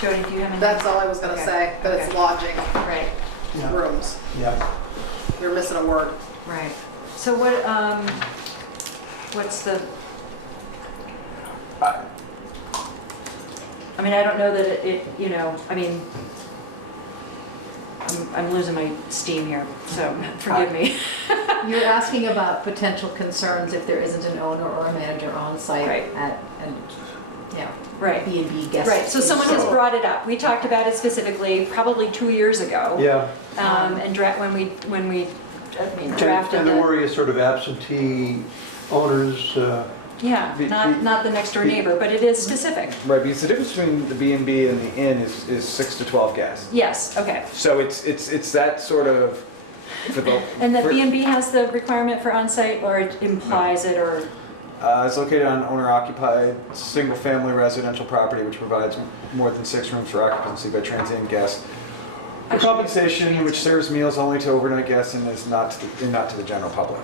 Jody, do you have any? That's all I was gonna Okay. say, but it's Okay. lodging Right, Yeah. rooms. Yeah. You're missing a word. right. So what, what's the? I mean, I don't know that it, you know, I mean, I'm losing my steam here, so forgive me. You're asking about potential concerns if there isn't an owner or a manager on site Right. at, and, yeah, Right, B&B guest. right. So someone has brought it up. We talked about it specifically probably 2 years ago. Yeah. And when we And drafted the the, worry is sort of absentee owners, yeah, not the next door neighbor, but it is specific. Right, because the difference between the B&B and the inn is 6 to 12 guests. Yes, okay. So it's that sort of, for the. And that for- B&B has the requirement for on-site, or it implies it, or, It's located on owner-occupied, single-family residential property which provides more than 6 rooms for occupancy by transient guests. For compensation, which serves meals only to overnight guests and is not to the general public.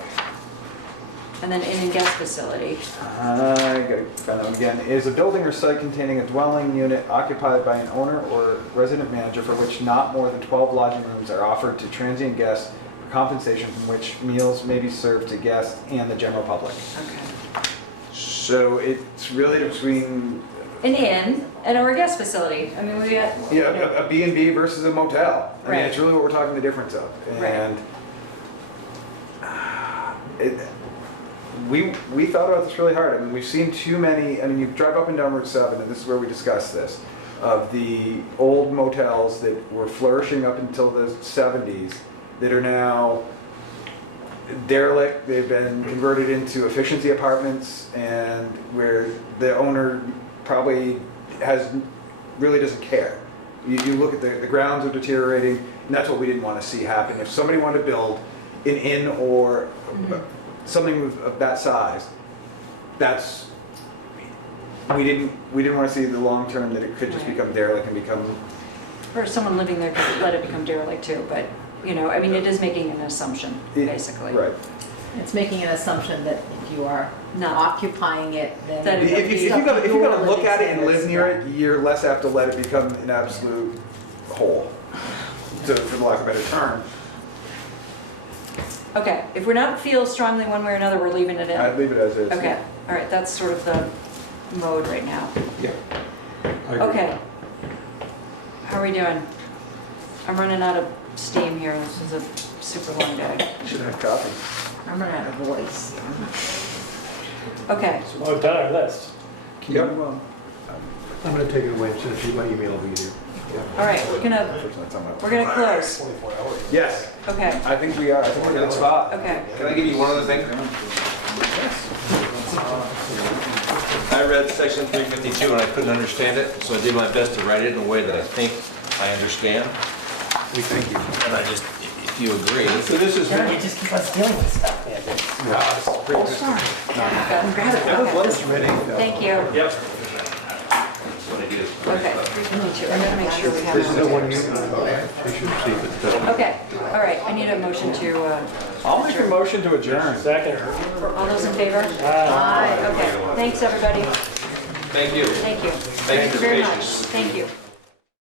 and then inn and guest facility. I gotta find that one again. Is a building or site containing a dwelling unit occupied by an owner or resident manager for which not more than 12 lodging rooms are offered to transient guests for compensation from which meals may be served to guests and the general public. Okay. So it's really between An inn and or a guest facility. I mean, we got. a B&B versus a motel. I mean, Right. it's really what we're talking the difference of. Right. And we thought about this really hard. I mean, we've seen too many, I mean, you drive up and down Route 7, and this is where we discussed this, of the old motels that were flourishing up until the 70s that are now derelict. They've been converted into efficiency apartments, and where the owner probably really doesn't care. You look at the grounds are deteriorating, and that's what we didn't want to see happen. If somebody wanted to build an inn or something of that size, we didn't want to see the long term that it could just Right. become derelict and become. Or someone living there could let it become derelict too, but, you know, I mean, it is making an assumption, basically. Right. It's making an assumption that if you are Not- occupying it, then. That it- If you're gonna look at it and live near it, you're less apt to let it become an absolute hole, for the lack of a better term. Okay, if we're not feel strongly one way or another, we're leaving it in. I'd leave it as is. Okay, all right, that's sort of the mode right now. yeah. I agree. Okay. How are we doing? I'm running out of steam here. This is a super long day. Should have coffee. I'm running out of voice. Okay, Well, we've done our list. Yep. I'm going to take it away and send it to you by email over you. all right, we're gonna close. Yes, Okay, I think we are. I think we're in a good spot. okay. Can I give you one other thing? I read section 352 and I couldn't understand it, so I did my best to write it in a way that I think I understand. We thank you. And I just, if you agree. So this is, Yeah, you just keep on stealing this stuff, man. Grab it. Okay. ready? Thank you. Yep. Okay, 322. I'm gonna make sure we have. This is the it. one you should see if it's better. Okay, all right, I need need a motion to, I'll make a motion to adjourn. Second. all those in favor? Aye. Okay, thanks, everybody. Thank you. Thank you. Thank you for very your much. patience. Thank you.